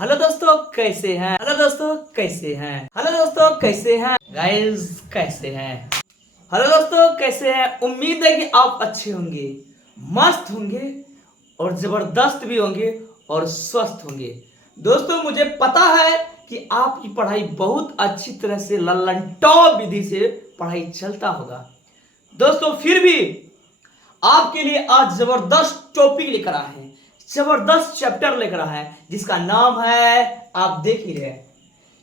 Hello दोस्तों कैसे हैं। हेलो दोस्तों कैसे हैं। हेलो दोस्तों कैसे हैं गाइस, कैसे हैं। हेलो दोस्तों कैसे हैं। उम्मीद है कि आप अच्छे होंगे, मस्त होंगे और जबरदस्त भी होंगे और स्वस्थ होंगे। दोस्तों मुझे पता है कि आपकी पढ़ाई बहुत अच्छी तरह से लल्लन टॉप विधि से पढ़ाई चलता होगा। दोस्तों फिर भी आपके लिए आज जबरदस्त टॉपिक लेकर आए हैं, जबरदस्त चैप्टर लेकर आए हैं जिसका नाम है, आप देख ही रहे,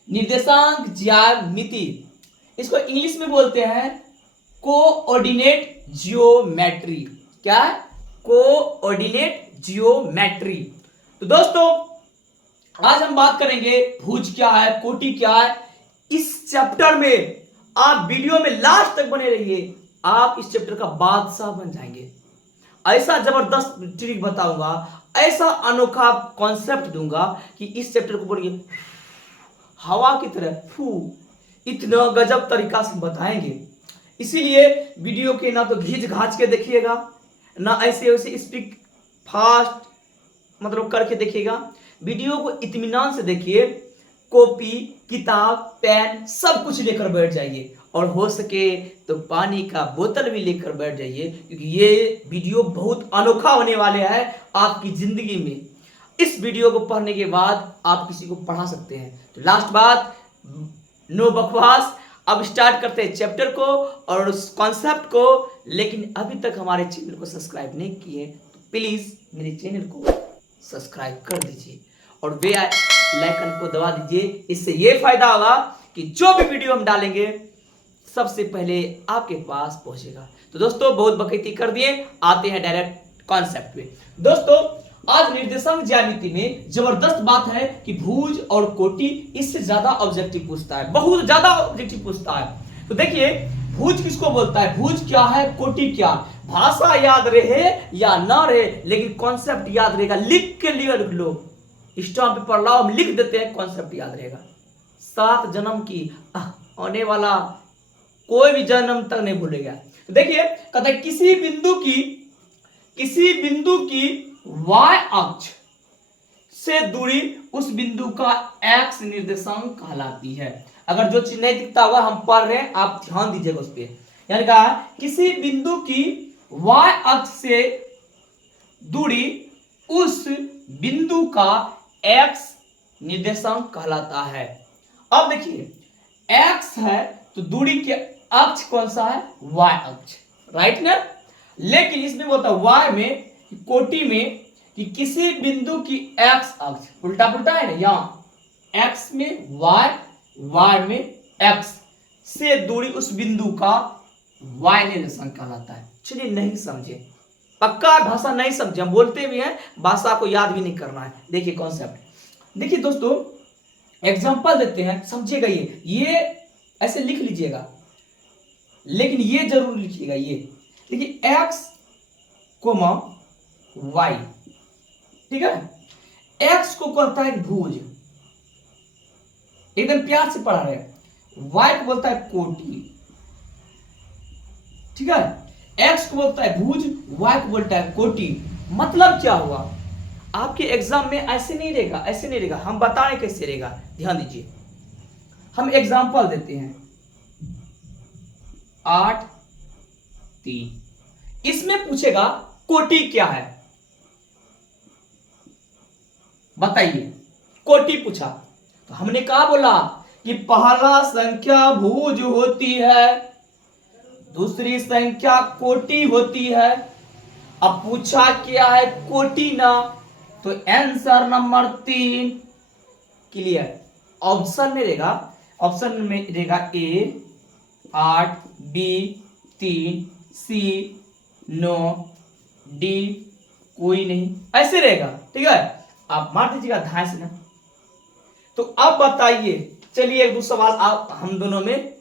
निर्देशांक ज्यामिति। इसको इंग्लिश में बोलते हैं कोऑर्डिनेट जियोमेट्री। क्या है? Coordinate geometry. तो दोस्तों आज हम बात करेंगे भुज क्या है, कोटि क्या है। इस चैप्टर में आप वीडियो में लास्ट तक बने रहिए, आप इस चैप्टर का बादशाह बन जाएंगे। ऐसा जबरदस्त ट्रिक बताऊंगा, ऐसा अनोखा कॉन्सेप्ट दूंगा कि इस चैप्टर को बोलिए हवा की तरह फू, इतना गजब तरीका से बताएंगे। इसीलिए वीडियो के ना तो घींच घाच के देखिएगा, ना ऐसे वैसे स्पीक फास्ट मतलब करके देखिएगा। वीडियो को इत्मीनान से देखिए, कॉपी किताब पेन सब कुछ लेकर बैठ जाइए और हो सके तो पानी का बोतल भी लेकर बैठ जाइए, क्योंकि ये वीडियो बहुत अनोखा होने वाले है आपकी जिंदगी में। इस वीडियो को पढ़ने के बाद आप किसी को पढ़ा सकते हैं। तो लास्ट बात, नो बकवास, अब स्टार्ट करते हैं चैप्टर को और उस कॉन्सेप्ट को। लेकिन अभी तक हमारे चैनल को सब्सक्राइब नहीं किए तो प्लीज मेरे चैनल को सब्सक्राइब कर दीजिए और बेल आइकन को दबा दीजिए। इससे ये फायदा होगा कि जो भी वीडियो हम डालेंगे सबसे पहले आपके पास पहुंचेगा। तो दोस्तों बहुत बकैती कर दिए, आते हैं डायरेक्ट कॉन्सेप्ट पे। दोस्तों आज निर्देशांक ज्यामिति में जबरदस्त बात है कि भुज और कोटि, इससे ज्यादा ऑब्जेक्टिव पूछता है, बहुत ज्यादा ऑब्जेक्टिव पूछता है। तो देखिए भुज किसको बोलता है, भुज क्या है, कोटि क्या। भाषा याद रहे या ना रहे लेकिन कॉन्सेप्ट याद रहेगा। लिख के लिए लिख लो, स्टाम्प पेपर लाओ, हम लिख देते हैं, कॉन्सेप्ट याद रहेगा। 7 जन्म की आने वाला कोई भी जन्म तक नहीं भूलेगा। तो देखिए कहता है किसी बिंदु की y अक्ष से दूरी उस बिंदु का x निर्देशांक कहलाती है। अगर जो चीज नहीं दिखता होगा हम पढ़ रहे हैं, आप ध्यान दीजिएगा उस पर। यानी कहा किसी बिंदु की y अक्ष से दूरी उस बिंदु का x निर्देशांक कहलाता है। अब देखिए x है तो दूरी के अक्ष कौन सा है, y अक्ष, राइट ना। लेकिन इसमें बोलता है y में, कोटि में, कि किसी बिंदु की x अक्ष, उल्टा पुल्टा है ना, यहां x में y में x से दूरी उस बिंदु का y निर्देशांक कहलाता है। चलिए नहीं समझे, पक्का भाषा नहीं समझे, हम बोलते भी हैं, भाषा को याद भी नहीं करना है। देखिए कॉन्सेप्ट, देखिए दोस्तों एग्जांपल देते हैं, समझिएगा। ये ऐसे लिख लीजिएगा लेकिन ये जरूर लिखिएगा। ये देखिए x कोमा y, ठीक है। x को कहता है भुज, एकदम प्यार से पढ़ा रहे हैं। y को बोलता है कोटि, ठीक है। x को बोलता है भुज, y को बोलता है कोटि। मतलब क्या हुआ, आपके एग्जाम में ऐसे नहीं रहेगा, ऐसे नहीं रहेगा। हम बताएं कैसे रहेगा, ध्यान दीजिए। हम एग्जांपल देते हैं 8 3, इसमें पूछेगा कोटि क्या है, बताइए। कोटि पूछा तो हमने कहा बोला कि पहला संख्या भुज होती है, दूसरी संख्या कोटि होती है। अब पूछा क्या है, कोटि ना, तो आंसर नंबर 3 क्लियर। ऑप्शन में रहेगा, ऑप्शन में रहेगा ए 8, बी 3, सी 9, डी कोई नहीं, ऐसे रहेगा, ठीक है। आप मार दीजिएगा धाय से ना। तो अब बताइए, चलिए एक दो सवाल आप हम दोनों में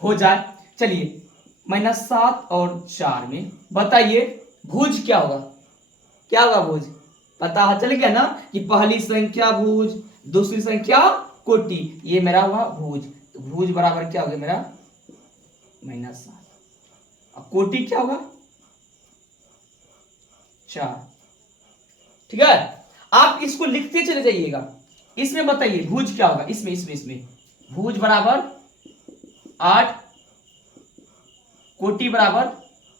हो जाए। चलिए -7 और 4 में बताइए भुज क्या होगा, क्या होगा भुज, पता चल गया ना कि पहली संख्या भुज, दूसरी संख्या कोटि, ये मेरा हुआ भुज। तो भुज बराबर क्या हो गया मेरा -7। अब कोटि क्या होगा 4, ठीक है। आप इसको लिखते चले जाइएगा, इसमें बताइए भुज क्या होगा, इसमें इसमें इसमें भुज बराबर 8, कोटि बराबर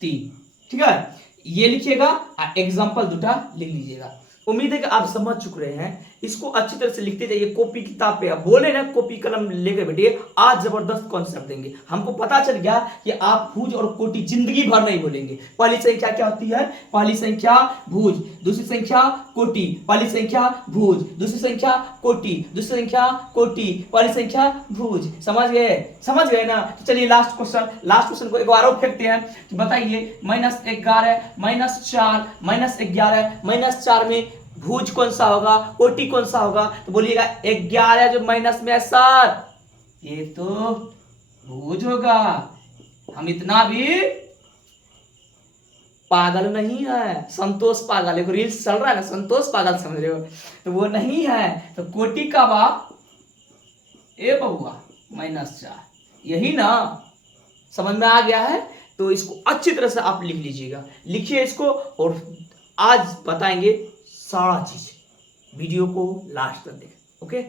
3। ठीक है, ये लिखिएगा, एग्जाम्पल दूटा लिख लीजिएगा। उम्मीद है कि आप समझ चुक रहे हैं। इसको अच्छी तरह से लिखते जाइए, कॉपी किताब पे। बोले ना कॉपी कलम लेकर बैठिए, आज जबरदस्त कॉन्सेप्ट देंगे। हमको पता चल गया कि आप भुज और कोटि जिंदगी भर नहीं बोलेंगे। पहली संख्या क्या होती है, पहली संख्या भुज, दूसरी संख्या कोटि, पहली संख्या भुज, दूसरी संख्या कोटि, दूसरी संख्या कोटि, पहली संख्या भुज। समझ गए, समझ गए ना। तो चलिए लास्ट क्वेश्चन को एक बार और फेंकते हैं कि बताइए -11 -4 -11 -4 में भुज कौन सा होगा, कोटि कौन सा होगा? तो बोलिएगा 11 जो माइनस में है सर, ये तो भुज होगा। हम इतना भी पागल नहीं है। संतोष पागल, एक रील्स चल रहा है ना, संतोष पागल समझ रहे हो, तो वो नहीं है। तो कोटि का बा ए बउआ -4, यही ना, समझ में आ गया है। तो इसको अच्छी तरह से आप लिख लीजिएगा, लिखिए इसको, और आज बताएंगे सारा चीज। वीडियो को लास्ट तक देखें, ओके।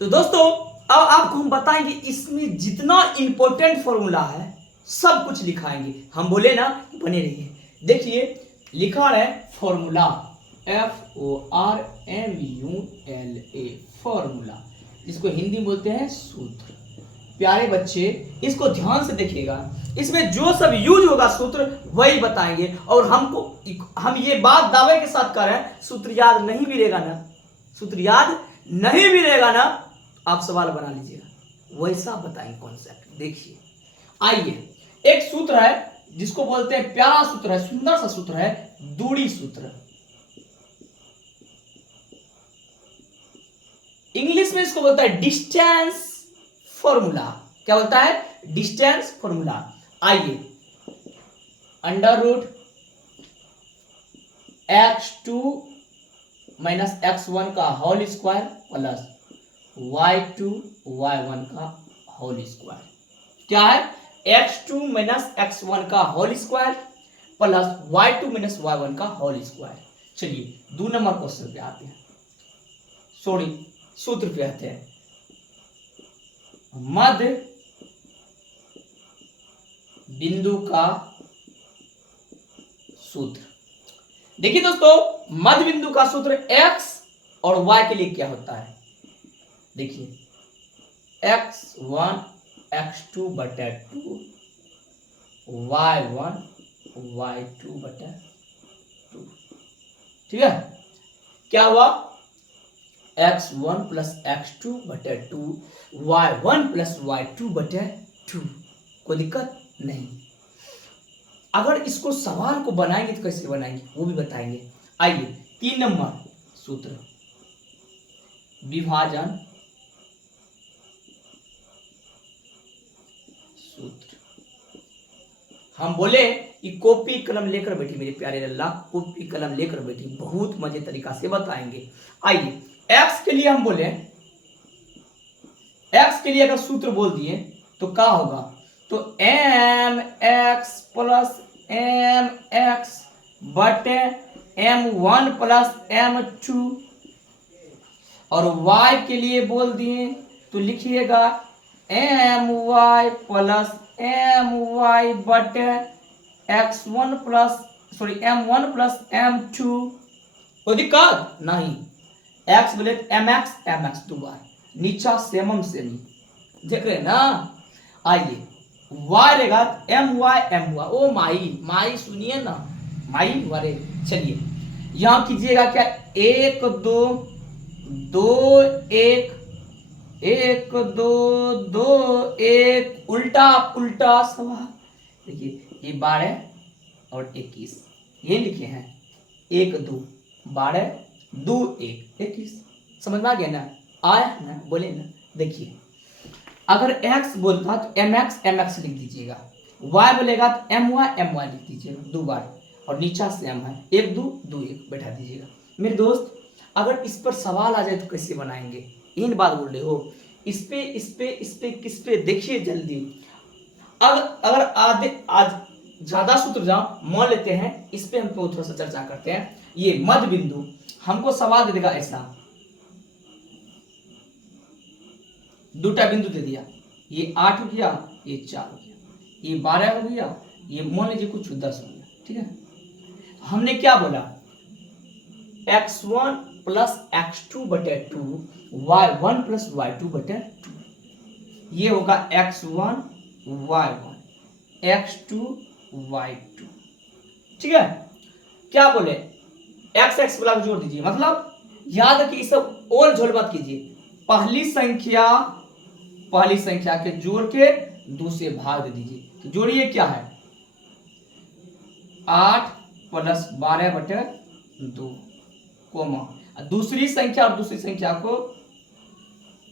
तो दोस्तों अब आपको हम बताएंगे इसमें जितना इंपॉर्टेंट फॉर्मूला है सब कुछ लिखाएंगे। हम बोले ना, बने रहिए। देखिए लिखा है फॉर्मूला, FORMULA, फॉर्मूला, जिसको हिंदी में बोलते हैं सूत्र। प्यारे बच्चे इसको ध्यान से देखिएगा, इसमें जो सब यूज होगा सूत्र वही बताएंगे। और हम ये बात दावे के साथ कर रहे हैं, सूत्र याद नहीं भी रहेगा ना, सूत्र याद नहीं भी रहेगा ना, आप सवाल बना लीजिएगा, वैसा बताएंगे कॉन्सेप्ट। देखिए आइए, एक सूत्र है जिसको बोलते हैं, प्यारा सूत्र है, सुंदर सा सूत्र है, दूरी सूत्र। इंग्लिश में इसको बोलता है डिस्टेंस फॉर्मूला। क्या बोलता है? Distance formula. आइए, √x2 - x1 का whole square plus y2 y1 का होल स्क्वायर। क्या है? x2 - x1 का whole square plus y2 - y1 का होल स्क्वायर। चलिए 2 नंबर क्वेश्चन पे आते हैं, सॉरी सूत्र पे आते हैं। मध्य बिंदु का सूत्र। देखिए दोस्तों, मध्य बिंदु का सूत्र x और y के लिए क्या होता है? देखिए x1 x2 बटा 2, y1 y2 बटा 2। ठीक है, क्या हुआ? x1 प्लस x2 बटा 2, y1 प्लस y2 बटा 2। कोई दिक्कत नहीं। अगर इसको सवाल को बनाएंगे तो कैसे बनाएंगे वो भी बताएंगे। आइए 3 नंबर सूत्र, विभाजन सूत्र। हम बोले कि कॉपी कलम लेकर बैठी मेरे प्यारे लल्ला, कॉपी कलम लेकर बैठी, बहुत मजे तरीका से बताएंगे। आइए x के लिए हम बोले, x के लिए अगर सूत्र बोल दिए तो क्या होगा? तो mx प्लस mx बटे m1 प्लस m2। और y के लिए बोल दिए तो लिखिएगा my प्लस my बटे m1 प्लस m2। कोई दिक्कत नहीं। x बोले mx दो बार, नीचा सेमम सेमी, देख रहे ना। आइए y रहेगा my। ओ माई सुनिए ना, माई वाले। चलिए यहां कीजिएगा क्या, 1 2 2 1 1 2 2 1, उल्टा उल्टा सवाल। देखिए ये 12 और 21 ये लिखे हैं, 1 2 12 2 1 21। समझ में आ गया ना? आया ना? बोले ना। देखिए अगर x बोलता तो mx लिख दीजिएगा, y बोलेगा तो my लिख दीजिएगा 2 बार, और नीचा सेम है 1 2 2 1 बैठा दीजिएगा। मेरे दोस्त अगर इस पर सवाल आ जाए तो कैसे बनाएंगे? इन बात बोल रहे हो, इस पे किस पे देखिए जल्दी। अगर आज ज्यादा सूत्र जहां मान लेते हैं, इस पे हम थोड़ा सा चर्चा करते हैं। ये मध्य बिंदु हमको सवाल दे देगा ऐसा, 2टा बिंदु दे दिया, ये 8 हो गया, ये 4 हो गया, ये 12 हो गया, ये मान लीजिए कुछ 10 हो गया। ठीक है, हमने क्या बोला, x1 प्लस x2 बटे 2, y1 प्लस y2 बटे 2, ये होगा x1 y1 x2 y2। ठीक है, क्या बोले, x x वाला जोड़ दीजिए, मतलब याद रखिए सब और झोल बात कीजिए, पहली संख्या के जोड़ के 2 से भाग दे दीजिए। तो जोड़िए क्या है, 8 प्लस 12 बटे 2 कोमा, दूसरी संख्या और दूसरी संख्या को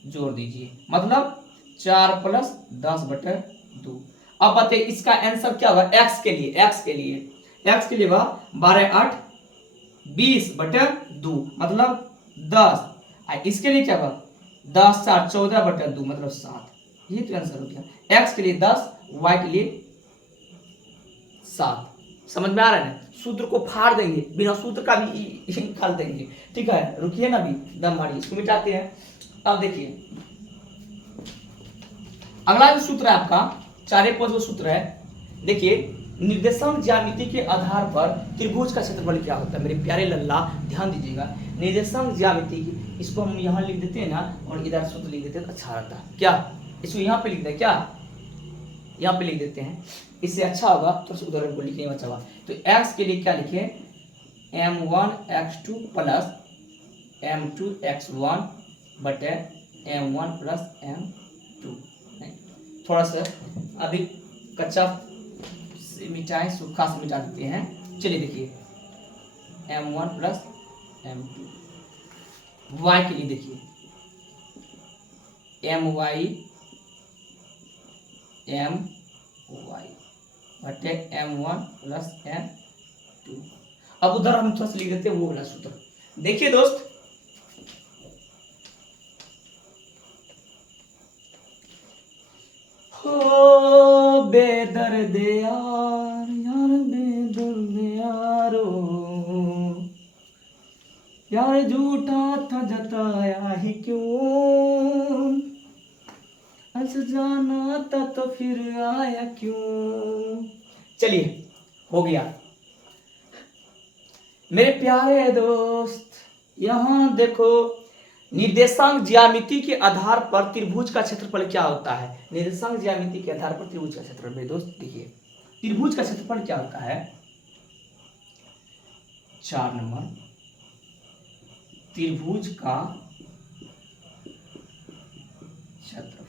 जोड़ दीजिए, मतलब 4 प्लस 10 बटे 2। अब बताइए इसका आंसर क्या होगा, x के लिए वह 12 8 20 बटे 2 मतलब 10। इसके लिए क्या होगा 10 4 14 बटे 2 मतलब 7। ये तो आंसर हो गया, x के लिए 10, y के लिए 7। समझ में आ रहा है ना, सूत्र को फाड़ देंगे, बिना सूत्र का भी निकाल देंगे। ठीक है, रुकिए ना, अभी दम मारिए, इसको मिटाते हैं। अब देखिए अगला जो सूत्र है आपका 4 सूत्र है, देखिए निर्देशांक ज्यामिति के आधार पर त्रिभुज का क्षेत्रफल क्या होता है। मेरे प्यारे लल्ला ध्यान दीजिएगा, निर्देशांक ज्यामिति की, इसको हम यहाँ लिख देते हैं ना, और इधर सूत्र लिख देते हैं तो अच्छा रहता है। क्या इसको यहाँ पे लिख दें, क्या यहाँ पे लिख देते हैं, इससे अच्छा होगा। तो उदाहरण को लिखने में अच्छा होगा। तो x के लिए क्या लिखे, m1 x2 plus m2 x1 बटे m1 प्लस m2। थोड़ा सा अभी कच्चा से मिटाएं, सूखा से मिटा देते हैं। चलिए देखिए m1 प्लस m2, y के लिए देखिए my बटे m1 प्लस m2। अब उधर हम थोड़ा सा लिख देते हैं वो वाला सूत्र। देखिए दोस्त, हो बेदर्द यार यार बेदर्द यारो, यार झूठा था जताया ही क्यों, हंस जाना था तो फिर आया क्यों। चलिए हो गया मेरे प्यारे दोस्त, यहां देखो निर्देशांक ज्यामिति के आधार पर त्रिभुज का क्षेत्रफल क्या होता है। निर्देशांक ज्यामिति के आधार पर त्रिभुज का क्षेत्रफल, दोस्त देखिए त्रिभुज का क्षेत्रफल क्या होता है, 4 नंबर त्रिभुज का क्षेत्रफल।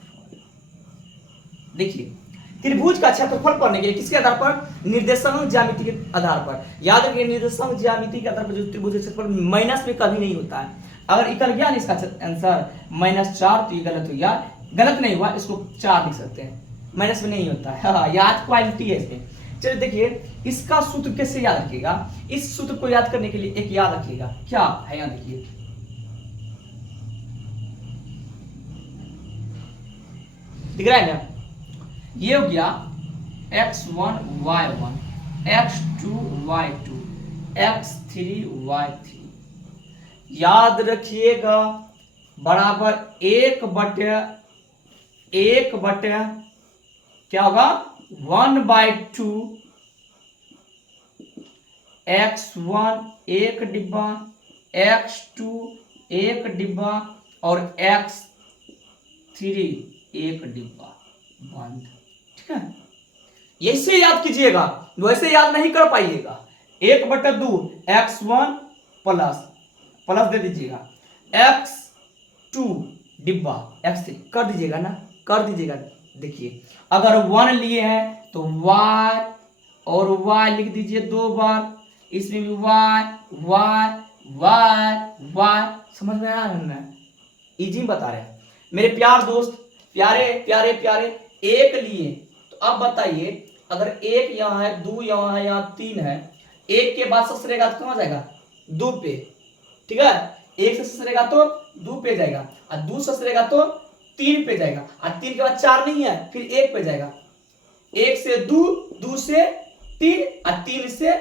देखिए त्रिभुज का क्षेत्रफल पढ़ने के लिए किसके आधार पर, निर्देशांक ज्यामिति के आधार पर। याद रखिए निर्देशांक ज्यामिति के आधार पर जो त्रिभुज का क्षेत्रफल माइनस में कभी नहीं होता है। अगर इकल गया ना इसका आंसर -4 तो ये गलत हो गया, गलत नहीं हुआ, इसको 4 लिख सकते हैं, माइनस में नहीं होता है। हाँ, याद क्वालिटी है इसमें। चलिए देखिए इसका सूत्र कैसे याद रखिएगा, इस सूत्र को याद करने के लिए एक याद रखिएगा, क्या है यहाँ देखिए, दिख रहा है ना, ये हो गया x1 y1 x2 y2 x3 y3। याद रखिएगा बराबर 1/1 क्या होगा 1/2 x1 एक डिब्बा, x2 एक डिब्बा और x3 एक डिब्बा बंद। ठीक है, ऐसे याद कीजिएगा, वैसे याद नहीं कर पाइएगा। 1/2 x1 प्लस दे दीजिएगा, x2 डिब्बा x3 कर दीजिएगा ना, कर दीजिएगा। देखिए अगर 1 लिए हैं तो y और y लिख दीजिए 2 बार, इसमें भी y। समझ में आ रहा है ना, इजी बता रहे हैं मेरे प्यार दोस्त, प्यारे प्यारे प्यारे। एक लिए तो अब बताइए, अगर 1 यहाँ है, 2 यहाँ है, यहाँ 3 है, 1 के बाद ससरेगा तो कहाँ जाएगा 2 पे। ठीक है, 1 से ससरेगा तो 2 पे जाएगा, और 2 ससरेगा तो 3 पे जाएगा, और 3 के बाद 4 नहीं है फिर 1 पे जाएगा। 1 से 2, 2 से 3 और 3 से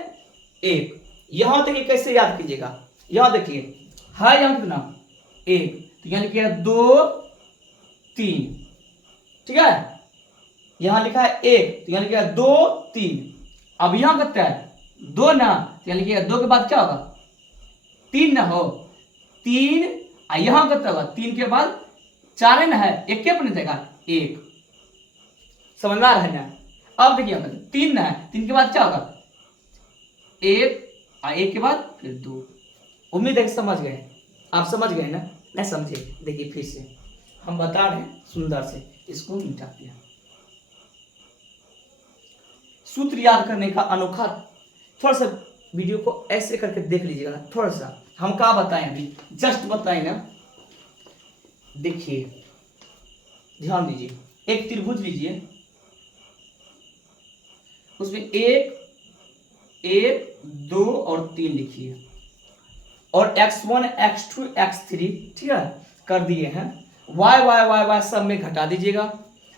1। यहां देखिए कैसे याद कीजिएगा, यहां देखिए है यहाँ कितना 1, तो यहाँ लिखिएगा 2 3, ठीक है। यहां लिखा है 1 तो यहां लिखा है 2 3। अब यहां कितना है 2 ना, तो यहां लिखिएगा 2 के बाद क्या होगा 3 ना हो 3। यहां कितना होगा 3 के बाद 4 है ना, है 1 के अपने जाएगा 1, समझदार है ना। अब देखिए 3 ना है, 3 के बाद क्या होगा 1, 1 के बाद फिर 2। उम्मीद है कि समझ गए, आप समझ गए ना, नहीं समझे देखिए फिर से हम बता रहे हैं सुंदर से, इसको मिटाते हैं। सूत्र याद करने का अनोखा, थोड़ा सा वीडियो को ऐसे करके देख लीजिएगा, थोड़ा सा हम क्या बताएं अभी, जस्ट बताएं ना। देखिए ध्यान दीजिए, एक त्रिभुज लीजिए, उसमें 1 1 2 और 3 लिखिए, और x1 x2 x3, ठीक है कर दिए हैं। y y y y सब में घटा दीजिएगा।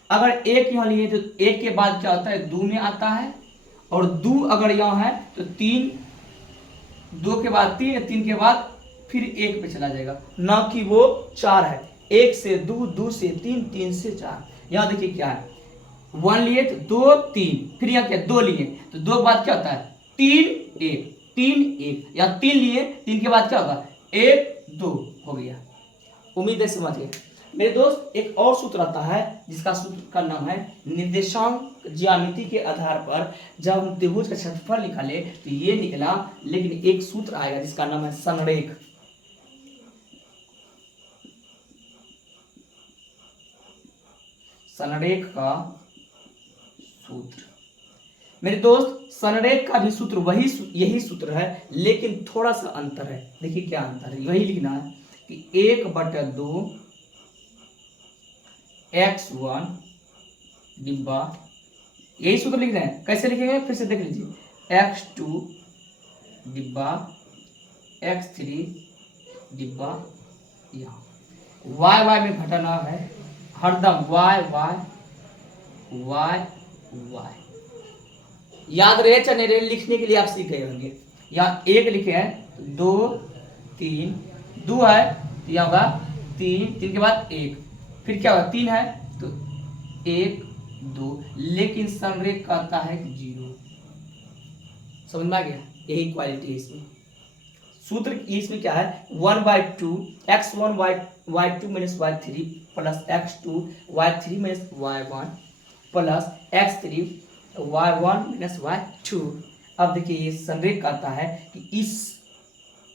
अगर 1 यहाँ लिए तो 1 के बाद क्या होता है 2 में आता है, और 2 अगर यहाँ है तो 3, 2 के बाद 3, 3 के बाद फिर 1 पे चला जाएगा, ना कि वो 4 है। 1 से 2, 2 से 3, 3 से 4। यहाँ देखिए क्या है 1 लिए तो 2 3, फिर यहाँ क्या 2 लिए तो 2 के बाद क्या होता है 3 1, 3 1, या 3 लिए 3 के बाद क्या होगा 1 2 हो गया। उम्मीद है समझ गए मेरे दोस्त। एक और सूत्र आता है जिसका सूत्र का नाम है निर्देशांक ज्यामिति के आधार पर जब हम त्रिभुज का क्षेत्रफल निकाले तो ये निकला, लेकिन एक सूत्र आएगा जिसका नाम है संरेख। संरेख का सूत्र मेरे दोस्त, संरेख का भी सूत्र यही सूत्र है, लेकिन थोड़ा सा अंतर है। देखिए क्या अंतर है, वही लिखना है कि 1/2 x1 डिब्बा, यही सूत्र लिख रहे हैं। कैसे लिखेंगे फिर से देख लीजिए, x2 डिब्बा x3 डिब्बा, यहाँ y y में घटाना है हरदम, y y y y। याद रहे चाहे नहीं रहे, लिखने के लिए आप सीख गए होंगे। यहाँ 1 लिखे हैं 2 3, 2 है तो यहाँ होगा 3, 3 के बाद 1, फिर क्या होगा 3 है तो 1 2, लेकिन संरेख कहता है 0। समझ में आ गया, यही क्वालिटी है इसमें। सूत्र इसमें क्या है 1/2 x1 y2 minus y3 plus x2 y3 minus y1 plus x3 y1 minus y2। अब देखिए ये संरेख कहता है कि इस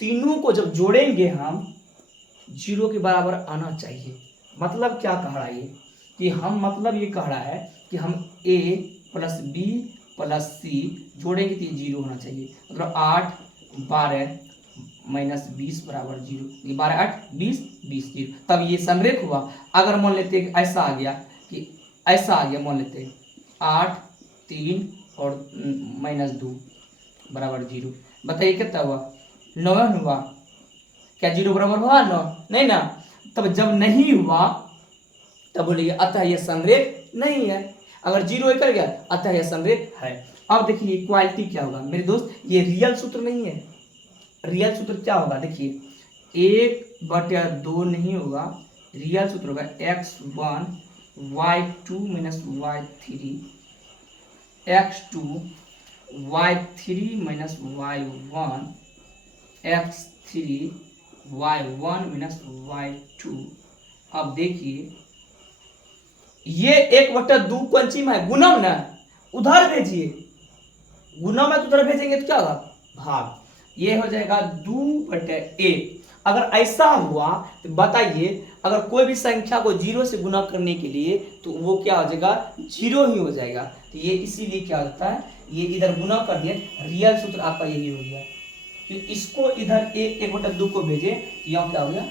तीनों को जब जोड़ेंगे हम 0 के बराबर आना चाहिए। मतलब क्या कह रहा है ये कि हम, मतलब ये कह रहा है कि हम a plus b plus c जोड़ेंगे तो 0 होना चाहिए। मतलब 8 12 माइनस 20 बराबर 0, ये 12 8 20 20 0, तब ये संरेख हुआ। अगर मान लेते ऐसा आ गया कि ऐसा आ गया, मान लेते 8 3 और -2 बराबर 0, बताइए कितना हुआ 9 हुआ। क्या 0 बराबर हुआ 9? नहीं ना। तब जब नहीं हुआ तब बोलिए अतः यह संरेख नहीं है। अगर 0 कर गया अतः यह संरेख है। अब देखिए इक्वालिटी क्या होगा मेरे दोस्त, ये रियल सूत्र नहीं है। रियल सूत्र क्या होगा देखिए 1/2 नहीं होगा, रियल सूत्र होगा x1 y2 minus y3 x2 y3 minus y1 x3 y1 minus y2। अब देखिए ये 1/2 पंचम है, गुणम ना, उधर भेजिए, गुणम है तो उधर भेजेंगे तो क्या होगा भाग, ये हो जाएगा 2/1। अगर ऐसा हुआ तो बताइए, अगर कोई भी संख्या को 0 से गुना करने के लिए तो वो क्या हो जाएगा 0 ही हो जाएगा। तो ये इसीलिए क्या होता है, ये इधर गुना कर दिए, रियल सूत्र आपका यही हो गया। कि इसको इधर 1/2 को भेजे, यहाँ क्या हो गया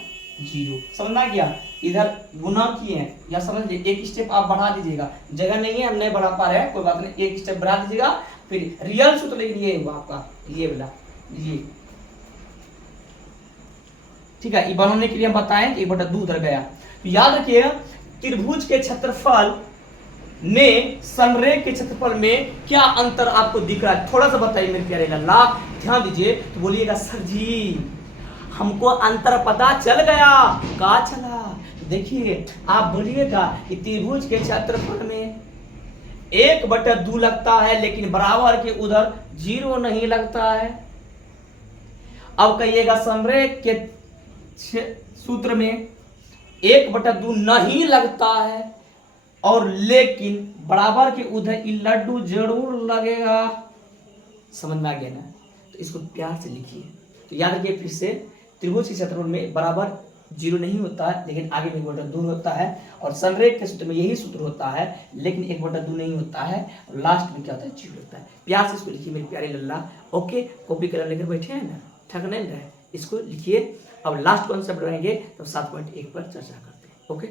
0। समझना गया, इधर गुना किए हैं, या समझ लीजिए एक स्टेप आप बढ़ा दीजिएगा, जगह नहीं है हम नहीं बढ़ा पा रहे हैं, कोई बात नहीं, एक स्टेप बढ़ा दीजिएगा, फिर रियल सूत्र लेकिन ये हुआ आपका, ये वाला ये, ठीक है। ये बनाने के लिए हम बताएं कि 1/2 उधर गया। तो याद रखिएगा त्रिभुज के क्षेत्रफल में संरेख के क्षेत्रफल में क्या अंतर आपको दिख रहा है, थोड़ा सा बताइए मेरे प्यारे लल्ला, ध्यान दीजिए। तो बोलिएगा सर जी हमको अंतर पता चल गया। कहा चला? देखिए आप बोलिएगा कि त्रिभुज के क्षेत्रफल में 1/2 लगता है, लेकिन बराबर के उधर 0 नहीं लगता है। अब कहिएगा समरेख के सूत्र में 1/2 नहीं लगता है, और लेकिन बराबर के उधर लड्डू जरूर लगेगा। समझ में आ गया ना? तो इसको प्यार से लिखिए। तो याद रखिए फिर से, त्रिभुज के क्षेत्रफल में बराबर 0 नहीं होता है, लेकिन आगे में 1/2 होता है, और संरेख के सूत्र में यही सूत्र होता है, लेकिन 1/2 नहीं होता है, और लास्ट में क्या होता है? 0 होता है। प्यार से इसको लिखिए मेरे प्यारे लल्ला। ओके, कॉपी कलर लेकर बैठे हैं ना, ठग नहीं रहे, इसको लिखिए। अब लास्ट कॉन्सेप्ट रहेंगे तो 7.1 पर चर्चा करते हैं। ओके,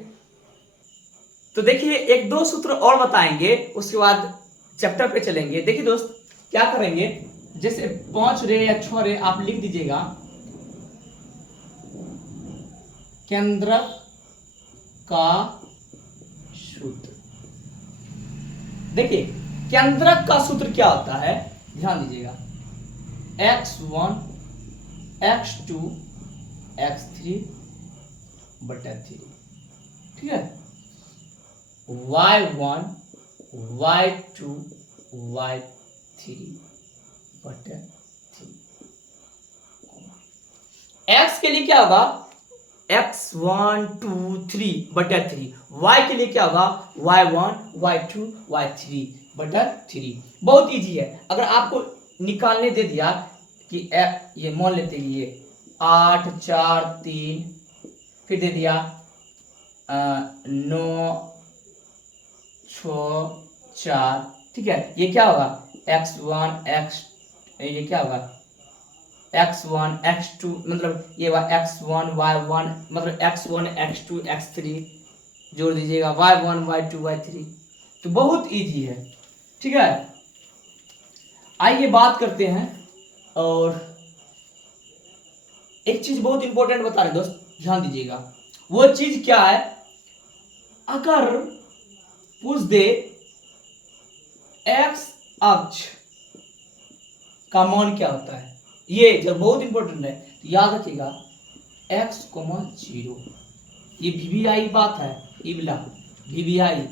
तो देखिए एक दो सूत्र और बताएंगे, उसके बाद चैप्टर पे चलेंगे। देखिए दोस्त क्या करेंगे, जैसे 5 रे या 6 रे आप लिख दीजिएगा। केंद्रक का सूत्र। देखिए केंद्रक का सूत्र क्या होता है, ध्यान दीजिएगा। x1 x2 x3 बटा 3, ठीक है। y1 y2 y3 बटा 3। x के लिए क्या होगा? x1 2 3 बटा 3। y के लिए क्या होगा? y1 y2 y3 बटा 3। बहुत इजी है। अगर आपको निकालने दे दिया कि ये मान लेते हैं ये 8 4 3, फिर दे दिया 9 6 4, ठीक है। ये क्या होगा? x1 x, ये क्या होगा? x1 x2, मतलब ये x1 y1, मतलब x1 x2 x3 जोड़ दीजिएगा, y1 y2 y3। तो बहुत इजी है, ठीक है। आइए बात करते हैं, और एक चीज बहुत इंपॉर्टेंट बता रहे दोस्त, ध्यान दीजिएगा। वो चीज क्या है? अगर पूछ दे x अक्ष का मान क्या होता है, ये जब बहुत इंपॉर्टेंट है, तो याद रखिएगा x, 0। ये वीवीआई बात है, इबला वीवीआई,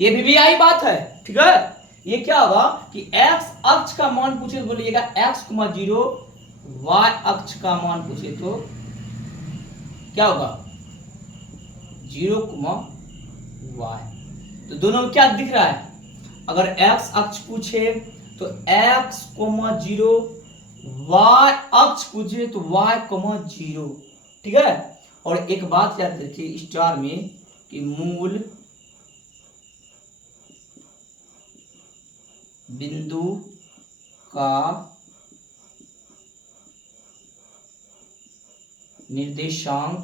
ये वीवीआई बात है, ठीक है। ये क्या होगा कि x अक्ष का मान पूछे तो बोलिएगा x, 0, y अक्ष का मान पूछे तो क्या होगा? 0, y। तो दोनों में क्या दिख रहा है? अगर x अक्ष पूछे तो x, 0, y अक्ष पूछे तो y, 0, ठीक है। और एक बात याद रखिए स्टार में कि मूल बिंदु का निर्देशांक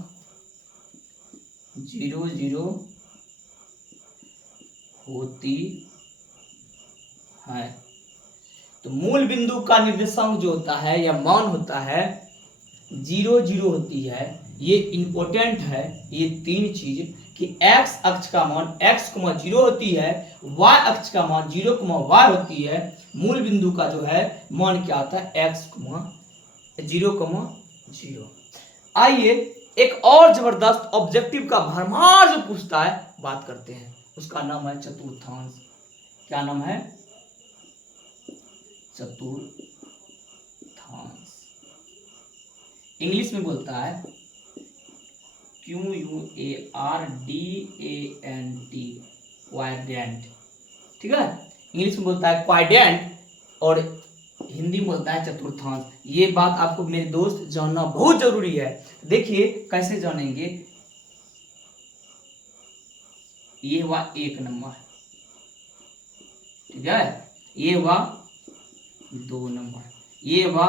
0 0 होती है। तो मूल बिंदु का निर्देशांक जो होता है या मान होता है 0 0 होती है। ये इंपॉर्टेंट है ये तीन चीज, कि x अक्ष का मान x, 0 होती है, y अक्ष का मान 0, y होती है, मूल बिंदु का जो है मान क्या आता है? x, 0, 0। आइए एक और जबरदस्त ऑब्जेक्टिव का भरमार जो पूछता है बात करते हैं, उसका नाम है चतुर्थांश। क्या नाम है? चतुर्थांश। इंग्लिश में बोलता है QUARDANT, क्वाड्रेंट, ठीक है। इंग्लिश में बोलता है क्वाड्रेंट, और हिंदी में बोलता है चतुर्थांश। ये बात आपको मेरे दोस्त जानना बहुत जरूरी है। देखिए कैसे जानेंगे। ये हुआ 1 नंबर, ठीक है। ये हुआ 2 नंबर, ये हुआ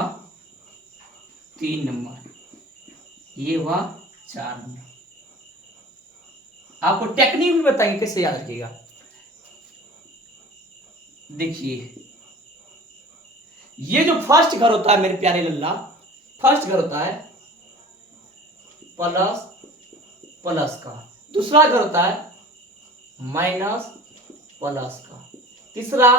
3 नंबर, ये हुआ 4 नंबर। आपको टेक्निक भी बताएंगे कैसे याद रखिएगा। देखिए ये जो फर्स्ट घर होता है मेरे प्यारे लल्ला, फर्स्ट घर होता है प्लस प्लस का, दूसरा घर होता है माइनस प्लस का, तीसरा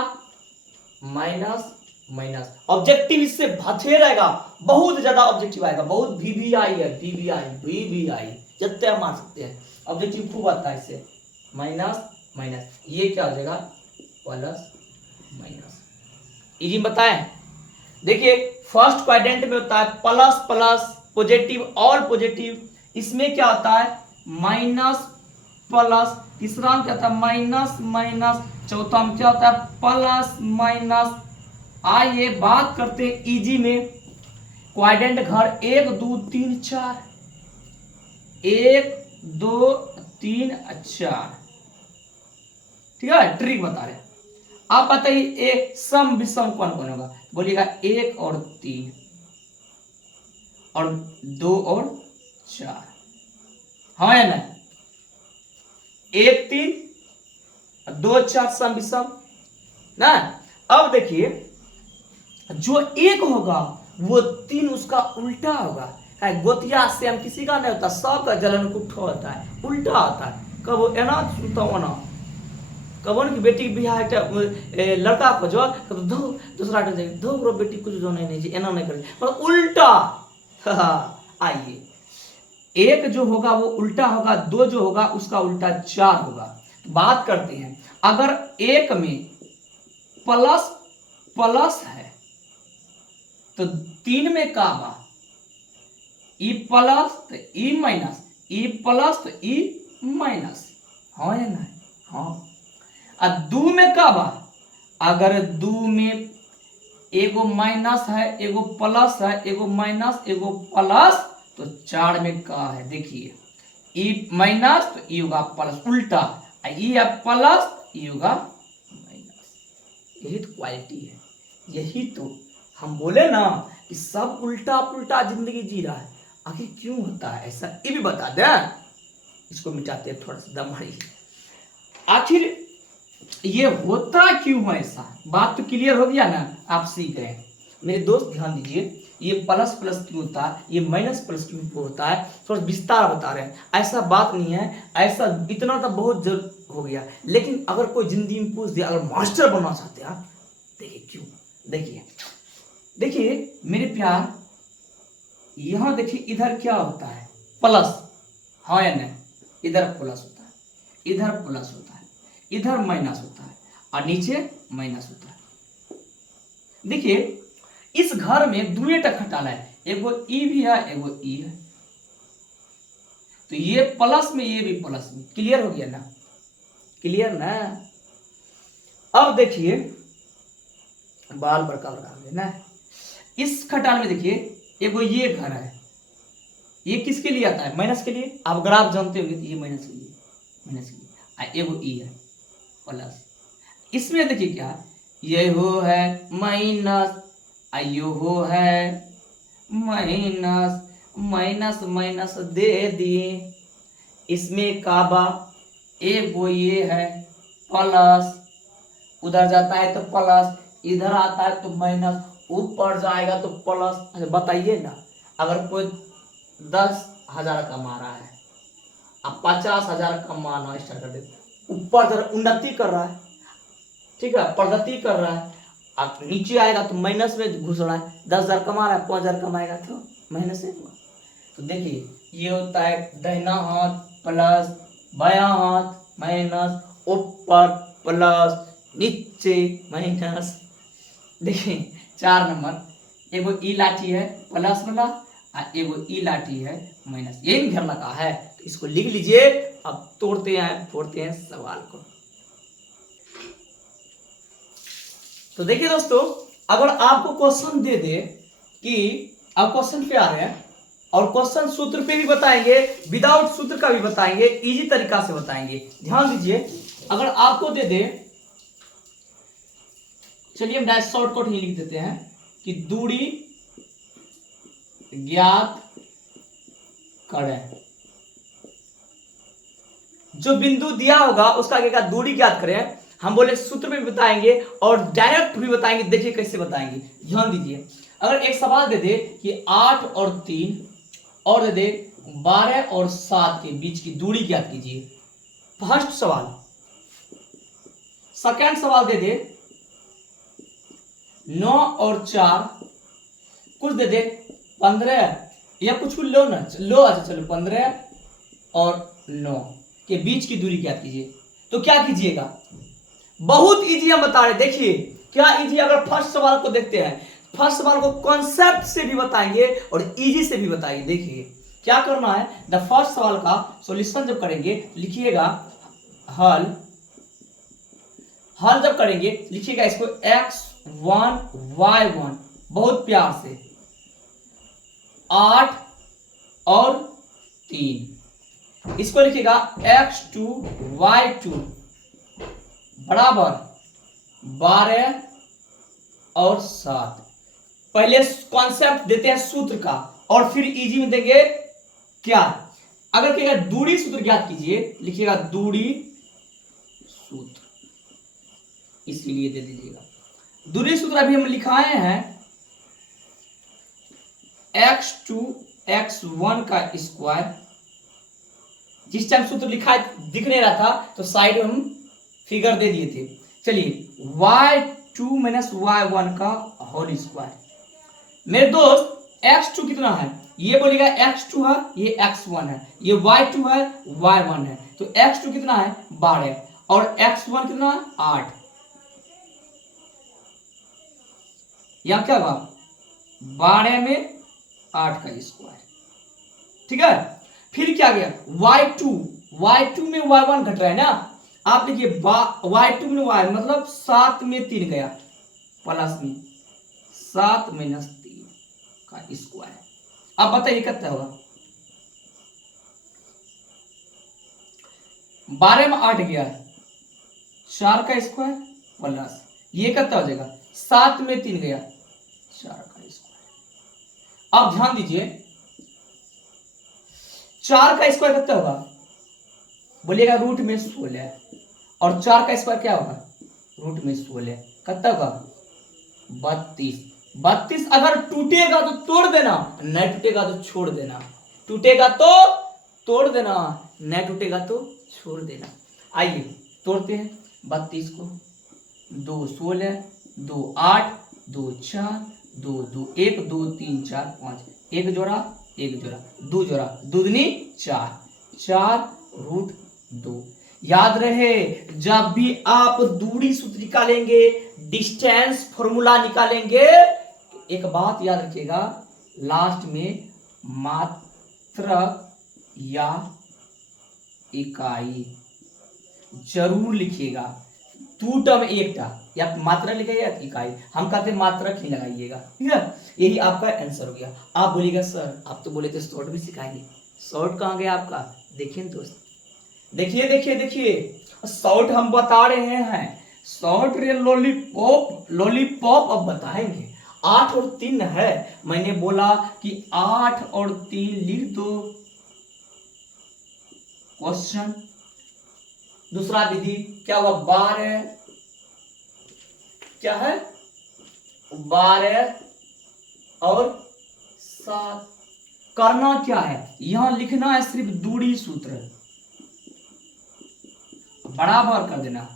माइनस माइनस। ऑब्जेक्टिव इससे बचेर आएगा, बहुत ज्यादा ऑब्जेक्टिव आएगा, बहुत वीवीआई है, वीवीआई जितने मार सकते हैं, ऑब्जेक्टिव खूब आता है इससे। माइनस माइनस, ये क्या हो जाएगा प्लस माइनस। इजी बताएं। देखिए फर्स्ट क्वाड्रेंट में होता है प्लस प्लस, पॉजिटिव और पॉजिटिव, इसमें क्या होता है माइनस प्लस, तीसरा में क्या होता है माइनस माइनस, चौथा में क्या होता है प्लस माइनस। आइए बात करते हैं इजी में। क्वाड्रेंट घर 1 2 3 4, 1 2 3 4, ठीक है, ट्रिक बता रहे हैं। आप बताइए एक सम विषम कौन कौन होगा, बोलिएगा 1 और 3 और 2 और 4, हाँ या ना? 1 3 2 4 सम विषम ना। अब देखिए जो 1 होगा वो 3 उसका उल्टा होगा। गोतिया से हम किसी का नहीं होता, सबका जलन कुट्ठा होता है, उल्टा होता है। कब एना सुनता हो ना, कबन की बेटी बिहार लड़का को जो दो दूसरा दो ब्रो बेटी कुछ जो नहीं एना नहीं करे, मतलब उल्टा। आइए 1 जो होगा वो उल्टा होगा, 2 जो होगा उसका उल्टा 4 होगा। बात करते हैं अगर 1 में प्लस प्लस है तो 3 में का बा ई प्लस तो ई माइनस, ई प्लस तो ई माइनस, हाँ या ना? हाँ। और 2 में का बा, अगर 2 में एगो माइनस है एगो प्लस है, एगो माइनस एगो प्लस, तो 4 में का है देखिए ई माइनस तो ई होगा प्लस उल्टा, ई है प्लस ई होगा माइनस। यही तो क्वालिटी है, यही तो हम बोले ना कि सब उल्टा पुल्टा जिंदगी जी रहा है, आखिर क्यों होता है ऐसा, ये भी बता दे। इसको मिटाते हैं थोड़ा सा दम मारी, आखिर ये होता क्यों है ऐसा, बात तो क्लियर हो गया ना, आप सीख गए। मेरे दोस्त ध्यान दीजिए, ये प्लस प्लस क्यों होता है, ये माइनस प्लस क्यों होता है, थोड़ा विस्तार बता रहे हैं। ऐसा बात नहीं है, ऐसा इतना तो बहुत जरूर हो गया, लेकिन अगर कोई जिंदगी में पूछ दिया, अगर मास्टर बनना चाहते हैं आप, देखिए क्यों, देखिए देखिए मेरे प्यार, यहां देखिए इधर क्या होता है प्लस, हाँ या नहीं? इधर प्लस होता है, इधर प्लस होता है, इधर माइनस होता है और नीचे माइनस होता है। देखिए इस घर में दुए टक हटाना है, एगो ई भी है एगो ई है, तो ये प्लस में ये भी प्लस में, क्लियर हो गया ना? क्लियर ना? अब देखिए बाल बड़का बड़का हो गया ना। इस खटाल में देखिए एगो ये घर है, ये किसके लिए आता है माइनस के लिए, आप अगर आप जानते होंगे तो ये माइनस के लिए, माइनस के लिए, एगो ई है प्लस। इसमें देखिए क्या ये हो है माइनस, आयो हो है माइनस, माइनस माइनस दे दिए, इसमें काबा एगो ये है प्लस, उधर जाता है तो प्लस, इधर आता है तो माइनस, ऊपर जाएगा तो प्लस। अच्छा बताइए ना, अगर कोई 10,000 कमा रहा है, अब 50,000 कमाना स्टार्ट कर दे, ऊपर जरा उन्नति कर रहा है, ठीक है, प्रगति कर रहा है, अब नीचे आएगा तो माइनस में घुस रहा है, 10,000 कमा रहा है 5,000 कमाएगा तो माइनस में। तो देखिए ये होता है दाहिना हाथ प्लस, बायां हाथ माइनस, ऊपर प्लस नीचे माइनस। देखिए 4 नंबर एगो ई लाठी है प्लस वाला और एगो ई लाठी है माइनस, यही घेर लगा है, तो इसको लिख लीजिए। अब तोड़ते हैं फोड़ते हैं सवाल को। तो देखिए दोस्तों, अगर आपको क्वेश्चन दे दे कि आप क्वेश्चन पे आ रहे हैं और क्वेश्चन सूत्र पे भी बताएंगे, विदाउट सूत्र का भी बताएंगे, इजी तरीका से बताएंगे, ध्यान दीजिए। अगर आपको दे दे, चलिए हम डायरेक्ट शॉर्टकट ही लिख देते हैं कि दूरी ज्ञात करें, जो बिंदु दिया होगा उसका क्या दूरी ज्ञात करें, हम बोले सूत्र में भी बताएंगे और डायरेक्ट भी बताएंगे। देखिए कैसे बताएंगे, ध्यान दीजिए। अगर एक सवाल दे दे कि 8 और 3 और दे दे 12 और 7 के बीच की दूरी ज्ञात कीजिए, फर्स्ट सवाल। सेकंड सवाल दे दे 9 और 4 कुछ दे दे 15 या कुछ लो ना, लो अच्छा चलो 15 और 9 के बीच की दूरी क्या कीजिए। तो क्या कीजिएगा, बहुत इजी हम बता रहे, देखिए क्या इजी। अगर फर्स्ट सवाल को देखते हैं, फर्स्ट सवाल को कॉन्सेप्ट से भी बताएंगे और इजी से भी बताएंगे। देखिए क्या करना है, द फर्स्ट सवाल का सॉल्यूशन जब करेंगे लिखिएगा हल, हल जब करेंगे लिखिएगा इसको x1 y1 बहुत प्यार से 8 और 3, इसको लिखिएगा x2 y2 बराबर 12 और 7। पहले कॉन्सेप्ट देते हैं सूत्र का और फिर इजी में देंगे क्या। अगर कहेगा दूरी सूत्र ज्ञात कीजिए, लिखिएगा दूरी सूत्र, इसलिए दे दीजिएगा दूरी सूत्र। अभी हम लिखाए हैं x2 x1 का स्क्वायर। जिस टाइम सूत्र लिखा दिख नहीं रहा था तो साइड में हम फिगर दे दिए थे। चलिए y2 माइनस y1 का होल स्क्वायर। मेरे दोस्त x2 कितना है, ये बोलेगा x2 है, ये x1 है, ये y2 है, y1 है, तो x2 कितना है 12 और x1 कितना है 8। यहां क्या होगा 12 में 8 का स्क्वायर, ठीक है। फिर क्या गया y2 में y1 घट रहा है ना, आप देखिए y2 में y मतलब 7 में 3 गया प्लस में 7 माइनस 3 का स्क्वायर। अब बताइए कितना होगा, 12 में 8 गया 4 का स्क्वायर प्लस ये कितना हो जाएगा 7 में 3 गया 4 का स्क्वायर। अब ध्यान दीजिए 4 का स्क्वायर कितना होगा, बोलिएगा रूट में 16 और 4 का स्क्वायर क्या होगा रूट में 16 कितना होगा 32। 32 अगर टूटेगा तो तोड़ देना, नहीं टूटेगा तो छोड़ देना, टूटेगा तो तोड़ देना, नहीं टूटेगा तो छोड़ देना। आइए तोड़ते हैं 32 को, 2 16 2 8 2 4 2 2 1 2 3 4 5, एक जोड़ा एक जोड़ा दो जोड़ा दूधनी 4 4 रूट 2। याद रहे जब भी आप दूरी सूत्र निकालेंगे, डिस्टेंस फॉर्मूला निकालेंगे, एक बात याद रखिएगा लास्ट में मात्रक या इकाई जरूर लिखिएगा। 2 टर्म एक था, या मात्रा लिखिएगा या इकाई, हम कहते हैं मात्रक ही लगाइएगा, ठीक है। यही आपका आंसर हो गया। आप बोलिएगा सर आप तो बोले थे शॉर्ट भी सिखाएंगे, शॉर्ट कहाँ गया आपका, देखिए दोस्त, देखिए देखिए देखिए शॉर्ट हम बता रहे हैं, शॉर्ट रे लॉलीपॉप लॉलीपॉप अब बताएंगे। 8 और 3 है, मैंने बोला कि 8 और 3 लिख दो क्वेश्चन। दूसरा विधि क्या हुआ 12 क्या है 12 और 7। करना क्या है, यहां लिखना है सिर्फ दूरी सूत्र, बराबर कर देना,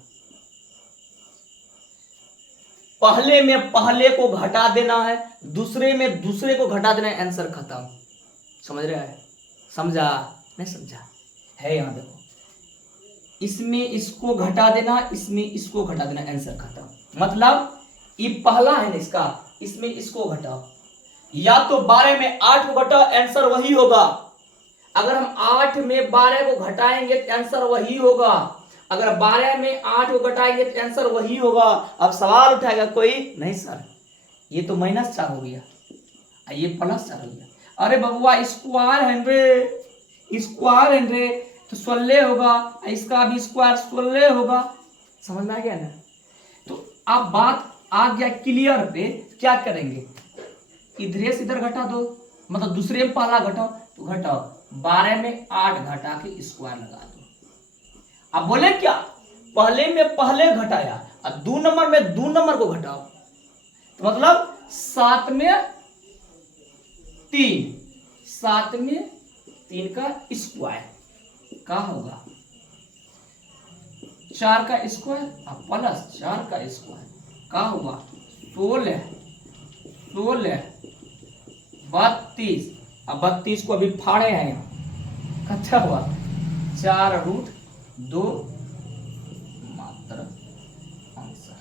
पहले में पहले को घटा देना है, दूसरे में दूसरे को घटा देना है, आंसर खत्म। समझ रहे हैं, समझा नहीं समझा है, यहां देखो इसमें इसको घटा देना, इसमें इसको घटा देना, आंसर खत्म। मतलब ये पहला है ना इसका, इसमें इसको घटाओ, या तो 12 में 8 को घटाओ, आंसर वही होगा। अगर हम 8 में 12 को घटाएंगे तो आंसर वही होगा, अगर 12 में 8 को घटाएंगे तो आंसर वही होगा। अब सवाल उठाएगा कोई, नहीं सर ये तो -4 हो गया, ये +4 हो गया। अरे बबुआ स्क्वायर है रे, स्क्वायर है रे, तो 16 होगा, इसका भी स्क्वायर 16 होगा। समझ में आ गया ना। तो अब बात आ गया क्लियर पे, क्या करेंगे इधर से इधर घटा दो, मतलब दूसरे में पहला घटाओ, तो घटाओ 12 में 8 घटा के स्क्वायर लगा दो। अब बोले क्या पहले में पहले घटाया और 2 नंबर में 2 नंबर को घटाओ, तो मतलब 7 में 3, 7 में 3 का स्क्वायर क्या होगा 4 का स्क्वायर प्लस 4 का स्क्वायर क्या होगा 16 16 32। अब 32 को अभी फाड़े हैं यहाँ, कच्चा हुआ 4√2 मात्र आंसर।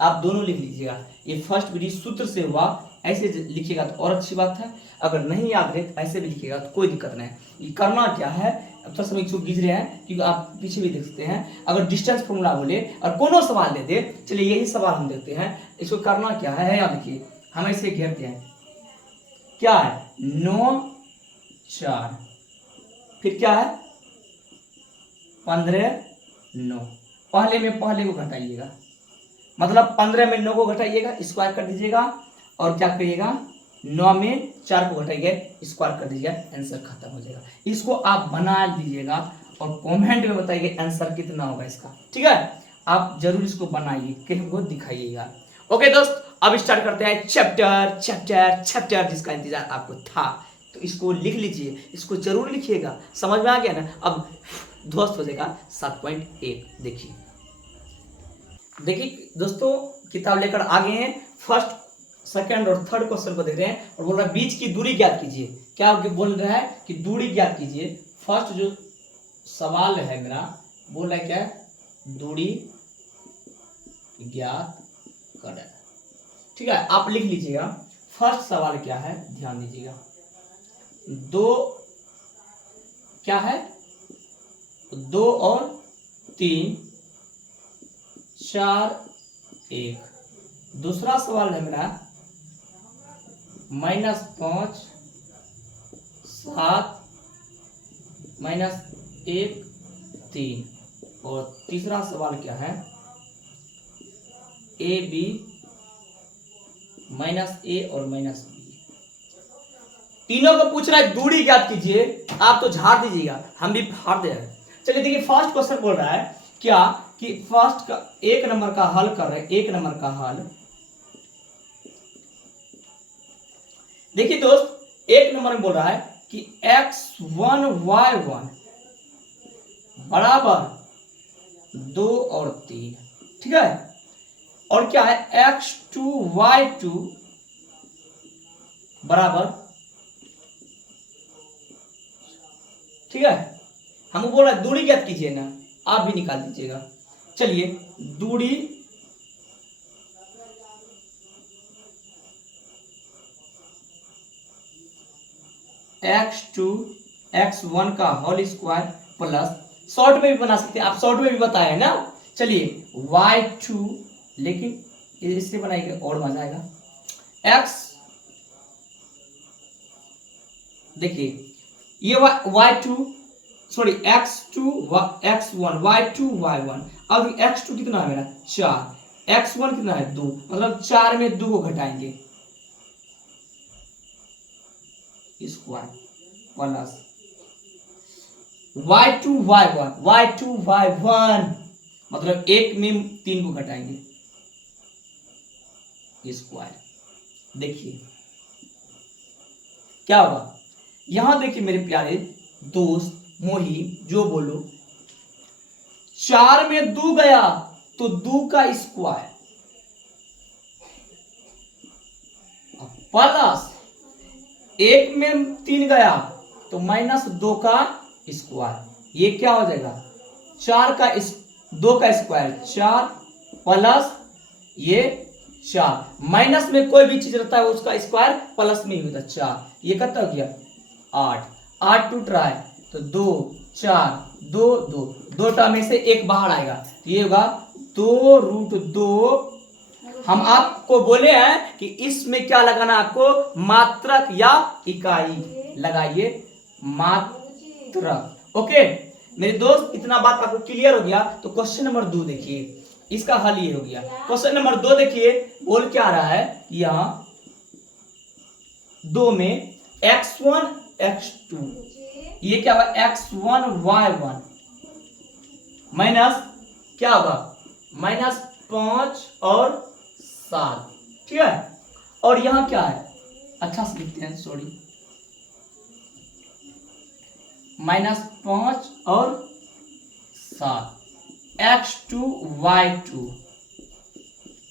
आप दोनों लिख लीजिएगा, ये फर्स्ट विधि सूत्र से हुआ, ऐसे लिखिएगा तो और अच्छी बात है, अगर नहीं याद रहे ऐसे भी लिखिएगा तो कोई दिक्कत नहीं। ये करना क्या है, अब थोड़ा समय गिज रहे हैं क्योंकि आप पीछे भी देख सकते हैं। अगर डिस्टेंस फॉर्मूला बोले और कोनो सवाल दे दे, चलिए यही सवाल हम देखते हैं। इसको करना क्या है, याद रखिए, हम ऐसे घेरते हैं, क्या है 9 4, फिर क्या है 15 9। पहले में पहले को घटाइएगा, मतलब 15 में 9 को घटाइएगा, स्क्वायर कर दीजिएगा, और क्या करिएगा 9 में 4 को घटाइएगा, स्क्वायर कर दीजिएगा, आंसर खत्म हो जाएगा। इसको आप बना लीजिएगा और कमेंट में बताइएगा आंसर कितना होगा इसका, ठीक है। आप जरूर इसको बनाइए, कहीं को दिखाइएगा। ओके दोस्त, अब स्टार्ट करते हैं चैप्टर चैप्टर चैप्टर जिसका इंतजार आपको था। तो इसको लिख लीजिए, इसको जरूर लिखिएगा, समझ में आ गया ना। अब ध्वस्त हो जाएगा 7.1। देखिए देखिए दोस्तों, किताब लेकर आ गए हैं, फर्स्ट सेकंड और थर्ड क्वेश्चन को देख रहे हैं और बोल रहा है बीच की दूरी ज्ञात कीजिए। क्या बोल रहा है कि दूरी ज्ञात कीजिए। फर्स्ट जो सवाल है मेरा, बोल रहा है क्या, दूरी ज्ञात करें, ठीक है। आप लिख लीजिएगा फर्स्ट सवाल क्या है, ध्यान दीजिएगा। 2 क्या है, 2 और 3 4 1। दूसरा सवाल है मेरा -5 7 -1 3। और तीसरा सवाल क्या है, AB -A और -B। तीनों को पूछ रहा है दूरी ज्ञात कीजिए, आप तो झाड़ दीजिएगा, हम भी फाड़ दे रहे हैं। चलिए देखिए, फर्स्ट क्वेश्चन बोल रहा है क्या कि फर्स्ट का 1 नंबर का हल कर रहे हैं, 1 नंबर का हल। देखिए दोस्त, 1 नंबर में बोल रहा है कि x1 y1 बराबर 2 और 3, ठीक है। और क्या है x2 y2 बराबर, ठीक है। हम बोल रहा है दूरी ज्ञात कीजिए ना, आप भी निकाल दीजिएगा। चलिए दूरी x2 x1 का होल स्क्वायर प्लस, शॉर्ट में भी बना सकते हैं आप, शॉर्ट में भी बताए ना। चलिए y2, लेकिन इससे बनाएंगे और मजा आएगा। x, देखिए ये y2 sorry x2 x1 y2 y1। अब x2 कितना है मेरा 4, x1 कितना है 2, मतलब 4 में 2 को घटाएंगे, स्क्वायर प्लस y2 y1 मतलब 1 में 3 को घटाएंगे, स्क्वायर। देखिए क्या होगा, यहां देखिए मेरे प्यारे दोस्त मोही, जो बोलो 4 में 2 गया तो 2 का स्क्वायर प्लस 1 में 3 गया तो -2 का स्क्वायर। ये क्या हो जाएगा 4 का 2 का स्क्वायर 4 प्लस ये 4, माइनस में कोई भी चीज रहता है उसका स्क्वायर प्लस में ही होता है 4। ये कितना हो गया 8, 8 टूट रहा है तो 2 4 2 2, 2 टा में से 1 बाहर आएगा तो ये होगा 2√2। हम आपको बोले हैं कि इसमें क्या लगाना, आपको मात्रक या इकाई लगाइए, मात्रक। ओके मेरे दोस्त, इतना बात आपको क्लियर हो गया। तो क्वेश्चन नंबर 2 देखिए, इसका हल ये हो गया। क्वेश्चन नंबर 2 देखिए, बोल क्या रहा है, यहां 2 में x1 x2, ये क्या होगा x1 y1 माइनस क्या होगा -5 और 7, ठीक है। और यहां क्या है, अच्छा से लिखते हैं, सॉरी, -5 और 7 x2 y2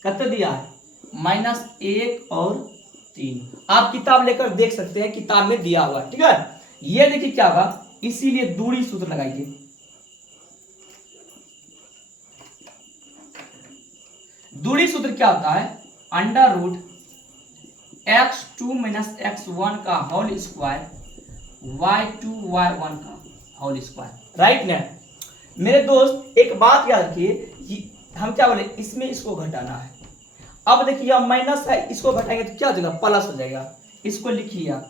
कितना दिया है -1 और 3। आप किताब लेकर देख सकते हैं, किताब में दिया हुआ है, ठीक है। ये देखिए क्या होगा, इसीलिए दूरी सूत्र लगाइए। दूरी सूत्र क्या होता है, √x2 - x1 का होल स्क्वायर y2 y1 का होल स्क्वायर, राइट ना। मेरे दोस्त एक बात याद रखिए, हम क्या बोले, इसमें इसको घटाना है। अब देखिए यह माइनस है, इसको घटाएंगे तो क्या हो जाएगा, प्लस हो जाएगा। इसको लिखिए आप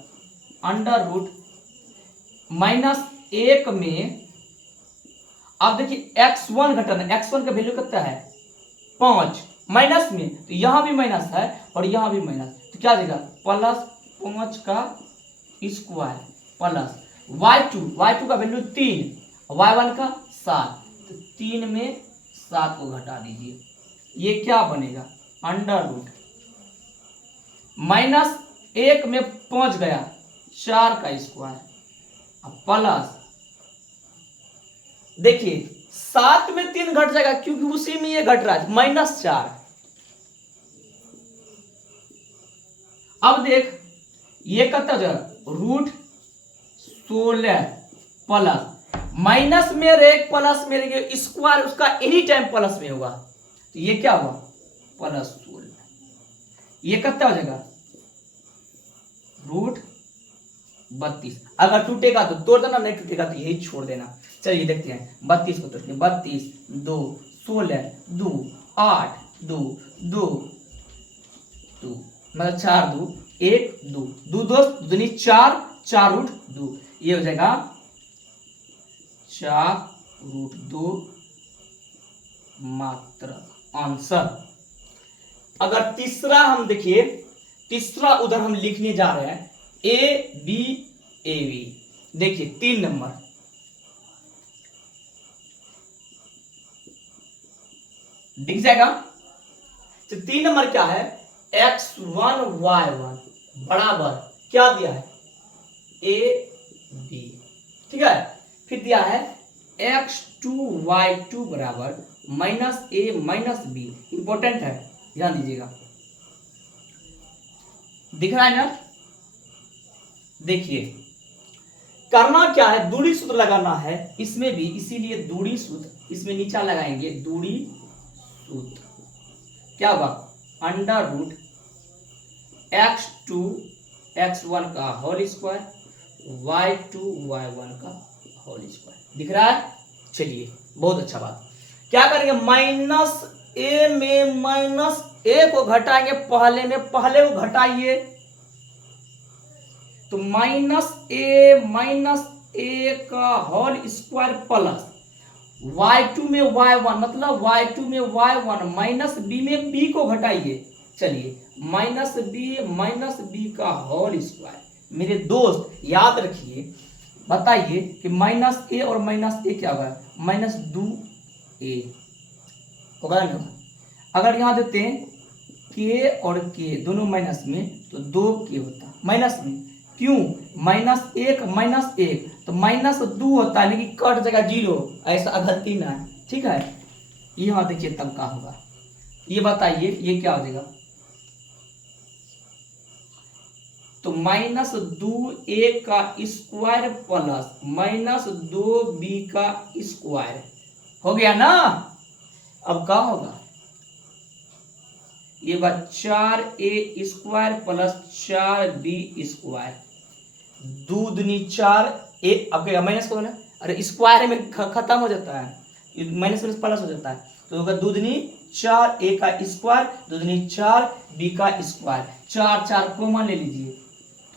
√-1 में, अब देखिए x1 घटाना, x1 का वैल्यू कितना है 5, माइनस में तो यहां भी माइनस है और यहां भी माइनस, तो क्या देगा +5 का स्क्वायर प्लस y2 का वैल्यू 3, y1 का 7, तो 3 में 7 को घटा दीजिए। ये क्या बनेगा, √-1 में 5 गया 4 का स्क्वायर प्लस, देखिए 7 में 3 घट जाएगा क्योंकि उसी में ये घट रहा है, -4। अब देख ये कितना हो जाएगा, √16 प्लस, माइनस में रहे प्लस में रहे, स्क्वायर उसका एनी टाइम प्लस में होगा, तो ये क्या हुआ +16। ये कितना हो जाएगा √32। अगर टूटेगा तो तोड़ देना, नहीं टूटेगा तो यही छोड़ देना। चलिए देखते हैं 32 को तोड़ते हैं, 32 2 16 2 8 2 2 2 मतलब 4 2 1 2 2 2 4 4√2, ये हो जाएगा 4√2 मात्र आंसर। अगर तीसरा हम देखिए, तीसरा उधर हम लिखने जा रहे हैं ABAB, देखिए 3 नंबर, दिख जाएगा। तो 3 नंबर क्या है, x1 y1 बराबर क्या दिया है AB, ठीक है। फिर दिया है x2 y2 बराबर -a - b, इंपॉर्टेंट है, ध्यान दीजिएगा। दिख रहा है ना, देखिए करना क्या है, दूरी सूत्र लगाना है इसमें भी, इसीलिए दूरी सूत्र इसमें नीचा लगाएंगे। दूरी सूत्र क्या होगा, √x2 x1 का होल स्क्वायर y2 y1 का होल स्क्वायर, दिख रहा है। चलिए बहुत अच्छा बात, क्या करेंगे, -a में -a को घटाएंगे, पहले में पहले को घटाइए, तो -a का होल स्क्वायर प्लस y2 में y1, मतलब y2 में y1 -b में b को घटाइए। चलिए -b का होल स्क्वायर। मेरे दोस्त याद रखिए, बताइए कि -a और -a क्या होगा, -2a होगा ना। अगर यहां देते हैं k और k दोनों माइनस में, तो 2k होता माइनस में, क्यों -1 तो -2 होता है, लेकिन कट जाएगा 0, ऐसा गलती ना है, ठीक है। यहां देखिए तब का होगा, ये बताइए ये क्या हो जाएगा, तो -2a का स्क्वायर प्लस -2b का स्क्वायर हो गया ना। अब क्या होगा, ये बात 4a square plus 4b square, 2 दूनी 4 a, अब क्या माइनस को ना, अरे स्क्वायर में खत्म हो जाता है, माइनस में प्लस हो जाता है, तो होगा 2 दूनी 4a का स्क्वायर, 2 दूनी 4b का स्क्वायर, 4 4 कॉमन ले लीजिए,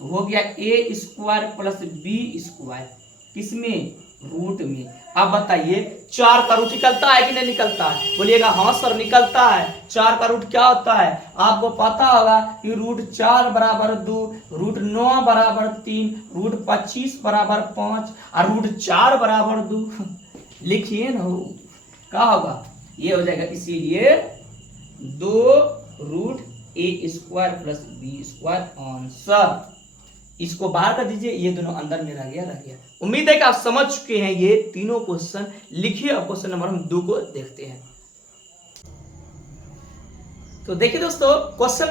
तो हो गया a square plus b square, किसमें, रूट में। आप बताइए 4 का रूट निकलता है कि नहीं निकलता है, बोलिएगा हाँ सर निकलता है। 4 का रूट क्या होता है, आपको पता होगा कि √4 बराबर 2, √9 बराबर 3, √25 बराबर 5 और √4 बराबर 2। लिखिए ना, क्या होगा, ये हो जाएगा, इसीलिए 2√a square plus b square answer. इसको बाहर कर दीजिए, ये दोनों अंदर में रह गया। उम्मीद है कि आप समझ चुके हैं ये तीनों क्वेश्चन। लिखिए, अब क्वेश्चन नंबर हम 2 को देखते हैं। तो देखिए दोस्तों, क्वेश्चन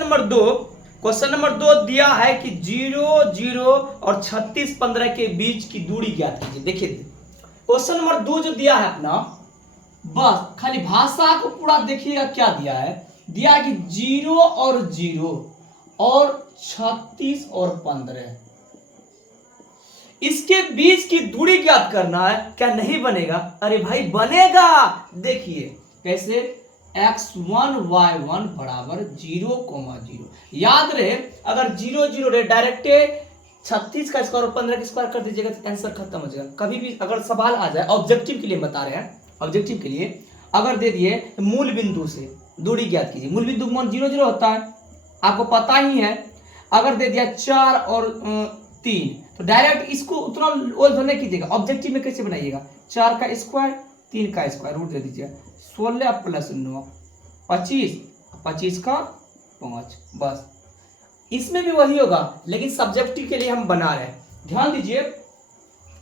नंबर 2 दिया है कि 0 0 और 36 15 के बीच की दूरी ज्ञात कीजिए। देखिए क्वेश्चन नंबर 2 जो दिया है अपना, बस खाली भाषा को पूरा देखिएगा क्या दिया है। दिया है कि 0 और 0 और 36 और 15, इसके बीच की दूरी ज्ञात करना है। क्या नहीं बनेगा? अरे भाई बनेगा। देखिए कैसे, x1 y1 बराबर 0, 0। याद रहे, अगर 0 0 रहे डायरेक्ट 36 का स्क्वायर और 15 का स्क्वायर कर दीजिएगा तो आंसर खत्म हो जाएगा। कभी भी अगर सवाल आ जाए, ऑब्जेक्टिव के लिए बता रहे हैं, ऑब्जेक्टिव के लिए अगर दे दिए मूल बिंदु से दूरी ज्ञात कीजिए, मूल बिंदु मान 0 0 होता है, आपको पता ही है। अगर दे दिया 4 और 3, तो डायरेक्ट इसको उतना ओल धोने कीजिएगा। ऑब्जेक्टिव में कैसे बनाइएगा? 4 का स्क्वायर 3 का स्क्वायर रूट दे दीजिए, 16 प्लस 9 25, 25 का 5, बस। इसमें भी वही होगा, लेकिन सब्जेक्टिव के लिए हम बना रहे हैं। ध्यान दीजिए,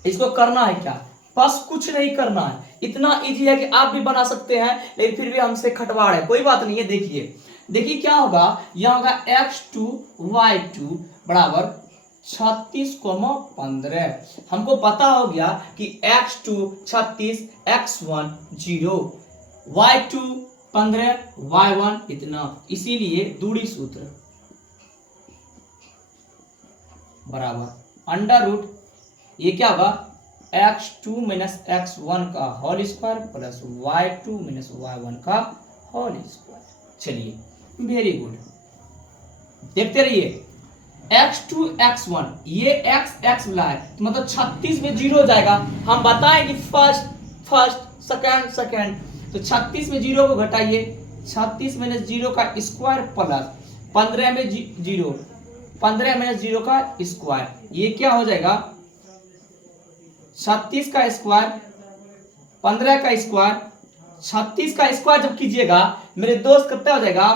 इसको करना है क्या, बस कुछ नहीं करना है। इतना इजी है कि आप भी बना सकते हैं, लेकिन फिर भी हमसे खटवाड़ है, कोई बात नहीं है। देखिए क्या होगा, यह होगा x2 y2 बराबर 36, 15। हमको पता हो गया कि x2 36, x1 0, y2 15, y1 इतना। इसीलिए दूरी सूत्र बराबर अंडर रूट, ये क्या होगा, x2 माइनस x1 का whole square plus y2 minus y1 का होल स्क्वायर। चलिए वेरी गुड, देखते रहिए। x2 x1, ये x मिला है, तो मतलब 36 में 0 हो जाएगा। हम बताएंगे फर्स्ट सेकंड, तो 36 में 0 को घटाइए, 36 माइनस 0 का स्क्वायर प्लस 15 में 0, 15 माइनस 0 का स्क्वायर, ये क्या हो जाएगा, 36 का स्क्वायर 15 का स्क्वायर। 36 का स्क्वायर जब कीजिएगा मेरे दोस्त कितना हो जाएगा,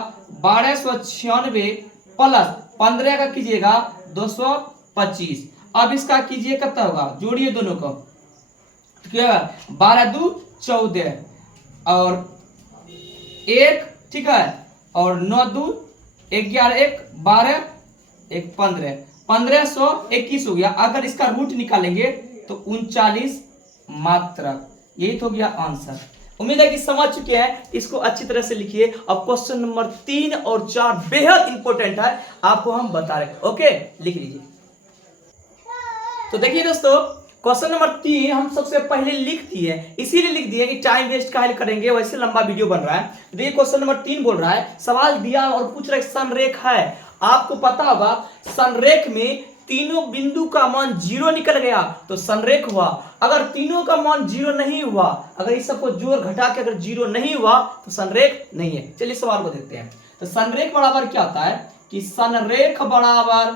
1296 प्लस 15 का कीजिएगा 225। अब इसका कीजिए कितना होगा, जोड़िए दोनों को, क्या 12 2 14 और 1, ठीक है, और 9 2 11 1 12 1 15, 1521 हो गया। अगर इसका रूट निकालेंगे तो 39 मात्रक, यही तो हो गया आंसर। उम्मीद है कि समझ चुके हैं, इसको अच्छी तरह से लिखिए। अब क्वेश्चन नंबर 3 और 4 बेहद इंपॉर्टेंट है, आपको हम बता रहे हैं। ओके, लिख लीजिए। तो देखिए दोस्तों, क्वेश्चन नंबर 3 हम सबसे पहले लिख दिए, इसीलिए लिख दिए कि टाइम वेस्ट काहे करेंगे, वैसे लंबा वीडियो बन रहा है। देखिए क्वेश्चन नंबर 3 बोल रहा है, सवाल दिया और पूछ रहा है संरेख है। आपको पता होगा संरेख में तीनों बिंदु का मान 0 निकल गया तो संरेख हुआ। अगर तीनों का मान 0 नहीं हुआ, अगर इस सबको जोड़ घटा के अगर 0 नहीं हुआ तो संरेख नहीं है। चलिए सवाल को देखते हैं। तो संरेख बराबर क्या होता है कि संरेख बराबर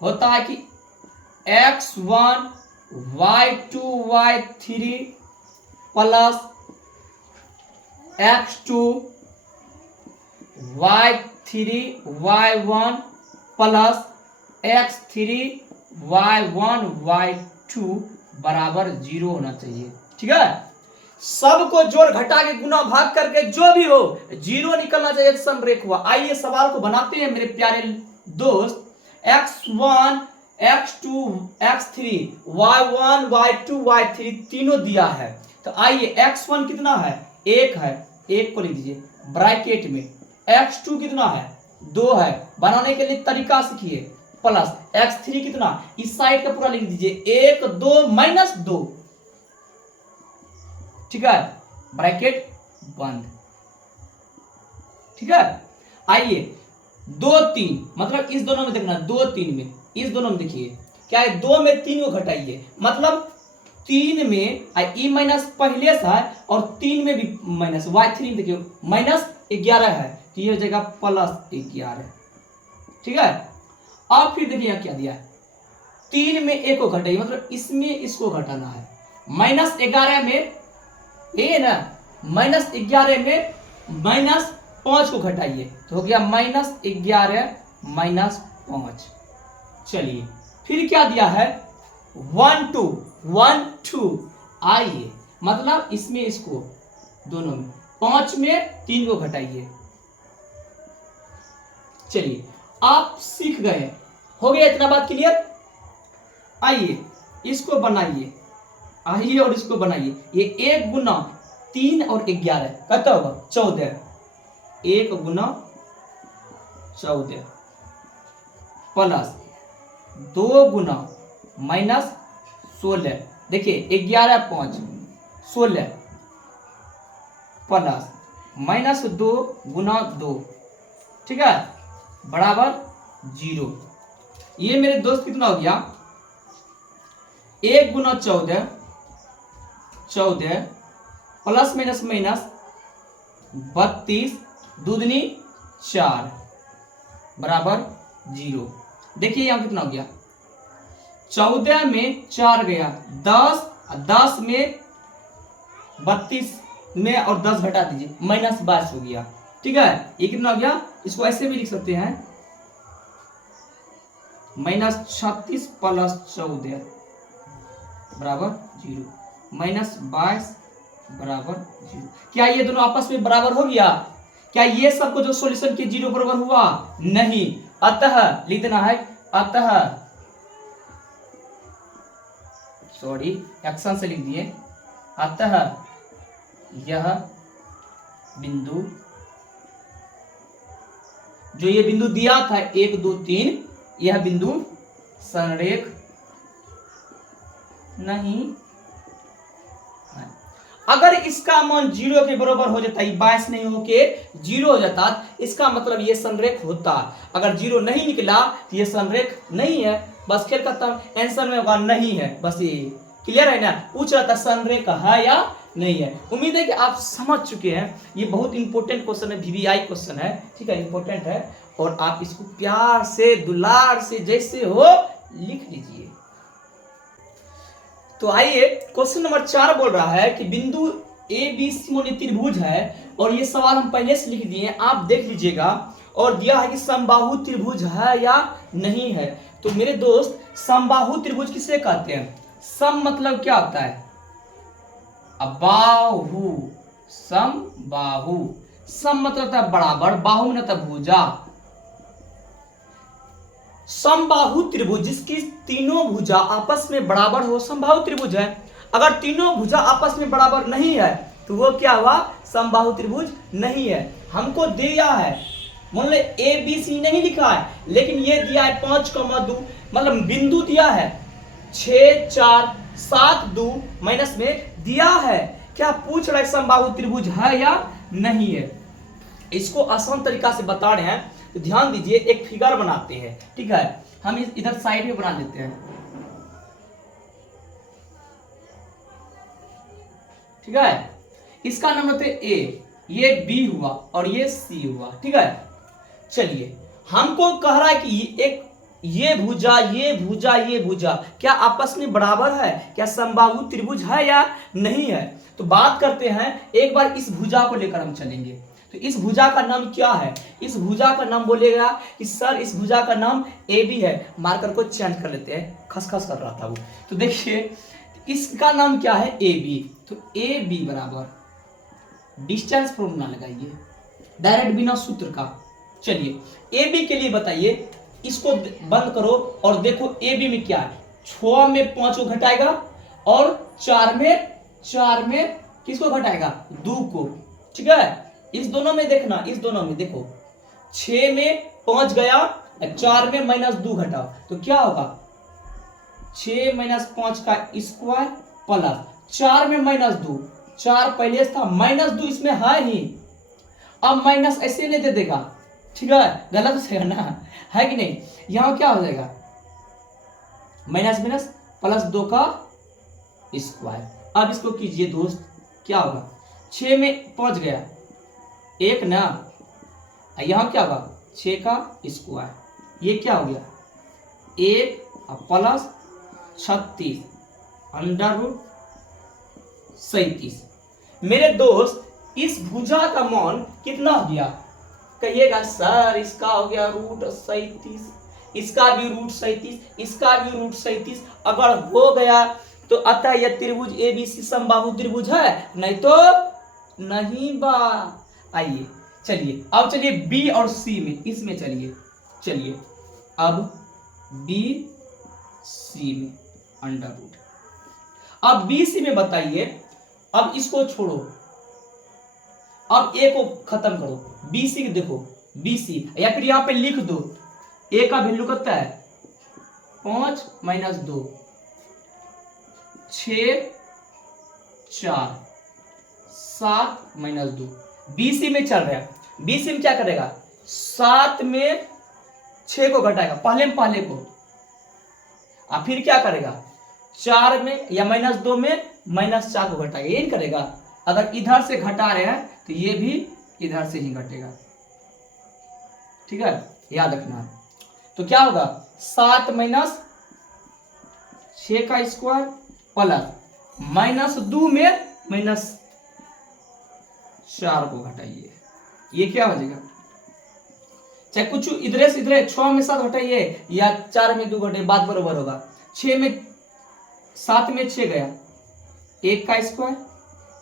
होता है कि x1 y2 y3 plus x2 y3 y1 plus x3 y1 y2 बराबर 0 होना चाहिए। ठीक है, सबको जोड़ घटा के गुना भाग करके जो भी हो 0 निकलना चाहिए तो संरेख हुआ। आइए सवाल को बनाते हैं मेरे प्यारे दोस्त। x1 x2 x3 y1 y2 y3 तीनों दिया है, तो आइए x1 कितना है, 1 है, 1 को लिख दीजिए ब्रैकेट में। x2 कितना है, 2 है, बनाने के लिए तरीका सीखिए, प्लस x3 कितना, इस साइड का पूरा लिख दीजिए 1 2 माइनस 2। ठीक है, ब्रैकेट बंद। ठीक है, आइए 2 3, मतलब इस दोनों में देखना, 2 3 में, इस दोनों में देखिए क्या है, 2 में 3 को घटाइए, मतलब 3 में ई माइनस पहले से है और 3 में भी माइनस, y3 में देखिए माइनस 11 है, तो ये हो जाएगा प्लस 11। ठीक है, अब फिर देखिए क्या दिया है, 3 में 1 को घटाइए, मतलब इसमें इसको घटाना है, माइनस 11 में ये ना, माइनस 11 में माइनस 5 को घटाइए तो हो गया माइनस 11 माइनस 5। चलिए फिर क्या दिया है, 1 2 1 2, आइए मतलब इसमें इसको दोनों में, 5 में 3 को घटाइए। चलिए आप सीख गए, हो गया इतना बात क्लियर। आइए इसको बनाइए, आइए और इसको बनाइए। ये 1 गुना 3 और 11 कितना होगा 14। 1 गुना 14 प्लस 2 गुना माइनस 16। देखिए 11 5 16 प्लस माइनस 2 गुना 2, ठीक है, बराबर 0। ये मेरे दोस्त कितना हो गया 1 गुना 14 प्लस माइनस माइनस 32 दूनी 4 बराबर 0। देखिए यहां कितना हो गया 14 में 4 गया 10, 10 में 32 में और 10 घटा दीजिए माइनस 22 हो गया, ठीक है। ये कितना हो गया, इसको ऐसे भी लिख सकते हैं माइनस 36 प्लस 14 बराबर 0, माइनस 22 बराबर 0। क्या ये दोनों आपस में बराबर हो गया? क्या ये सबको जो सॉल्यूशन के 0 बराबर हुआ? नहीं। अतः लिख देना है, अतः सॉरी एक्शन से लिख दिए, अतः यह बिंदु, जो ये बिंदु दिया था 1 2 3, यह बिंदु संरेख नहीं है। अगर इसका मान 0 के बराबर हो जाता है, 22 नहीं होके 0 हो जाता, इसका मतलब ये संरेख होता। अगर 0 नहीं निकला तो ये संरेख नहीं है, बस खेल खत्म। आंसर में होगा नहीं है, बस ये क्लियर है ना। पूछ रहा था संरेख है या नहीं है। उम्मीद है कि आप समझ चुके हैं। ये बहुत इंपॉर्टेंट क्वेश्चन है, वीवीआई क्वेश्चन है, ठीक है, इंपॉर्टेंट है। और आप इसको प्यार से दुलार से जैसे हो लिख लीजिए। तो आइए क्वेश्चन नंबर 4 बोल रहा है कि बिंदु ए बी सी त्रिभुज है, और ये सवाल हम पहले से लिख दिए, आप देख लीजिएगा। और दिया है कि समबाहु त्रिभुज है या नहीं है। तो मेरे दोस्त समबाहु त्रिभुज किसे कहते हैं? सम मतलब क्या होता है? बाहु, सम बाहु। सम मतलब होता है बराबर, बाहु मतलब होता है भुजा। समबाहु त्रिभुज जिसकी तीनों भुजा आपस में बराबर हो, समबाहु त्रिभुज है। अगर तीनों भुजा आपस में बराबर नहीं है तो वो क्या हुआ? समबाहु त्रिभुज नहीं है। हमको दिया है, मान लो ए बी सी नहीं लिखा है, लेकिन ये दिया है 5,2, मतलब बिंदु दिया है 6 4 7 2 माइनस में दिया है। क्या पूछ रहा है समबाहु त्रिभुज है या नहीं है? इसको आसान तरीका से बता रहे हैं, तो ध्यान दीजिए। एक फिगर बनाते हैं, ठीक है, हम इधर साइड में बना लेते हैं, ठीक है। इसका नाम होता है ए, ये बी हुआ और ये सी हुआ, ठीक है। चलिए हमको कह रहा है कि एक ये भुजा ये भुजा ये भुजा क्या आपस में बराबर है? क्या समबाहु त्रिभुज है या नहीं है? तो बात करते हैं, एक बार इस भुजा को लेकर हम चलेंगे। तो इस भुजा का नाम क्या है? इस भुजा का नाम बोलेगा कि सर इस भुजा का नाम ए बी है। मार्कर को चेंज कर लेते हैं, खसखस कर रहा था वो। तो देखिए इसका नाम क्या है? A B. तो ए बी बराबर डिस्टेंस फॉर्मूला लगाइए डायरेक्ट बिना सूत्र का। चलिए ए बी के लिए बताइए, इसको बंद करो और देखो ए बी में क्या है। 6 में 5 को घटाएगा और 4 में किसको घटाएगा? 2 को, ठीक है। इस दोनों में देखना, इस दोनों में देखो, 6 में 5 गया, 4 में -2 घटाओ तो क्या होगा? 6 - 5 का स्क्वायर प्लस 4 में -2, 4 पहले था, -2 इसमें है ही। अब माइनस ऐसे नहीं दे देगा, ठीक है, गलत हो जाएगा ना, है कि नहीं। यहां क्या हो जाएगा? माइनस +2 का स्क्वायर। अब इसको कीजिए दोस्त, क्या होगा? 6 में 5 गया 1 ना, यहां क्या होगा? 6 का स्क्वायर। ये क्या हो गया? 1 प्लस 36 √37। मेरे दोस्त इस भुजा का मान कितना हो गया? कहिएगा सर इसका हो गया √37, इसका भी √37, इसका भी √37। अगर हो गया तो अतः यह त्रिभुज एबीसी समबाहु त्रिभुज है, नहीं तो नहीं बा। आइए चलिए, अब चलिए बी और सी में, इसमें चलिए अब बी सी में अंडर रूट। अब बी सी में बताइए, अब इसको छोड़ो, अब ए को खत्म करो, बी सी देखो, बी सी या फिर यहां पे लिख दो, ए का वैल्यू कितना है 5 माइनस 2 6 4 7 माइनस 2। बीसी में चल रहा है, बीसी में क्या करेगा 7 में 6 को घटाएगा, पहले को, और फिर क्या करेगा 4 में या माइनस 2 में माइनस 4 को घटाएगा, यही करेगा। अगर इधर से घटा रहे हैं तो ये भी इधर से ही घटेगा, ठीक है, याद रखना है। तो क्या होगा 7 माइनस 6 का स्क्वायर प्लस माइनस 2 में माइनस 4 को घटाइए, ये क्या हो जाएगा, चाहे कुछ इधर से इधर 6 में 7 घटाइए या 4 में 2 घटाइए, बात बराबर होगा। 6 में 7 में 6 गया, 1 का square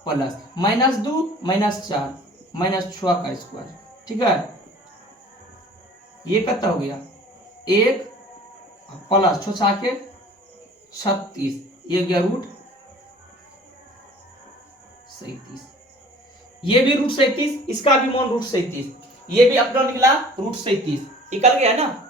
plus minus 2 minus 4 minus 6 का स्क्वायर, ठीक है, ये कितना हो गया 1 प्लस 6 के 36, ये गया रूट 37, ये भी रूट 37, इसका भी मान रूट 37, ये भी अपना निकला रूट 37, निकल गया ना,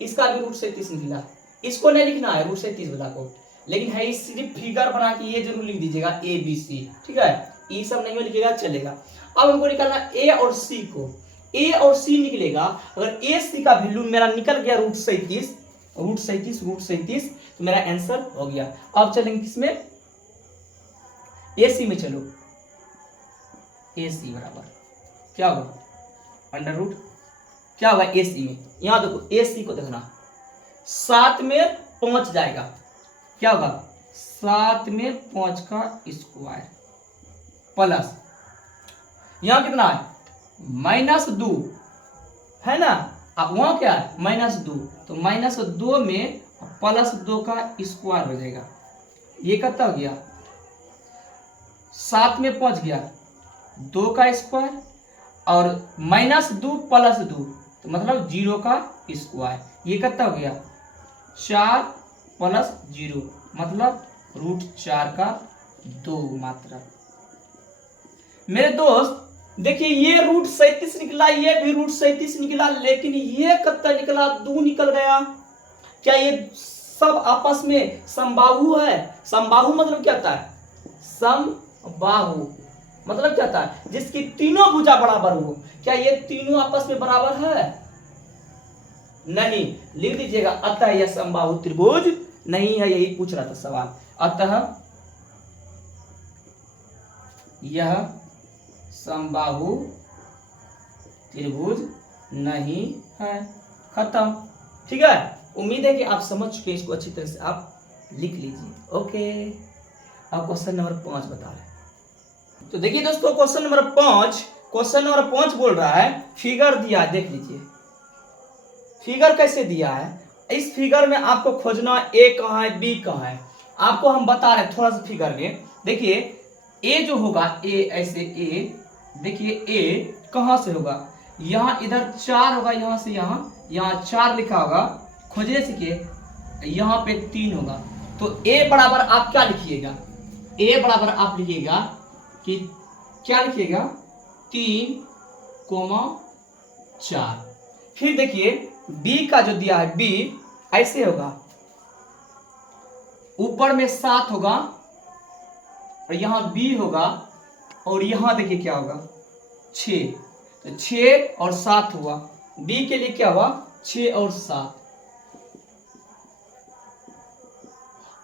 इसका भी रूट 37 निकला। इसको नहीं लिखना है रूट 37 वाला को, लेकिन है सिर्फ फिगर बना के ये जरूर लिख दीजिएगा ए बी सी, ठीक है, ये सब नहीं लिखिएगा चलेगा। अब हमको निकालना ए और सी को, ए और सी निकलेगा, अगर ए सी का वैल्यू मेरा निकल गया रूट 37 तो मेरा आंसर हो गया। अब चलेंगे किसमें, ए सी में, चलो ए सी बराबर क्या होगा अंडर रूट, क्या होगा ए सी में, यहां देखो ए सी को देखना, 7 में 5 जाएगा, क्या होगा 7 में 5 का स्क्वायर प्लस यहां कितना है माइनस 2 है ना, अब वहां क्या है माइनस 2, तो माइनस 2 में प्लस 2 का स्क्वायर हो जाएगा, ये कितना हो गया 7 में 5 गया 2 का स्क्वायर और माइनस 2 प्लस 2 तो मतलब 0 का स्क्वायर, ये कितना हो गया 4 प्लस 0 मतलब रूट 4 का 2 मात्रा। मेरे दोस्त देखिए ये रूट 37 निकला, ये भी रूट 37 निकला, लेकिन ये कितना निकला 2 निकल गया। क्या ये सब आपस में समबाहु है? समबाहु मतलब क्या होता है, समबाहु मतलब क्या होता है जिसकी तीनों भुजा बराबर हो। क्या ये तीनों आपस में बराबर है? नहीं, लिख दीजिएगा अतः यह समबाहु त्रिभुज नहीं है, यही पूछ रहा था सवाल। अतः यह समबाहु त्रिभुज नहीं है, खत्म। ठीक है, उम्मीद है कि आप समझ चुके हैं, इसको अच्छी तरह से आप लिख लीजिए। ओके, अब क्वेश्चन नंबर 5 बता रहे हैं। तो देखिए दोस्तों क्वेश्चन नंबर 5 बोल रहा है फिगर दिया है, देख लीजिए फिगर कैसे दिया है। इस फिगर में आपको खोजना ए कहाँ है बी कहाँ है, आपको हम बता रहे हैं थोड़ा सा फिगर में। देखिए ए जो होगा ए ऐसे ए, देखिए ए कहाँ से होगा, यहाँ इधर 4 होगा, यहाँ से यहाँ 4 लिखा होगा, खोजने सीखिए यहाँ पे 3 होगा। तो ए बराबर आप क्या लिखिएगा, ए बराबर आप लिखिएगा कि क्या लिखिएगा 3,4। फिर देखिए बी का जो दिया है बी ऐसे होगा, ऊपर में 7 होगा और यहाँ बी होगा और यहाँ देखिए क्या होगा 6, तो 6 और 7 हुआ। बी के लिए क्या हुआ 6 और 7।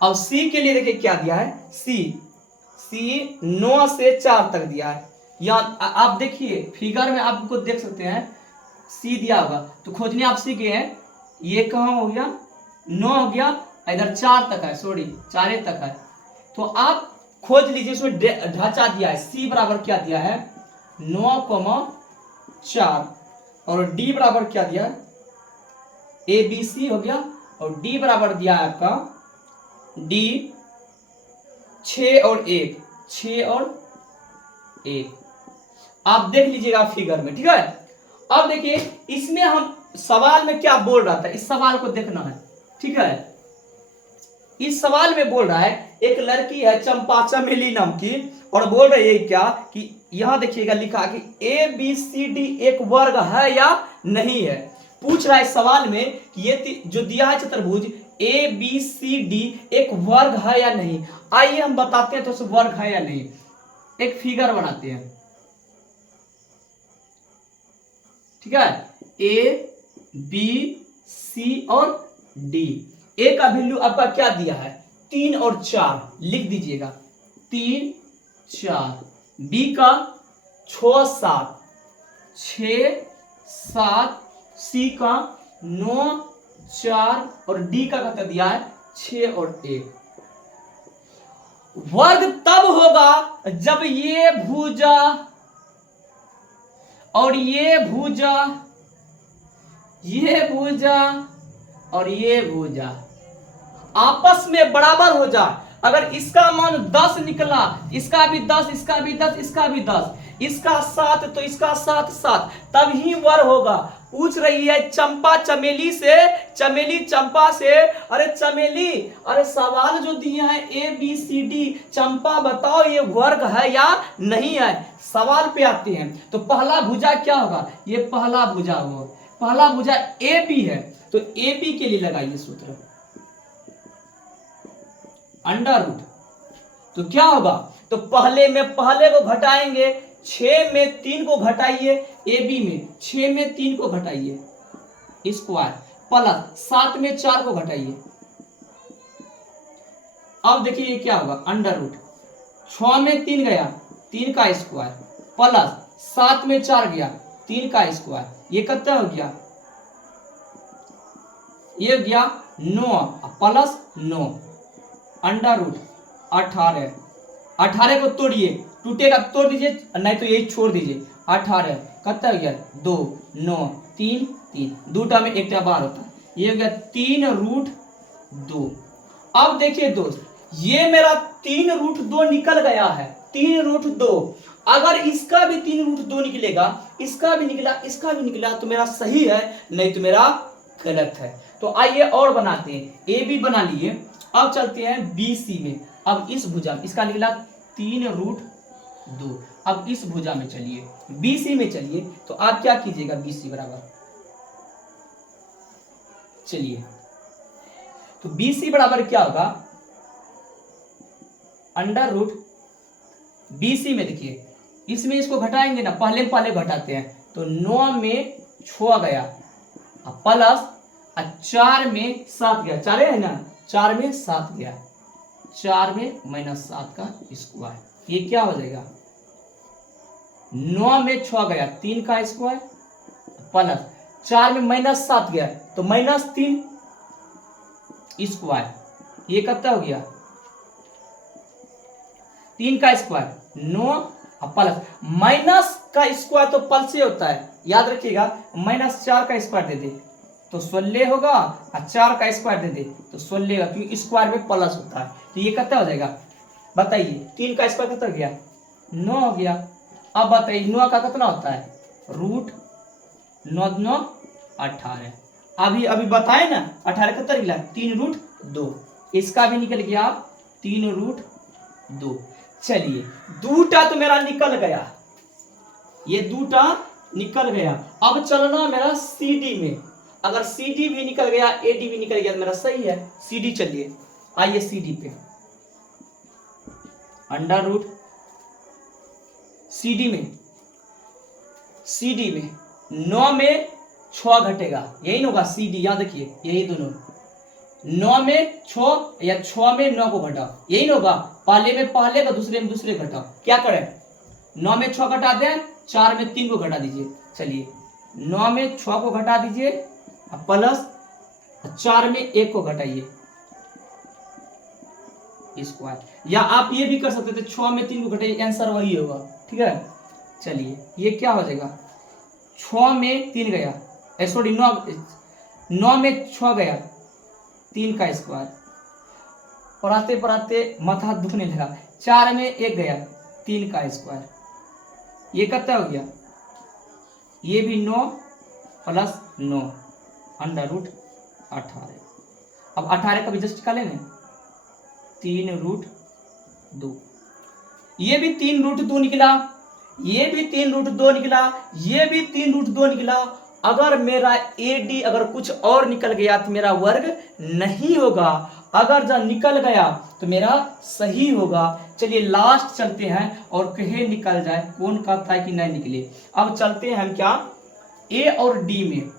अब सी के लिए देखिए क्या दिया है, सी 9 से 4 तक दिया है। यहाँ आप देखिए फिगर में आपको देख सकते हैं सी दिया होगा, तो खोजने आप सीख गए हैं। ये कहाँ हो गया 9 हो गया, इधर 4 तक है, सॉरी 4 तक है, तो आप खोज लीजिए। इसमें ढांचा दिया है, सी बराबर क्या दिया है 9,4 और डी बराबर क्या दिया है ए बी सी हो गया, और डी बराबर दिया है आपका डी 6 और 1, 6 और 1 आप देख लीजिएगा फिगर में, ठीक है। अब देखिए इसमें हम सवाल में क्या बोल रहा था, इस सवाल को देखना है, ठीक है। इस सवाल में बोल रहा है एक लड़की है चंपा चमेली नाम की, और बोल रही है क्या कि यहां देखिएगा लिखा कि ए बी सी डी एक वर्ग है या नहीं है। पूछ रहा है इस सवाल में कि ये जो दिया है चतुर्भुज ए बी सी डी एक वर्ग है या नहीं। आइए हम बताते हैं तो उस वर्ग है या नहीं। एक फिगर बनाते हैं, ठीक है। ए बी सी और डी। ए का वैल्यू आपका क्या दिया है 3 और 4, लिख दीजिएगा 3 4। बी का 6 7 6 7, सी का 9 4 और डी का कितना दिया है 6 और 1। वर्ग तब होगा जब ये भुजा और ये भुजा, ये भुजा और ये भुजा आपस में बराबर हो जाए। अगर इसका मान 10 निकला, इसका भी 10, इसका भी 10, इसका भी 10, इसका 7 तो इसका 7 7, तब ही वर्ग होगा। पूछ रही है चंपा चमेली से, चमेली चंपा से, अरे चमेली, अरे सवाल जो दिया है ए बी सी डी, चंपा बताओ ये वर्ग है या नहीं है। सवाल पे आते हैं तो पहला भुजा क्या होगा, ये पहला भुजा होगा। पहला भुजा ए बी है तो ए बी के लिए लगाइए सूत्र अंडर रूट। तो क्या होगा, तो पहले में पहले को घटाएंगे, 6 में 3 को घटाइए, ए बी में 6 में 3 को घटाइए स्क्वायर, प्लस 7 में 4 को घटाइए। अब देखिए ये क्या होगा अंडर रूट, 6 में 3 गया 3 का स्क्वायर, प्लस 7 में 4 गया 3 का स्क्वायर, ये कितना हो गया, ये हो गया 9 प्लस 9 अंडर रूट 18। 18 को तोड़िए, टूटेगा तोड़ दीजिए, नहीं तो यही छोड़ दीजिए। 18 कितना हो गया 2 9 3 3, 2टा में 1टा बाहर होता है, ये हो गया 3 रूट 2। अब देखिए दोस्त, ये मेरा 3 रूट 2 निकल गया है, 3 रूट 2। अगर इसका भी 3 रूट 2 निकलेगा, इसका भी निकला, इसका भी निकला, तो मेरा सही है, नहीं तो मेरा गलत है। तो आइए और बनाते हैं, ए बी बना लिए। अब चलते हैं बी सी में। अब इस भुजा में इसका निकला 3 रूट 2। अब इस भुजा में चलिए, बी सी में चलिए, तो आप क्या कीजिएगा बी सी बराबर, चलिए तो बी सी बराबर क्या होगा अंडर रूट बी सी में। देखिए इसमें इसको घटाएंगे ना, पहले पहले घटाते हैं, तो 9 में 6 गया प्लस 4 में 7 गया, 4 है ना, 4 में 7 गया, 4 में -7 का स्क्वायर, ये क्या हो जाएगा 9 में 6 गया 3 का स्क्वायर, प्लस 4 में -7 गया तो -3 स्क्वायर, ये कितना हो गया 3 का स्क्वायर 9 प्लस माइनस का स्क्वायर तो प्लस से होता है, याद रखिएगा, -4 का स्क्वायर दे दे तो 16 होगा, और 4 का स्क्वायर दे दे तो 16 होगा, क्योंकि स्क्वायर में प्लस होता है। तो ये कितना हो जाएगा बताइए, 3 का स्क्वायर कितना हो गया 9 हो गया। अब बताइए 9 का कितना होता है रूट 9 9 18। अभी अभी बताए ना 18 कितना निकला 3 रूट 2, इसका भी निकल गया 3 रूट 2। चलिए 2टा तो मेरा निकल गया, ये 2टा निकल गया। अब चलना मेरा सी डी में, अगर सी डी भी निकल गया ए डी भी निकल गया तो मेरा सही है। सी डी चलिए, आइए सी डी पे अंडर रूट सी डी में, सी डी में 9 में 6 घटेगा, यही ना होगा सी डी, यहां देखिए यही दोनों, 9 में 6 या 6 में 9 को घटाओ, यही ना होगा, पहले में पहले का दूसरे में दूसरे घटाओ। क्या करें 9 में 6 घटा दें, 4 में 3 को घटा दीजिए। चलिए 9 में 6 को घटा दीजिए प्लस 4 में 1 को घटाइए स्क्वायर, या आप ये भी कर सकते थे 6 में 3 को घटाइए, आंसर वही होगा, ठीक है। चलिए ये क्या हो जाएगा 6 में 3 गया, सॉरी 9 में 6 गया 3 का स्क्वायर, पढ़ाते माथा दुखने लगा, 4 में 1 गया 3 का स्क्वायर, ये कितना हो गया, ये भी 9 प्लस 9 अंडर रूट 18। अब 18 का भी जस्ट निकाले ना, 3√2। ये भी 3√2 निकला, ये भी 3√2 निकला, ये भी 3√2 निकला। अगर मेरा AD अगर कुछ और निकल गया तो मेरा वर्ग नहीं होगा, अगर जब निकल गया तो मेरा सही होगा। चलिए लास्ट चलते हैं और कहे निकल जाए, कौन कहता है कि नहीं निकले। अब चलते हैं हम क्या, A और D में।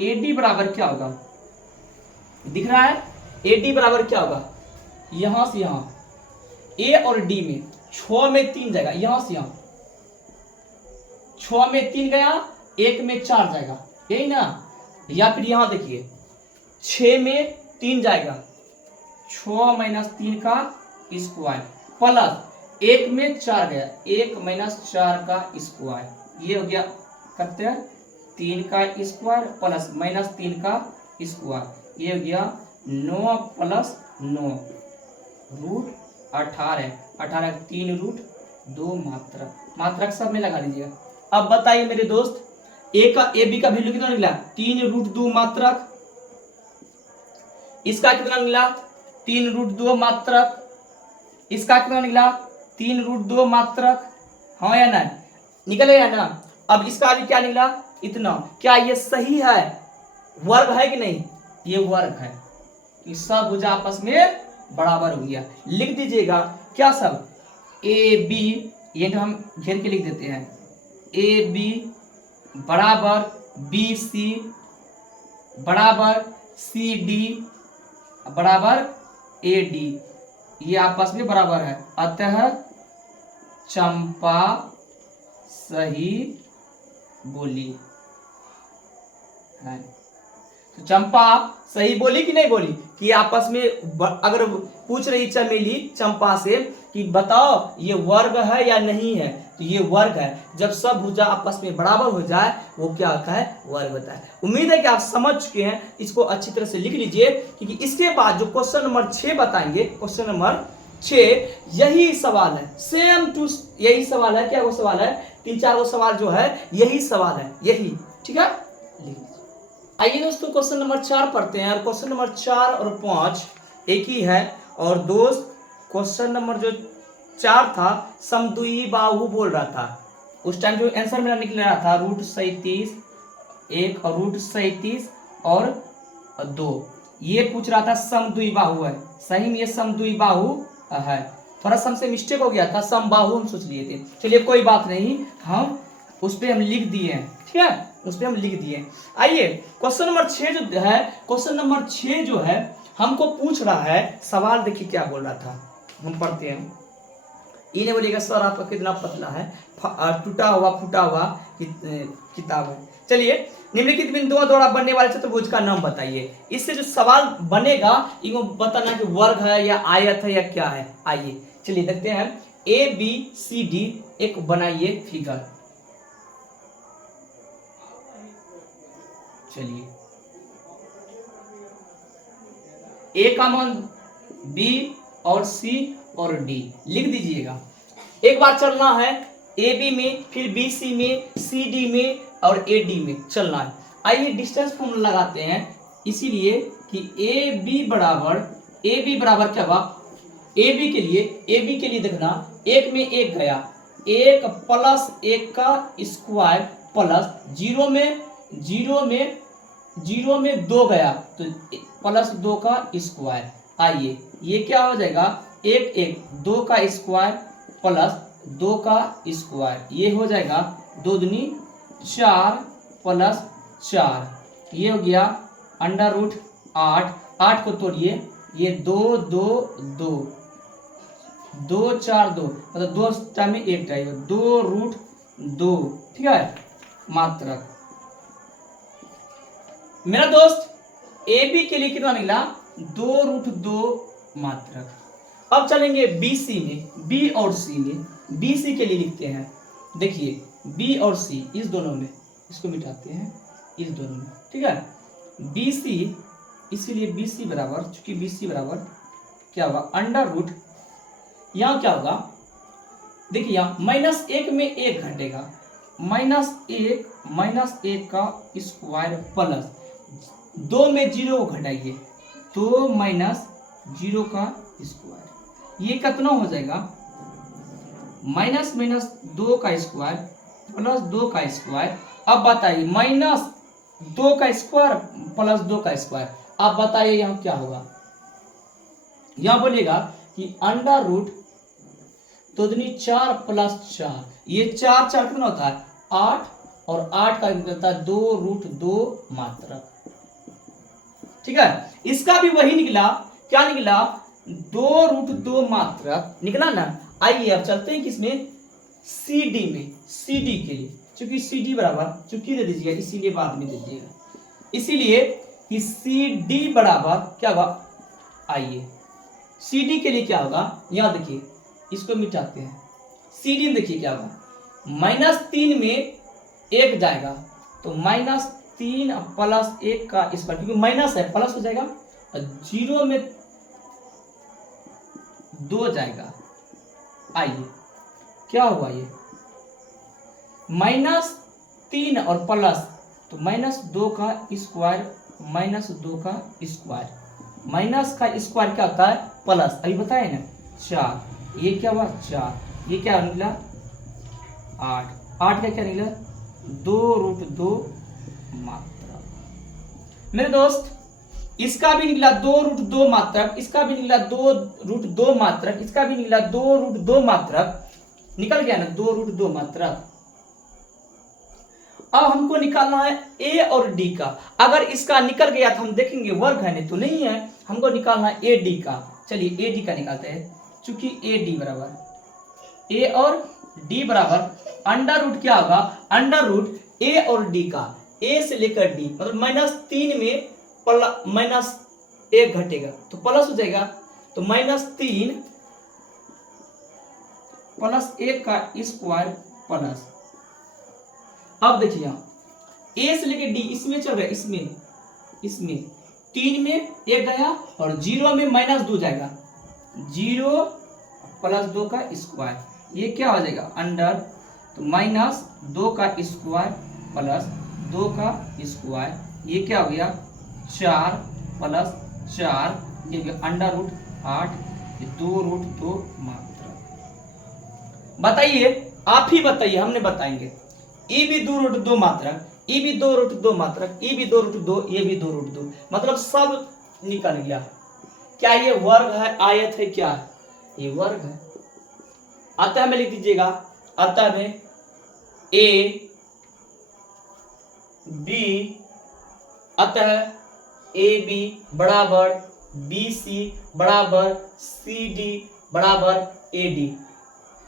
AD बराबर क्या होगा, दिख रहा है, AD बराबर क्या होगा, यहां से यहां A और D में 6 में 3 जाएगा, यहां से यहां 6 में 3 गया, 1 में 4 जाएगा, यही ना। या फिर यहां देखिए 6 में 3 जाएगा, 6 - 3 का स्क्वायर प्लस 1 में 4 गया, 1 - 4 का स्क्वायर, ये हो गया करते हैं 3 का स्क्वायर प्लस -3 का स्क्वायर, ये हो गया 9 प्लस 9 रूट 18। 18 3√2 मात्रक सब में लगा दीजिएगा। अब बताइए मेरे दोस्त, AB का वैल्यू कितना निकला, 3√2 मात्रक। इसका कितना निकला, 3√2 मात्रक। इसका कितना निकला, 3√2 मात्रक। हाँ या ना, निकल गया ना। अब इसका भी क्या निकला, इतना। क्या ये सही है, वर्ग है कि नहीं, ये वर्ग है। ये सब भुजा आपस में बराबर हो गया। लिख दीजिएगा क्या सब, AB, ये तो हम घेर के लिख देते हैं, AB बराबर BC बराबर CD बराबर AD, ये आपस में बराबर है। अतः चंपा सही बोली है। तो चंपा सही बोली कि नहीं बोली, कि आपस में अगर पूछ रही चमेली चंपा से कि बताओ ये वर्ग है या नहीं है, तो ये वर्ग है। जब सब भुजा आपस में बराबर हो जाए वो क्या होता है, वर्ग होता है। उम्मीद है कि आप समझ चुके हैं, इसको अच्छी तरह से लिख लीजिए, क्योंकि इसके बाद जो क्वेश्चन नंबर 6 बताएंगे, क्वेश्चन नंबर 6 यही सवाल है, सेम टू यही सवाल है। क्या वो सवाल है, 3-4 वो सवाल जो है यही सवाल है, यही, ठीक है। आइए दोस्तों क्वेश्चन नंबर 4 पढ़ते हैं। और क्वेश्चन नंबर 4 और 5 एक ही है। और दोस्त क्वेश्चन नंबर जो 4 था, समद्विबाहु बाहु बोल रहा था, उस टाइम जो आंसर मेरा निकल रहा था √37 1 और √37 और 2, ये पूछ रहा था समद्विबाहु है। सही में ये समद्विबाहु है, थोड़ा सा हमसे मिस्टेक हो गया था, समबाहु हम सोच लिए थे। चलिए कोई बात नहीं, हम उस पर हम लिख दिए हैं, ठीक है, उस पर हम लिख दिए। आइए क्वेश्चन नंबर 6 जो है, क्वेश्चन नंबर 6 जो है हमको पूछ रहा है सवाल, देखिए क्या बोल रहा था, हम पढ़ते हैं। ये नहीं बोलेगा सर आपका कितना पतला है, टूटा हुआ फूटा हुआ किताब है। चलिए, निम्नलिखित बिंदुओं द्वारा बनने वाले चतुर्भुज का नाम बताइए। इससे जो सवाल बनेगा इनको बताना कि वर्ग है या आयत है या क्या है। आइए चलिए देखते हैं। ABCD एक बनाइए फिगर। चलिए A का मान B और C और D लिख दीजिएगा। एक बार चलना है AB में, फिर BC में, CD में और AD में चलना है। आइए डिस्टेंस फॉर्मूला लगाते हैं, इसीलिए कि AB बराबर क्या हुआ, AB के लिए देखना, 1 में 1 गया, 1 प्लस 1 का स्क्वायर प्लस 0 में 2 गया तो प्लस 2 का स्क्वायर। आइए ये क्या हो जाएगा, 1 2 का स्क्वायर प्लस 2 का स्क्वायर, ये हो जाएगा 2 दूनी 4 प्लस 4, ये हो गया √8। 8 को तोड़िए, ये 2 2 2 2 4 2, मतलब 2 टाइम में 1 जाएगा, 2√2, ठीक है, मात्रक। मेरा दोस्त AB के लिए कितना निकला, 2√2 मात्रक। अब चलेंगे BC में, B और C में। BC के लिए लिखते हैं, देखिए B और C इस दोनों में, इसको मिटाते हैं, इस दोनों में, ठीक है। BC, इसीलिए BC बराबर, चूंकि BC बराबर क्या होगा, √, यहाँ क्या होगा देखिए यहाँ -1 में 1 घटेगा, -1 का स्क्वायर प्लस 2 में 0 घटाइए, 2 माइनस 0 का स्क्वायर, ये कितना हो जाएगा, -2 का स्क्वायर प्लस 2 का स्क्वायर। अब बताइए -2 का स्क्वायर प्लस 2 का स्क्वायर, आप बताइए यहाँ क्या होगा। यहाँ बोलेगा कि अंडर रूट तो 4 प्लस 4, ये 4 4 कितना होता है 8, और 8 का निकलता है 2√2 मात्रक। ठीक है, इसका भी वही निकला, क्या निकला 2√2 मात्रक निकला ना। आइए अब चलते हैं किसमें, CD में, CD के लिए, चूंकि CD बराबर, चूंकि दे दीजिएगा इसीलिए बाद में दे दीजिएगा, इसीलिए कि CD बराबर क्या होगा, आइए CD के लिए क्या होगा, यहां देखिए इसको मिटाते हैं, CD में देखिए क्या होगा, -3 में 1 जाएगा तो -3 प्लस 1 का स्क्वायर, क्योंकि माइनस है प्लस हो जाएगा, और 0 में 2 जाएगा। आइए क्या हुआ, ये -3 और प्लस, तो -2 का स्क्वायर, -2 का स्क्वायर, माइनस का स्क्वायर क्या होता है प्लस, अभी बताए ना 4, ये क्या हुआ 4, ये क्या निकला 8, 8 का क्या निकला 2√2 मात्रक। मेरे दोस्त इसका भी निकला 2√2 मात्रक, इसका भी निकला 2√2 मात्रक, इसका भी निकला 2√2 मात्रक, निकल गया ना 2√2 मात्रक। अब हमको निकालना है ए और डी का, अगर इसका निकल गया तो हम देखेंगे वर्ग है, नहीं तो नहीं है, हमको निकालना है ए डी का। चलिए ए डी का निकालते हैं, चूंकि ए डी बराबर, ए और डी बराबर अंडर रूट क्या होगा, अंडर रूट ए और डी का, ए से लेकर डी, मतलब -3 में -1 घटेगा तो प्लस हो जाएगा, तो -3 प्लस 1 का स्क्वायर प्लस। अब देखिए यहाँ ए से लेके डी इसमें चल रहा है, इसमें 3 में 1 गया और 0 में -2 जाएगा, 0 प्लस 2 का स्क्वायर, ये क्या हो जाएगा अंडर, तो -2 का स्क्वायर प्लस 2 का स्क्वायर, ये क्या हो गया 4 प्लस 4, ये गया अंडर रूट 8, 2√2 मात्रा। बताइए, आप ही बताइए, हम नहीं बताएंगे। ए भी 2√2 मात्रक, ए भी 2√2 मात्रक, ए भी 2√2, ये भी 2√2, मतलब सब निकल गया। क्या ये वर्ग है, आयत है, क्या ये वर्ग है। अतः में लिख दीजिएगा, अतः में ए बी, अतः ए बी बराबर बी सी बराबर सी डी बराबर ए डी,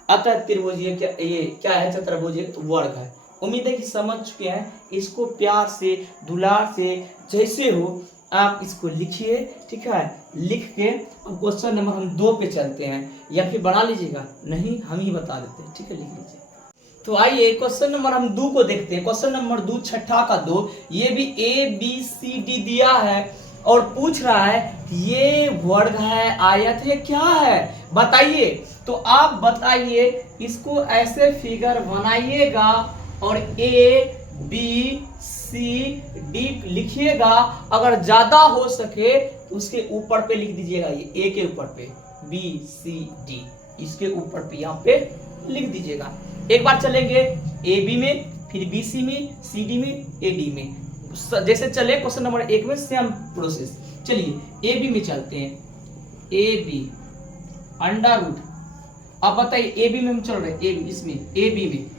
अतः त्रिभुजीय क्या है, चतुर्भुजीय वर्ग है। उम्मीद है कि समझ चुके हैं। इसको प्यार से, दुलार से, जैसे हो आप इसको लिखिए, ठीक है। लिख के अब क्वेश्चन नंबर हम 2 पे चलते हैं, या फिर बना लीजिएगा, नहीं हम ही बता देते हैं, ठीक है, लिख लीजिए। तो आइए क्वेश्चन नंबर हम 2 को देखते हैं। क्वेश्चन नंबर 2 छठा का 2, ये भी ए बी सी डी दिया है और पूछ रहा है ये वर्ग है, आयत है, क्या है, बताइए। तो आप बताइए, इसको ऐसे फिगर बनाइएगा और ए बी सी डी लिखिएगा। अगर ज्यादा हो सके तो उसके ऊपर पे लिख दीजिएगा, ये ए के ऊपर पे बी सी डी, इसके ऊपर पे यहाँ पे लिख दीजिएगा। एक बार चलेंगे ए बी में, फिर बी सी में, सी डी में, ए डी में, जैसे चले क्वेश्चन नंबर 1 में सेम प्रोसेस। चलिए ए बी में चलते हैं, ए बी अंडर रूट, आप बताइए ए बी में हम चल रहे हैं, ए बी इसमें, ए बी में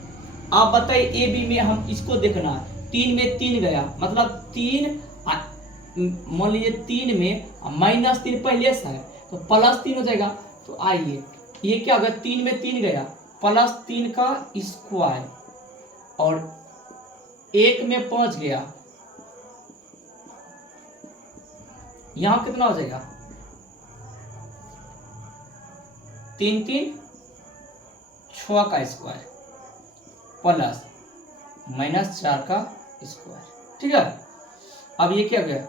आप बताइए, ए बी में हम इसको देखना है, 3 में 3 गया, मतलब 3, मान लीजिए 3 में -3 पहले से है तो +3 हो जाएगा। तो आइए ये क्या होगा, 3 में 3 गया, +3 का स्क्वायर, और 1 में 5 गया, यहां कितना हो जाएगा 3 3 6 का स्क्वायर प्लस -4 का स्क्वायर, ठीक है। अब ये क्या गया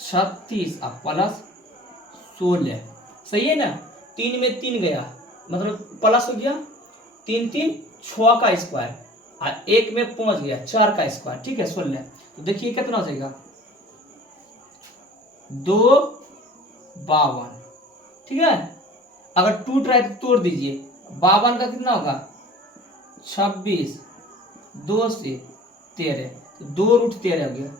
36 अब प्लस 16, सही है ना। 3 में 3 गया मतलब प्लस हो गया 3 3 6 का स्क्वायर और एक में पहुंच गया 4 का स्क्वायर, ठीक है 16। तो देखिए कितना हो जाएगा 2 52, ठीक है। अगर टूट रहा है तो तोड़ दीजिए, 52 का कितना होगा 26, 2 से 13, तो 2√13 हो गया।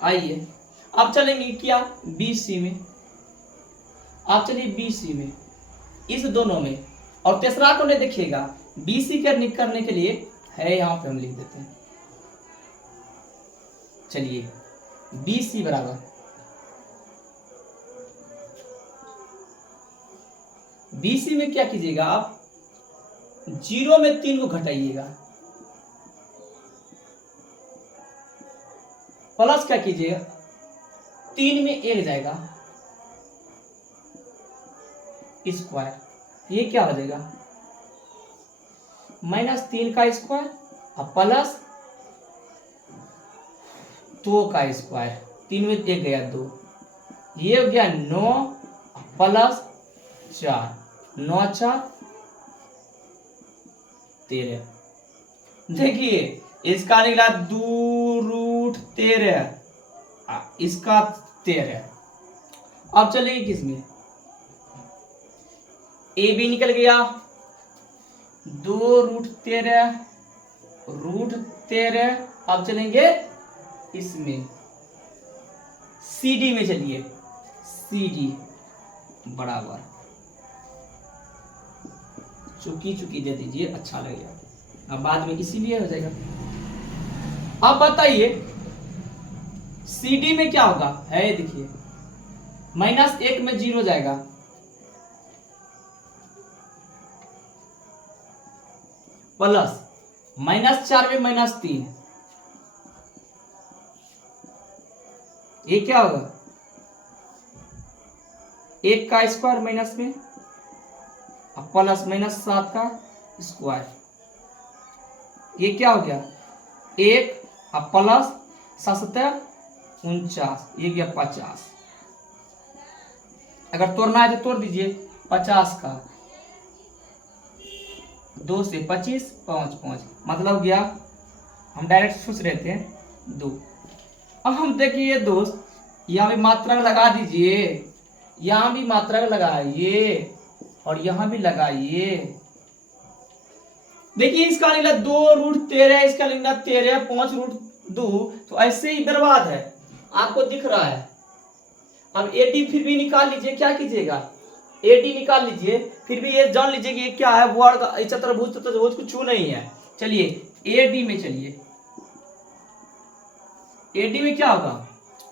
आइए अब चलेंगे क्या BC में। आप चलिए BC में, इस दोनों में, और तीसरा को नहीं देखिएगा, BC करने के लिए है, यहां पे हम लिख देते हैं। चलिए BC बराबर BC में क्या कीजिएगा आप 0 में 3 को घटाइएगा, प्लस क्या कीजिएगा 3 में 1 जाएगा स्क्वायर, ये क्या हो जाएगा -3 का स्क्वायर और प्लस 2 का स्क्वायर, 3 में 1 गया 2, ये हो गया 9 प्लस 4, 9 4 13। देखिए इसका निकला 2√13, इसका 13। अब चलेंगे किसमें, AB निकल गया 2√13 √13। अब चलेंगे इसमें CD में, चलिए CD बराबर चुकी दे दीजिए, अच्छा लगेगा, अब बाद में इसीलिए हो जाएगा। अब बताइए CD में क्या होगा, है देखिए -1 में 0 जाएगा, प्लस -4 में -3, ये क्या होगा 1 का स्क्वायर माइनस में प्लस -7 का स्क्वायर, ये क्या हो गया 1 प्लस 7 49, ये गया 50। अगर तोड़ना है तो तोड़ दीजिए, 50 का 2 से 25 5 5, मतलब गया, हम डायरेक्ट सोच रहे थे 2। अब हम देखिए दोस्त, यहाँ भी मात्रक लगा दीजिए, यहाँ भी मात्रक लगाइए और यहाँ भी लगाइए। देखिए इसका निकला 2√13, इसका निकला 13, 5√2, तो ऐसे ही बर्बाद है, आपको दिख रहा है। अब AD फिर भी निकाल लीजिए, क्या कीजिएगा AD निकाल लीजिए, फिर भी ये जान लीजिए कि ये क्या है, वर्ग चतुर्भुज कुछ नहीं है। चलिए AD में, चलिए AD में क्या होगा,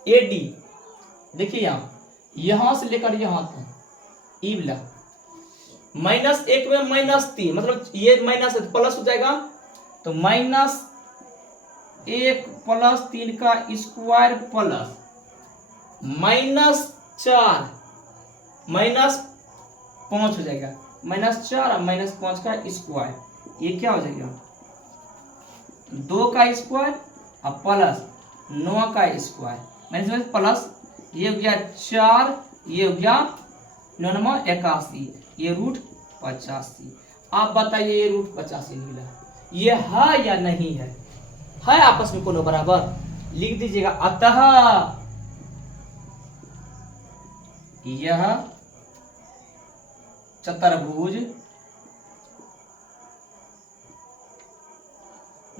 AD देखिए यहां से लेकर यहां तक इबला -1 में -3, मतलब ये माइनस प्लस हो जाएगा, तो -1 प्लस 3 का स्क्वायर प्लस -4 -5 हो जाएगा, -4 और -5 का स्क्वायर, ये क्या हो जाएगा 2 का स्क्वायर और प्लस 9 का स्क्वायर माइनस प्लस, ये हो गया 4, ये हो गया 9 81, ये √85। आप बताइए ये √85 निकला, ये है या नहीं है, आपस में कोनो बराबर, लिख दीजिएगा। अतः यह चतुर्भुज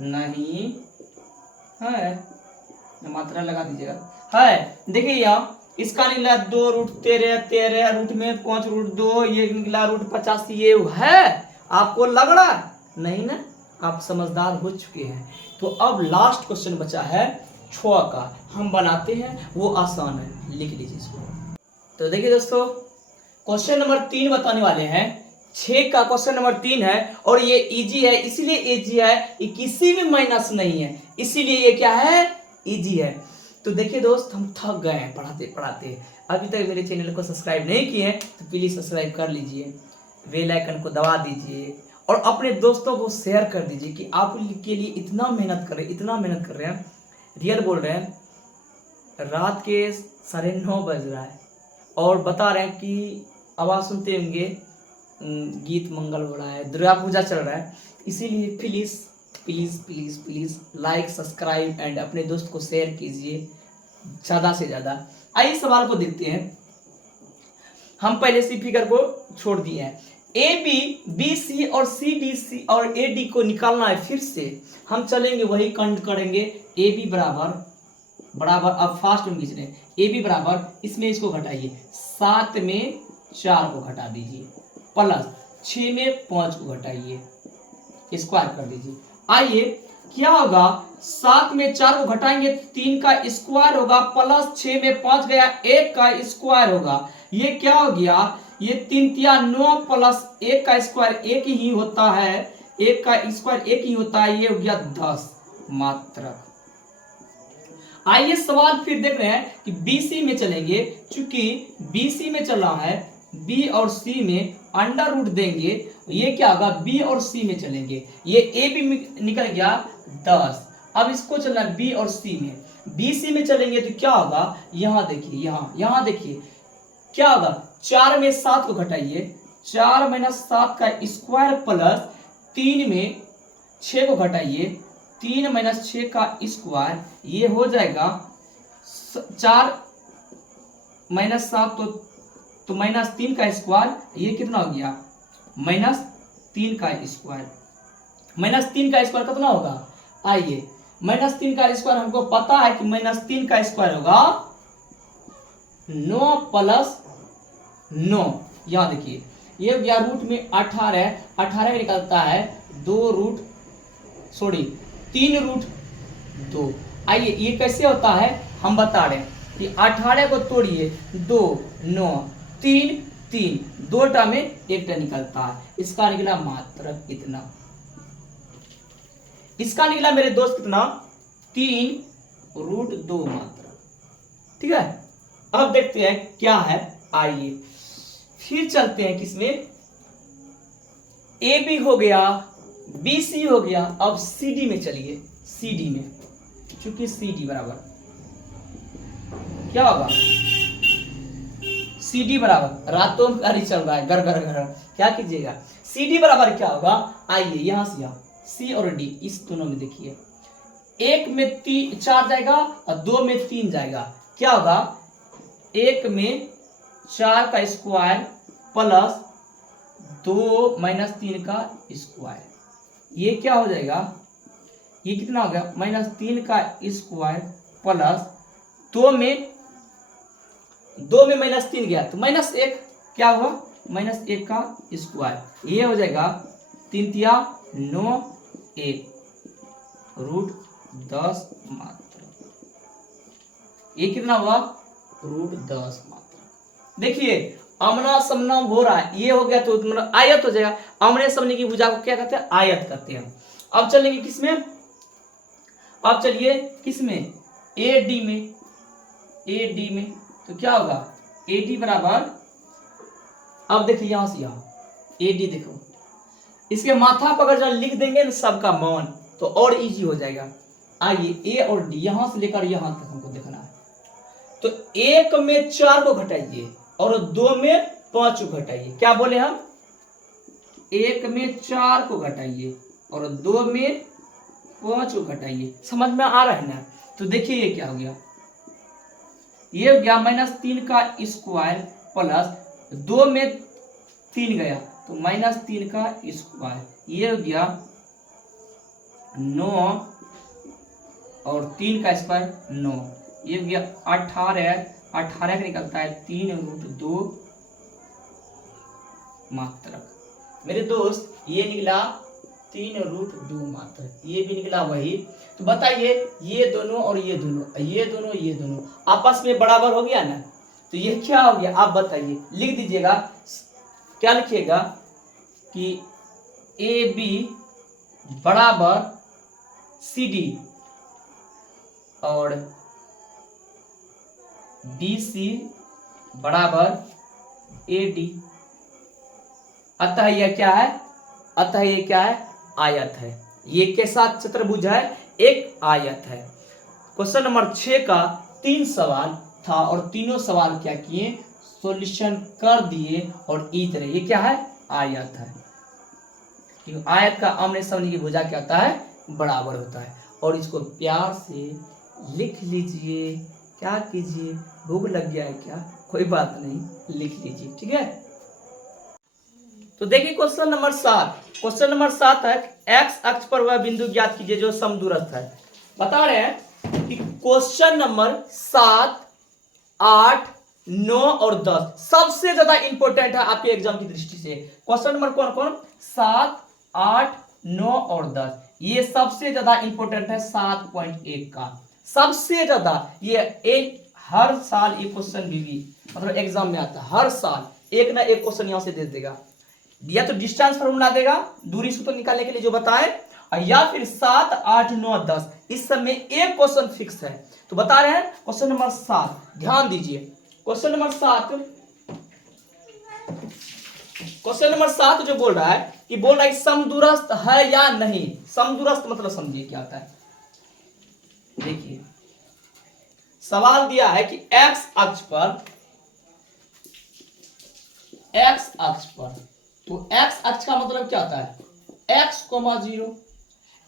नहीं है, मात्रा लगा दीजिएगा, है। देखिए यहाँ इसका निकला 2√13, 13 रूट में 5√2, ये निकला √85, ये है, आपको लग रहा नहीं ना, आप समझदार हो चुके हैं। तो अब लास्ट क्वेश्चन बचा है 6 का, हम बनाते हैं, वो आसान है, लिख लीजिए इसको। तो देखिए दोस्तों क्वेश्चन नंबर 3 बताने वाले हैं, 6 का क्वेश्चन नंबर 3 है, और ये इजी है, इसीलिए इजी है, ये किसी में माइनस नहीं है, इसीलिए ये क्या है, इजी है। तो देखिए दोस्त हम थक गए हैं पढ़ाते पढ़ाते, अभी तक मेरे चैनल को सब्सक्राइब नहीं किए हैं तो प्लीज़ सब्सक्राइब कर लीजिए, बेल आइकन को दबा दीजिए और अपने दोस्तों को शेयर कर दीजिए कि आप के लिए इतना मेहनत कर रहे हैं, इतना मेहनत कर रहे हैं, रियल बोल रहे हैं, रात के 9:30 बज रहा है और बता रहे हैं कि आवाज़ सुनते होंगे गीत मंगल हो रहा है, दुर्गा पूजा चल रहा है। इसीलिए please please please please like subscribe and अपने दोस्त को शेयर कीजिए ज़्यादा से ज़्यादा। आइए सवाल को देखते हैं। हम पहले सी फिगर को छोड़ दिए हैं। ए बी, बी सी और सी डी सी और ए डी को निकालना है। फिर से हम चलेंगे वही कंड करेंगे। ए बी बराबर बराबर, अब फास्ट में खींच रहे हैं। ए बी बराबर, इसमें इसको घटाइए, 7 में 4 को घटा दीजिए, प्लस 6 में 5 को घटाइए, स्क्वायर कर दीजिए। आइए क्या होगा, 7 में 4 को घटाएंगे 3 का स्क्वायर होगा, प्लस 6 में 5 गया 1 का स्क्वायर होगा। ये क्या हो गया, ये 3 तिया 9 प्लस 1 का स्क्वायर 1 ही होता है, 1 का स्क्वायर 1 ही होता है, ये हो गया 10 मात्रक। आइए सवाल फिर देख रहे हैं कि बीसी में चलेंगे। चूंकि बीसी में चल रहा है, बी और सी में अंडर रूट देंगे, ये क्या होगा, बी और सी में चलेंगे। ये ए बी निकल गया 10। अब इसको चलना है बी और सी में। बी सी में चलेंगे तो क्या होगा, यहां देखिए, यहां देखिए क्या होगा, 4 में 7 को घटाइए, 4 माइनस 7 का स्क्वायर प्लस 3 में 6 को घटाइए, 3 माइनस 6 का स्क्वायर, ये हो जाएगा 4 माइनस 7 तो माइनस 3 का स्क्वायर, ये कितना हो गया, माइनस 3 का स्क्वायर। माइनस 3 का स्क्वायर कितना होगा, आइए माइनस 3 का स्क्वायर हमको पता है कि माइनस 3 का स्क्वायर होगा 9 प्लस 9। यहां देखिए ये हो गया रूट में 18, 18 निकलता है 3 रूट 2। आइए ये कैसे होता है हम बता रहे हैं कि 18 को तोड़िए, 2 9 3 3, 2 टा में 1 टा निकलता है, इसका निकला मात्रक इतना। इसका निकला मेरे दोस्त कितना, 3 रूट 2 मात्रक। ठीक है, अब देखते हैं क्या है। आइए फिर चलते हैं किसमें, ए बी हो गया, बी सी हो गया, अब सी डी में चलिए। सी डी में चूंकि सी डी बराबर क्या होगा, सी डी बराबर, रातों में गाड़ी चल रहा है घर घर घर, क्या कीजिएगा, सी डी बराबर क्या होगा, आइए यहां से यहां सी और डी इस दोनों में देखिए, 1 में 4 जाएगा और 2 में 3 जाएगा, क्या होगा, 1 में 4 का स्क्वायर प्लस 2 माइनस 3 का स्क्वायर, ये क्या हो जाएगा, ये कितना हो गया, माइनस 3 का स्क्वायर प्लस 2 में माइनस 3 गया तो माइनस 1, क्या हुआ, माइनस 1 का स्क्वायर, ये हो जाएगा 3 तिया 9 1 रूट 10 मात्र। ये कितना हुआ, रूट 10 मात्र। देखिए आमना सामना हो रहा है, ये हो गया तो मतलब आयत हो जाएगा। आमने सामने की भुजा को क्या कहते हैं, आयत कहते हैं। अब चलेंगे किसमें, अब चलिए किसमें, ए डी में। ए डी में तो क्या होगा, ए डी बराबर, अब देखिए यहां से यहां ए डी देखो, इसके माथा पर अगर लिख देंगे ना सबका मान तो और इजी हो जाएगा। आइए ए और डी यहां से लेकर यहां तक हमको देखना है, तो 1 में 4 को घटाइए और 2 में 5 को घटाइए, क्या बोले हम, 1 में 4 को घटाइए और 2 में 5 को घटाइए, समझ में आ रहा है ना। तो देखिए ये क्या हो गया, ये हो गया माइनस 3 का स्क्वायर प्लस 2 में 3 गया तो माइनस 3 का स्क्वायर, ये हो गया 9 और 3 का स्क्वायर 9, ये हो गया 18, 18 का निकलता है 3 रूट 2 मात्रक। मेरे दोस्त ये निकला 3 रूट 2 मात्रक, ये भी निकला वही। तो बताइए ये दोनों और ये दोनों आपस में बराबर हो गया ना, तो ये क्या हो गया आप बताइए, लिख दीजिएगा, क्या लिखिएगा कि ए बी बराबर सी डी और बी सी बराबर ए डी। अतः यह क्या है, अतः ये क्या है, आयत है। ये के साथ चतुर्भुज है, एक आयत है। क्वेश्चन नंबर 6 का 3 सवाल था और तीनों सवाल क्या किए, सॉल्यूशन कर दिए। और इस तरह ये क्या है, आयत है। आयत का आमने सामने की भुजा क्या होता है, बराबर होता है। और इसको प्यार से लिख लीजिए। क्या कीजिए, भूख लग गया है क्या, कोई बात नहीं, लिख लीजिए, ठीक है। तो देखिए क्वेश्चन नंबर 7। क्वेश्चन नंबर 7 है, एक्स अक्ष पर वह बिंदु ज्ञात कीजिए जो समदूरस्थ है। बता रहे हैं कि क्वेश्चन नंबर 7, 8, 9 और 10 सबसे ज्यादा इंपॉर्टेंट है आपके एग्जाम की दृष्टि से। क्वेश्चन नंबर कौन कौन, 7, 8, 9 और 10, ये सबसे ज्यादा इंपॉर्टेंट है 7.1 का, सबसे ज्यादा। ये एक हर साल ये क्वेश्चन भी मतलब एग्जाम में आता है, हर साल एक ना एक क्वेश्चन यहां से दे देगा। या तो डिस्टेंस फार्मूला देगा दूरी सूत्र निकालने के लिए जो बताए, या फिर 7, 8, 9, 10 इस सब में एक क्वेश्चन फिक्स है। तो बता रहे हैं क्वेश्चन नंबर 7, ध्यान दीजिए। क्वेश्चन नंबर 7 जो बोल रहा है कि बोल रहा है समदूरस्थ है या नहीं। समदूरस्थ मतलब समझिए क्या होता है। देखिए सवाल दिया है कि एक्स अक्ष पर, तो एक्स अक्ष का मतलब क्या होता है, x, 0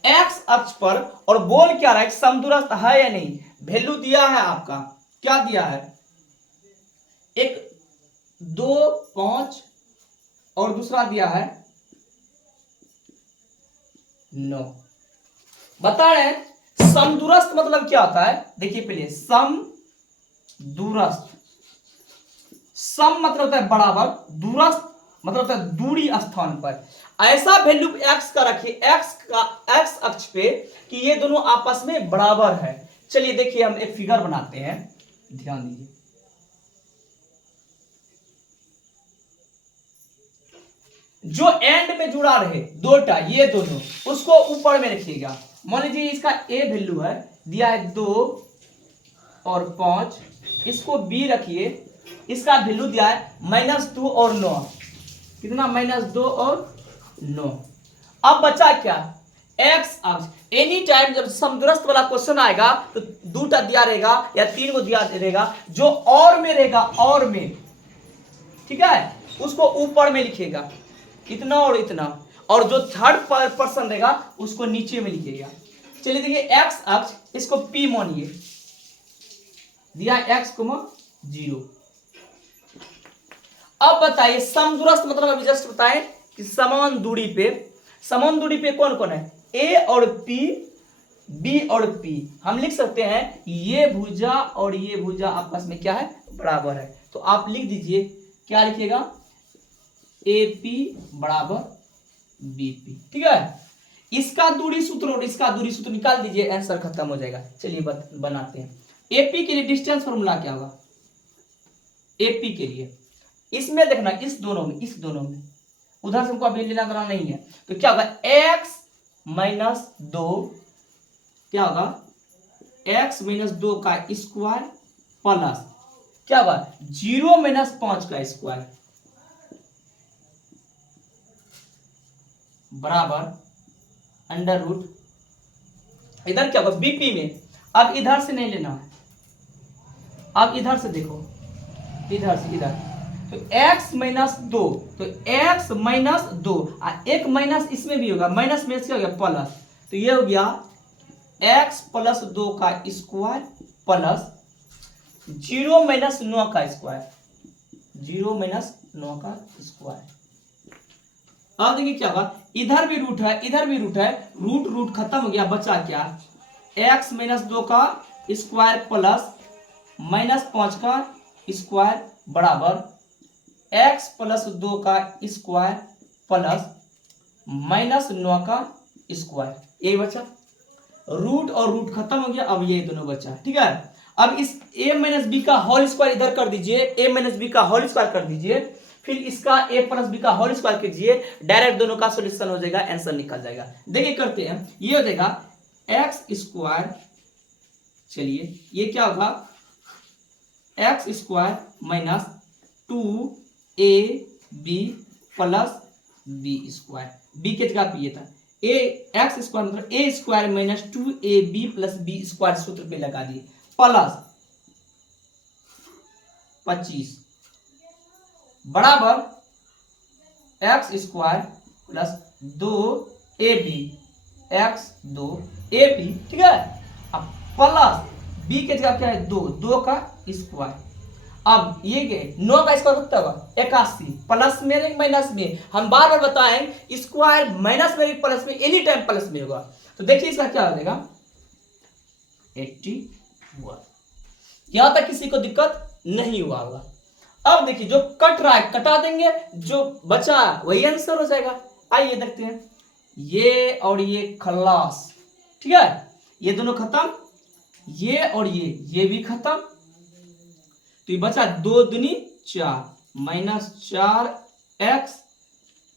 एक्स अक्ष पर, और बोल क्या रहा है समदूरस्थ है या नहीं। वैल्यू दिया है आपका, क्या दिया है, 1, 2, 5 और दूसरा दिया है 9। बता रहे हैं समदूरस्थ मतलब क्या होता है। देखिए पहले समदूरस्थ, सम मतलब होता है बराबर, दूरस्थ मतलब होता है दूरी स्थान पर। ऐसा वैल्यू x का रखिए, x अक्ष पे कि ये दोनों आपस में बराबर है। चलिए देखिए हम एक फिगर बनाते हैं, ध्यान दीजिए। जो एंड में जुड़ा रहे दोटा, ये दोनों उसको ऊपर में रखिएगा। मान लीजिए इसका a वैल्यू है, दिया है 2 और 5, इसको b रखिए। इसका वैल्यू दिया है -2 और 9, कितना, -2 और 9। अब बचा क्या, x अक्ष। एनी टाइम जब समदूरस्थ वाला क्वेश्चन आएगा तो 2टा दिया रहेगा या 3 को दिया रहेगा, जो और में रहेगा, और में, ठीक है, उसको ऊपर में लिखिएगा, इतना और इतना। और जो थर्ड पर्सन रहेगा उसको नीचे में लिखिएगा। चलिए देखिए x अक्ष, इसको p मानिए, दिया x, 0। अब बताइए समदूरस्थ मतलब अभी जस्ट बताएं कि समान दूरी पे कौन कौन है, a और p, b और p। हम लिख सकते हैं ये भुजा और ये भुजा आपस में क्या है, बराबर है। तो आप लिख दीजिए, क्या लिखिएगा, AP बराबर BP, ठीक है। इसका दूरी सूत्र और इसका दूरी सूत्र निकाल दीजिए, आंसर खत्म हो जाएगा। चलिए बनाते हैं। AP के लिए डिस्टेंस फॉर्मूला क्या होगा, AP के लिए इसमें देखना, इस दोनों में, उधर से हमको अभी लेना देना नहीं है। तो क्या होगा, x - 2, क्या होगा, x - 2 का स्क्वायर प्लस क्या होगा, 0 - 5 का स्क्वायर बराबर √। इधर क्या होगा, बीपी में। अब इधर से नहीं लेना है, अब इधर से देखो, इधर तो x - 2, तो x - 2 एक माइनस इसमें भी होगा, माइनस में क्या हो गया, प्लस। तो ये हो गया x + 2 का स्क्वायर प्लस 0 - 9 का स्क्वायर, 0 - 9 का स्क्वायर। अब देखिए क्या होगा, इधर भी रूट है, इधर भी रूट है, रूट खत्म हो गया, बचा क्या, x - 2 का स्क्वायर प्लस -5 का स्क्वायर बराबर x + 2 का स्क्वायर प्लस -9 का स्क्वायर। ये बचा, रूट और रूट खत्म हो गया, अब ये दोनों बचा, ठीक है। अब इस a - b का होल स्क्वायर इधर कर दीजिए, a - b का होल स्क्वायर कर दीजिए, फिर इसका a + b का होल स्क्वायर कीजिए, डायरेक्ट दोनों का सॉल्यूशन हो जाएगा, आंसर निकल जाएगा। देखिए करते हैं, ये हो जाएगा x², चलिए ये क्या होगा, x² - 2ab + b², b के जगह पे ये था, x² मतलब a² - 2ab + b² सूत्र पे लगा दिए, प्लस 25 बराबर x square plus 2ab x 2ab, ठीक है। अब प्लस बी के जगह क्या है 2 का स्क्वायर। अब ये 9 का स्क्वायर कितना होगा 81 प्लस में माइनस में, हम बार बार बताएं स्क्वायर माइनस में प्लस में एनी टाइम प्लस में होगा। तो देखिए इसका क्या हो जाएगा 81। यहां तक किसी को दिक्कत नहीं हुआ होगा। अब देखिए जो कट रहा है कटा देंगे, जो बचा वही आंसर हो जाएगा। आइए देखते हैं, ये और ये खल्लास, ठीक है, ये दोनों खत्म, ये और ये भी खत्म। तो ये बचा 2 दूनी 4 माइनस 4x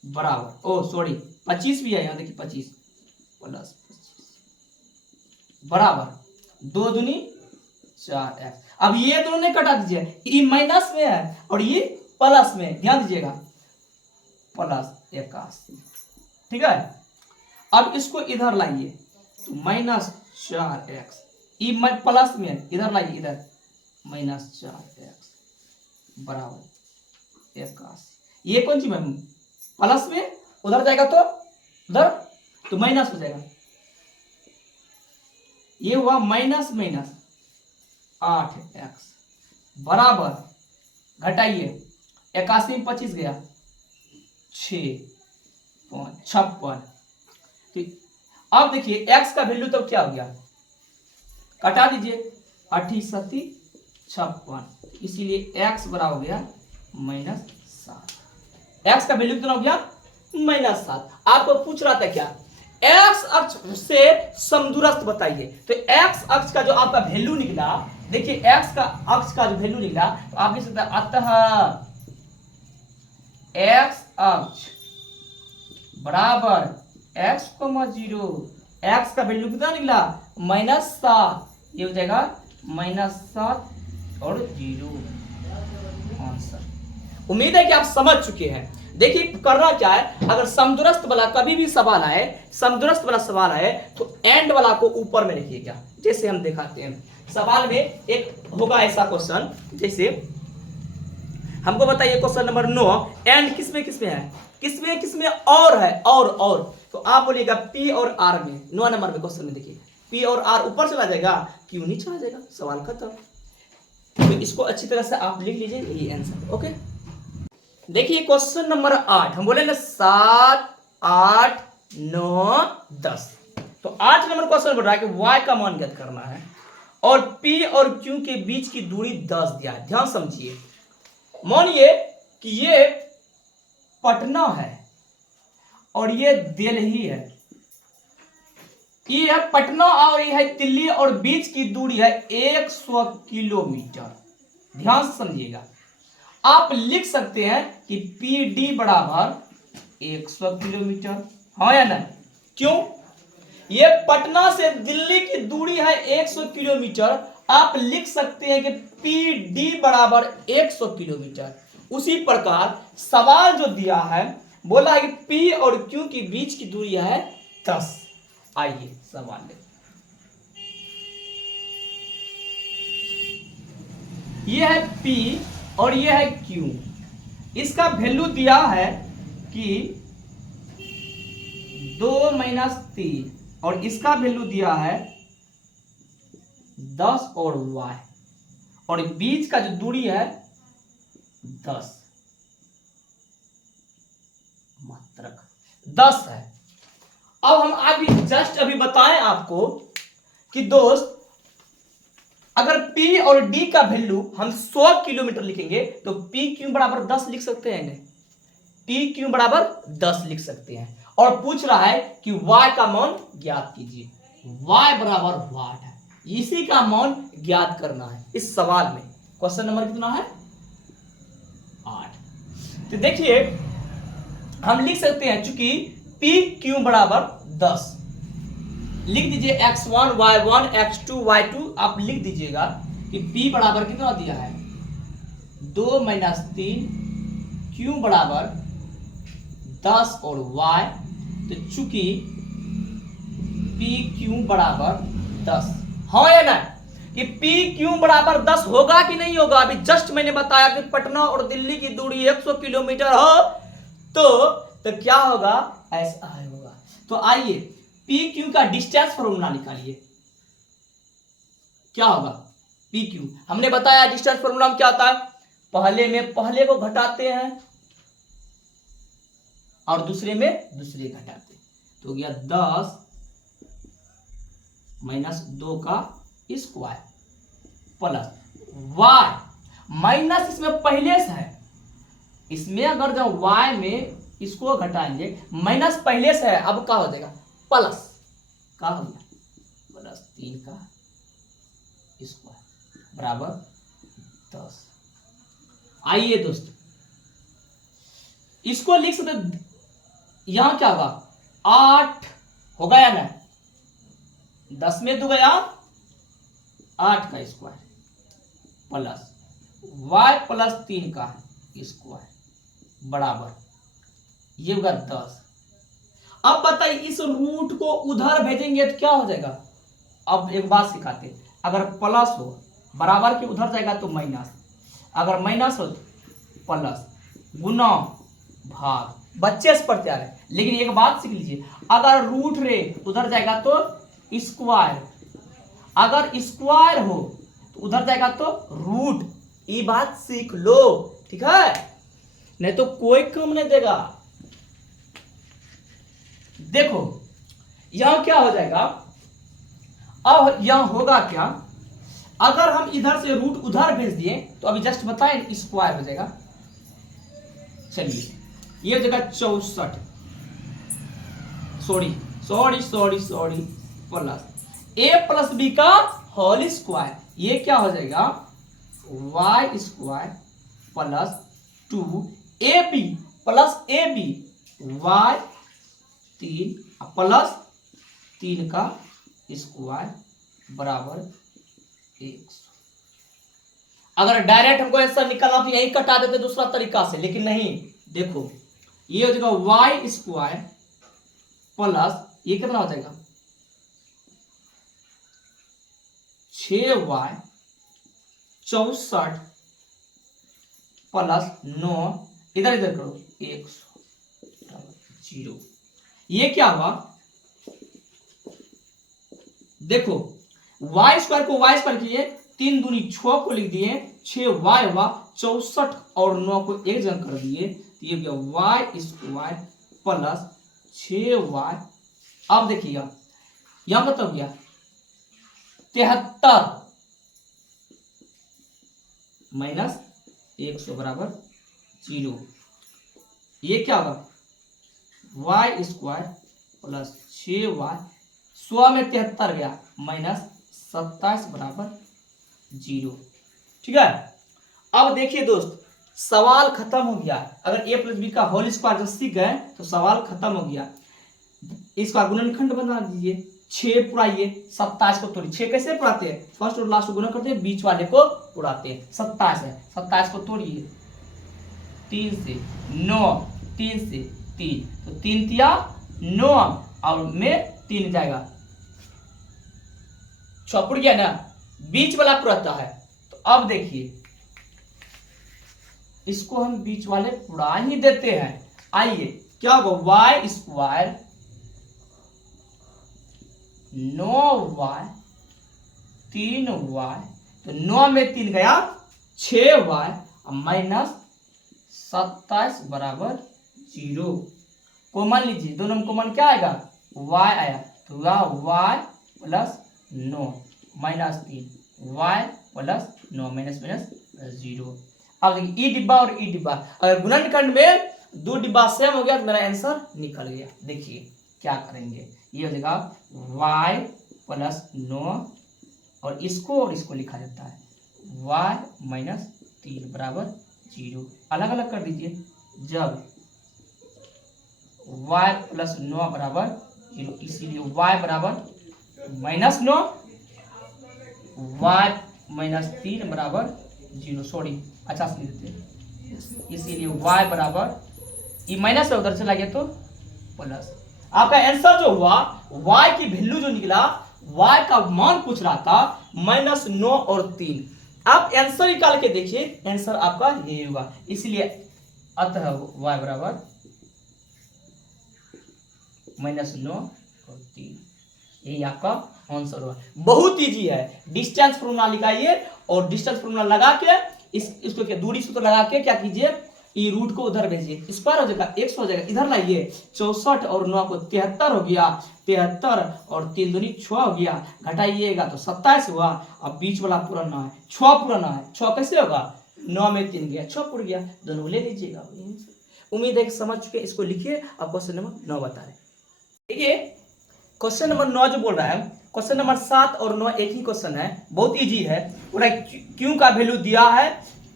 बराबर, ओ सॉरी 25 भी है यहां, देखिए 25 प्लस 25 बराबर 2 दूनी 4x। अब ये दोनों ने कटा दीजिए, ये माइनस में है और ये प्लस में, ध्यान दीजिएगा प्लस 81, ठीक है। अब इसको इधर लाइए तो माइनस 4x, ये प्लस में इधर लाइए, इधर माइनस 4x बराबर 81। ये कौन सी में प्लस में, उधर जाएगा तो उधर तो माइनस हो जाएगा। ये हुआ माइनस माइनस 8x बराबर, घटाइए 81 में 25 गया 56। तो अब देखिए x का वैल्यू तो क्या हो गया, कटा दीजिए 88 56, इसीलिए x बराबर हो गया -7। x का वैल्यू कितना हो गया -7। आपको पूछ रहा था क्या x अक्ष से समदूरस्थ बताइए, तो x अक्ष का जो आपका वैल्यू निकला, देखिए x का अक्ष का जो वैल्यू निकला, तो आप लिख सकते हैं अतः x अक्ष बराबर x, 0, x का वैल्यू कितना निकला -7, ये हो जाएगा -7 और 0 आंसर। उम्मीद है कि आप समझ चुके हैं। देखिए करना क्या है, अगर समदूरस्थ वाला कभी भी सवाल आए, समदूरस्थ वाला सवाल आए तो एंड वाला को ऊपर में रखिएगा। जैसे हम दिखाते हैं सवाल में एक होगा ऐसा क्वेश्चन, जैसे हमको बताइए क्वेश्चन नंबर 9, एंड किसमें किसमें है, किसमें किसमें और है, और तो आप बोलिएगा P और R में। 9 नंबर में क्वेश्चन में देखिए P और R ऊपर चला जाएगा, क्यों नहीं चला जाएगा, सवाल खत्म। तो इसको अच्छी तरह से आप लिख लीजिए, ये आंसर। ओके, देखिए क्वेश्चन नंबर 8, हम बोलेंगे 7 8 9 10। तो 8 नंबर क्वेश्चन बोल रहा है कि y का मान ज्ञात करना है और P और Q के बीच की दूरी 10 दिया है। ध्यान समझिए, मानिए कि ये पटना है और ये दिल्ली है, ये है पटना और ये है दिल्ली और बीच की दूरी है 100 किलोमीटर। ध्यान से समझिएगा, आप लिख सकते हैं कि PD बराबर 100 किलोमीटर, हाँ या नहीं, क्यों, ये पटना से दिल्ली की दूरी है 100 किलोमीटर, आप लिख सकते हैं कि PD बराबर 100 किलोमीटर। उसी प्रकार सवाल जो दिया है, बोला है कि P और Q के बीच की दूरी है 10। आइए सवाल ले, ये है P और ये है Q, इसका वैल्यू दिया है कि 2 - 3 और इसका वैल्यू दिया है 10 और y, और बीच का जो दूरी है 10, मात्रक 10 है। अब हम अभी बताएं आपको कि दोस्त, अगर P और D का वैल्यू हम 100 किलोमीटर लिखेंगे तो PQ बराबर 10 लिख सकते हैं, PQ बराबर 10 लिख सकते हैं। और पूछ रहा है कि y का मान ज्ञात कीजिए, y बराबर वाट है, इसी का मान ज्ञात करना है इस सवाल में। क्वेश्चन नंबर कितना है 8। तो देखिए हम लिख सकते हैं, चूंकि PQ बराबर 10, लिख दीजिए x1 y1 x2 y2, आप लिख दीजिएगा कि P बराबर कितना दिया है 2 - 3, Q बराबर 10 और y, तो चूंकि PQ बराबर 10, हाँ या ना, कि पी क्यू बराबर 10 होगा कि नहीं होगा। अभी जस्ट मैंने बताया कि पटना और दिल्ली की दूरी 100 किलोमीटर हो तो क्या होगा, ऐसा होगा। तो आइए पी क्यू का डिस्टेंस फॉर्मूला निकालिए। क्या होगा पी क्यू, हमने बताया डिस्टेंस फॉर्मूला में क्या होता है, पहले में पहले को घटाते हैं और दूसरे में दूसरे घटाते हैं। तो गया 10 माइनस 2 का स्क्वायर प्लस y माइनस इसमें पहले से है, इसमें अगर जब y में इसको घटाएंगे माइनस पहले से है, अब क्या हो जाएगा प्लस, क्या हो गया प्लस 3 का स्क्वायर बराबर 10। आइए दोस्तों इसको लिख सकते, यहां क्या होगा 8 होगा या ना, 10 में 2 गया 8 का स्क्वायर प्लस y प्लस 3 का स्क्वायर बराबर ये होगा 10। अब बताइए इस रूट को उधर भेजेंगे तो क्या हो जाएगा। अब एक बात सिखाते हैं, अगर प्लस हो बराबर के उधर जाएगा तो माइनस, अगर माइनस हो तो प्लस, गुना भाग, बच्चे से पढ़ते आ रहे। लेकिन एक बात सीख लीजिए, अगर रूट रे उधर जाएगा तो स्क्वायर, अगर स्क्वायर हो तो उधर जाएगा तो रूट, ये बात सीख लो ठीक है, नहीं तो कोई काम नहीं देगा। देखो यहां क्या हो जाएगा, अब यहां होगा क्या, अगर हम इधर से रूट उधर भेज दिए तो अभी जस्ट बताएं स्क्वायर हो जाएगा। चलिए ये हो जाएगा 64, sorry plus A plus B का होल स्क्वायर, ये क्या हो जाएगा Y square plus 2 A B plus A B Y 3 plus 3 का स्क्वायर बराबर 100। अगर डायरेक्ट हमको आंसर निकालना तो यही कटा देते दूसरा तरीका से, लेकिन नहीं, देखो ये हो जाएगा वाई स्क्वायर प्लस ये कितना हो जाएगा 6y 64 प्लस 9 इधर इधर करो 100 0। ये क्या हुआ, देखो y स्क्वायर को y स्क्वायर किए 3 दूनी 6 को लिख दिए, 6y हुआ 64 और 9 को एक जगह कर दिए, तो ये गया y स्क्वायर प्लस 6y। अब देखिएगा यहां कितना हो गया 73 माइनस 100 बराबर 0। ये क्या होगा y स्क्वायर प्लस 6y 100 में 73 गया माइनस 27 बराबर 0। ठीक है, अब देखिए दोस्त सवाल खत्म हो गया। अगर a प्लस बी का होल स्क्वायर जब सीख गए तो सवाल खत्म हो गया। इसका गुणनखंड बना दीजिए, 6 पुराइए 27 को तोड़िए। 6 कैसे पुराते हैं, फर्स्ट और लास्ट को गुना करते हैं, बीच वाले को उड़ाते हैं। 27 है, 27 को तोड़िए 3 से 9, 3 से 3, तो 3 तिया 9 और में 3 जाएगा, 6 पुर गया ना, बीच वाला पुराता है। तो अब देखिए इसको हम बीच वाले पुरा ही देते हैं। आइए क्या होगा वाई स्क्वायर 9y 3y, तो 9 में 3 गया 6y माइनस 27 बराबर 0। कॉमन लीजिए, दोनों में कॉमन क्या आएगा y आया, तो y plus 9 minus 3 y plus 9 minus minus 0। अब देखिए ई डिब्बा और ई डिब्बा, अगर गुणनखंड में 2 डिब्बा सेम हो गया तो मेरा आंसर निकल गया। देखिए क्या करेंगे, ये हो जाएगा y प्लस 9 और इसको लिखा जाता है y माइनस 3 बराबर 0। अलग अलग कर दीजिए, जब y प्लस 9 बराबर 0, इसीलिए y बराबर माइनस 9 y माइनस 3 बराबर 0। सॉरी अच्छा से लिख देते हैं, इसीलिए y बराबर ये माइनस उधर चला गया तो प्लस। आपका आंसर जो हुआ y की वैल्यू जो निकला y का मान पूछ रहा था -9 और 3। आप आंसर निकाल के देखिए, आंसर आपका यही होगा। इसलिए अतः y बराबर -9 और 3, यही आपका आंसर होगा। बहुत इजी है। डिस्टेंस फॉर्मूला लगाइए और डिस्टेंस फॉर्मूला लगा के इसको क्या दूरी सूत्र लगा के क्या कीजिए, ये रूट को उधर भेजिए, स्क्वायर हो जाएगा 100 हो जाएगा, इधर लाइए 64 और 9 को 73 हो गया, 73 और 3 दूनी 6 हो गया, घटाइएगा तो 27 हुआ। अब बीच वाला पूरा 9 है, 6 पूरा 9 है, 6 कैसे होगा, 9 में 3 गया 6 पूरा गया, दोनों ले लीजिएगा। उम्मीद है कि समझ चुके, इसको लिखिए। अब क्वेश्चन नंबर 9 बता रहे। देखिए क्वेश्चन नंबर 9 जो बोल रहा है, क्वेश्चन नंबर 7 और 9 एक ही क्वेश्चन है, बहुत इजी है। पूरा क्यू का वैल्यू दिया है,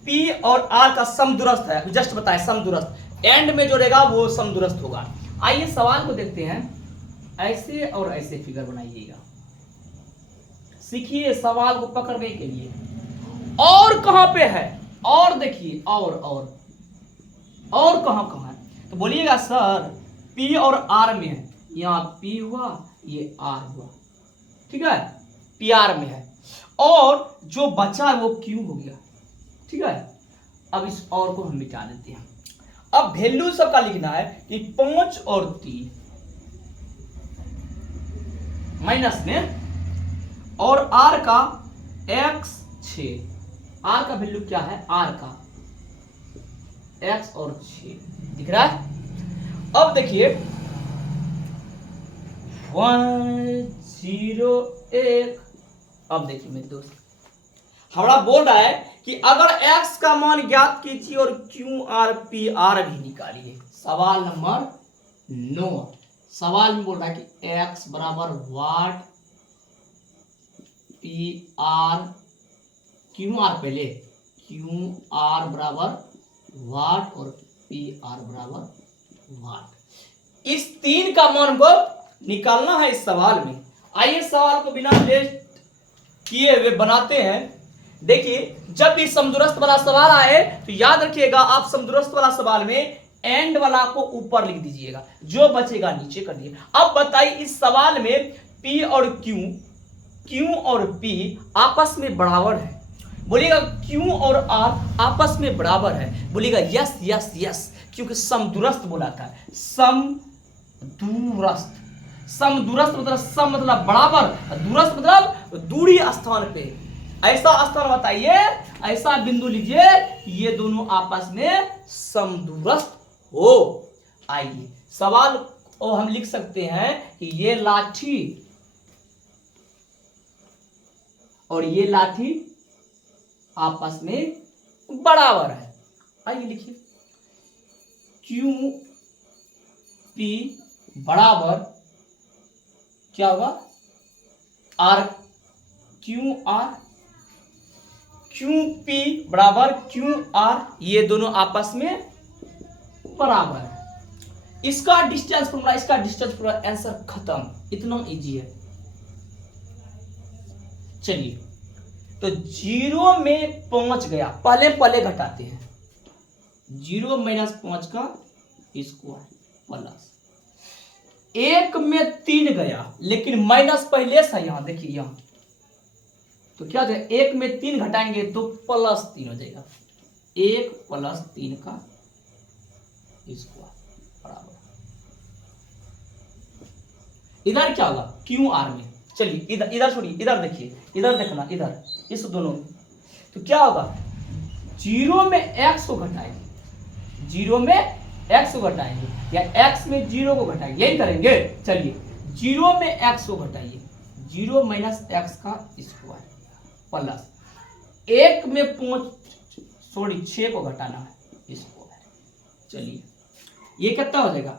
पी और आर का समदूरस्थ है, जस्ट बताए समदूरस्थ, एंड में जो रहेगा वो समदूरस्थ होगा। आइए सवाल को देखते हैं। ऐसे और ऐसे फिगर बनाइएगा, सीखिए सवाल को पकड़ने के लिए। और कहां पे है, और देखिए, और कहां कहां है, तो बोलिएगा सर पी और आर में है, यहाँ पी हुआ, ये आर हुआ, ठीक है, पी आर में है, और जो बचा है वो क्यू हो गया, ठीक है। अब इस और को हम मिटा देते हैं। अब वैल्यू सबका लिखना है कि 5 और 3 माइनस में, और आर का x 6, आर का वैल्यू क्या है, आर का x और 6 दिख रहा है। अब देखिए 1 0 1। अब देखिए मेरे दोस्त, हमारा बोल रहा है कि अगर x का मान ज्ञात कीजिए और क्यू आर पी आर भी निकालिए। सवाल नंबर 9, सवाल में बोल रहा है कि x बराबर वाट पी आर, क्यू आर पहले, क्यू आर बराबर वाट और पी आर बराबर वाट। इस 3 का मान को निकालना है इस सवाल में। आइए सवाल को बिना टेस्ट किए हुए बनाते हैं। देखिए जब भी समदूरस्थ वाला सवाल आए तो याद रखिएगा, आप समदूरस्थ वाला सवाल में एंड वाला को ऊपर लिख दीजिएगा, जो बचेगा नीचे कर दिए। अब बताइए इस सवाल में P और Q और P आपस में बराबर है, बोलिएगा Q और R आपस में बराबर है, बोलिएगा यस यस यस, क्योंकि समदूरस्थ बोला था, समदूरस्थ। समदूरस्थ मतलब सम मतलब बराबर, दूरस्थ मतलब दूरी स्थान पे। ऐसा स्थान बताइए, ऐसा बिंदु लीजिए ये दोनों आपस में समदूरस्थ हो। आइए सवाल और हम लिख सकते हैं कि ये लाठी और ये लाठी आपस में बराबर है। आइए लिखिए क्यू पी बराबर क्या होगा, R Q R, Q P बराबर क्यू आर, ये दोनों आपस में बराबर है। इसका डिस्टेंस फॉर्मूला, इसका डिस्टेंस फॉर्मूला, आंसर खत्म, इतना इजी है। चलिए तो 0 में 5 गया, पहले घटाते हैं, 0 - 5 का स्क्वायर प्लस 1 में 3 गया, लेकिन माइनस पहले से यहां देखिए, यहां तो क्या हो जाएगा, 1 में 3 घटाएंगे तो +3 हो जाएगा, 1 + 3 का स्क्वायर बराबर। इधर क्या होगा, क्यू आर में, चलिए इधर छोड़िए, इधर देखिए, इधर देखना, इधर इस दोनों में, तो क्या होगा, 0 में x को घटाएंगे, 0 में x को घटाएंगे, या x में 0 को घटाएंगे, यही करेंगे। चलिए 0 में x को घटाइए, 0 - x का स्क्वायर प्लस 1 में 6 को घटाना है स्क्वायर। चलिए ये कितना हो जाएगा,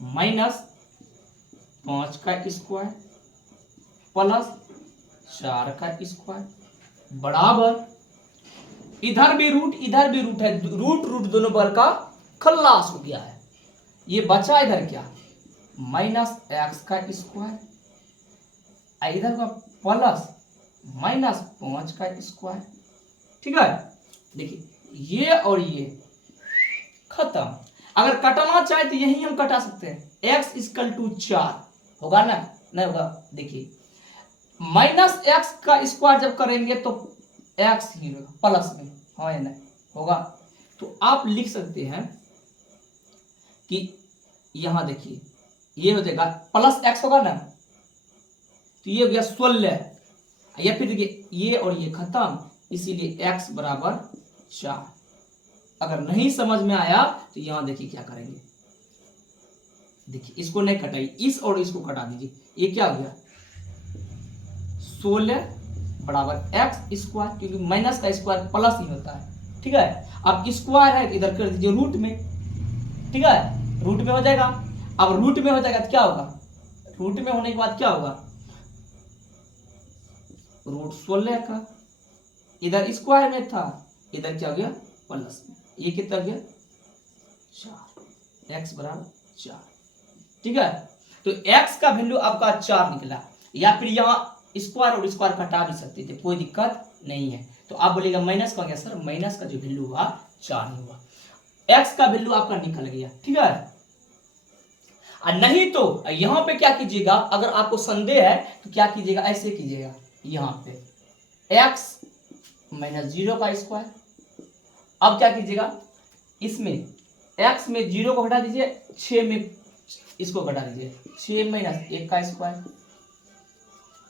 -5 का स्क्वायर प्लस 4 का स्क्वायर बराबर, इधर भी रूट इधर भी रूट है, रूट दोनों बगल का खल्लास हो गया है। ये बचा इधर क्या, -x का स्क्वायर, इधर का प्लस -5 का स्क्वायर, ठीक है। देखिए ये और ये खत्म। अगर कटाना चाहे तो यही हम कटा सकते हैं, x = 4 होगा ना, नहीं होगा। देखिए माइनस एक्स का स्क्वायर जब करेंगे तो एक्स ही होगा प्लस में, हाँ या नहीं होगा। तो आप लिख सकते हैं कि यहां देखिए ये हो जाएगा प्लस एक्स होगा ना, तो ये हो गया 16, या फिर देखिए ये और ये खत्म, इसीलिए x बराबर 4। अगर नहीं समझ में आया तो यहां देखिए क्या करेंगे, देखिए इसको नहीं कटाइए, इस और इसको कटा दीजिए, ये क्या हो गया 16 बराबर एक्स स्क्वायर, क्योंकि माइनस का स्क्वायर प्लस ही होता है, ठीक है। अब स्क्वायर है तो इधर कर दीजिए रूट में, ठीक है, रूट में हो जाएगा। अब रूट में हो जाएगा तो क्या होगा, रूट में होने के बाद क्या होगा, रूट 16 का, इधर स्क्वायर में था, इधर क्या हो गया प्लस में, ये कितना हो गया 4, एक्स बराबर 4, ठीक है। तो x का वैल्यू आपका 4 निकला, या फिर यहाँ स्क्वायर और स्क्वायर हटा भी सकते थे, कोई दिक्कत नहीं है। तो आप बोलेगा माइनस का गया सर, माइनस का जो वैल्यू हुआ 4 ही हुआ, x का वैल्यू आपका निकल गया, ठीक है। और नहीं तो यहां पे क्या कीजिएगा, अगर आपको संदेह है तो क्या कीजिएगा, ऐसे कीजिएगा, यहां पे x माइनस 0 का स्क्वायर, अब क्या कीजिएगा इसमें x में 0 को हटा दीजिए, 6 में इसको घटा दीजिए, 6 माइनस 1 का स्क्वायर,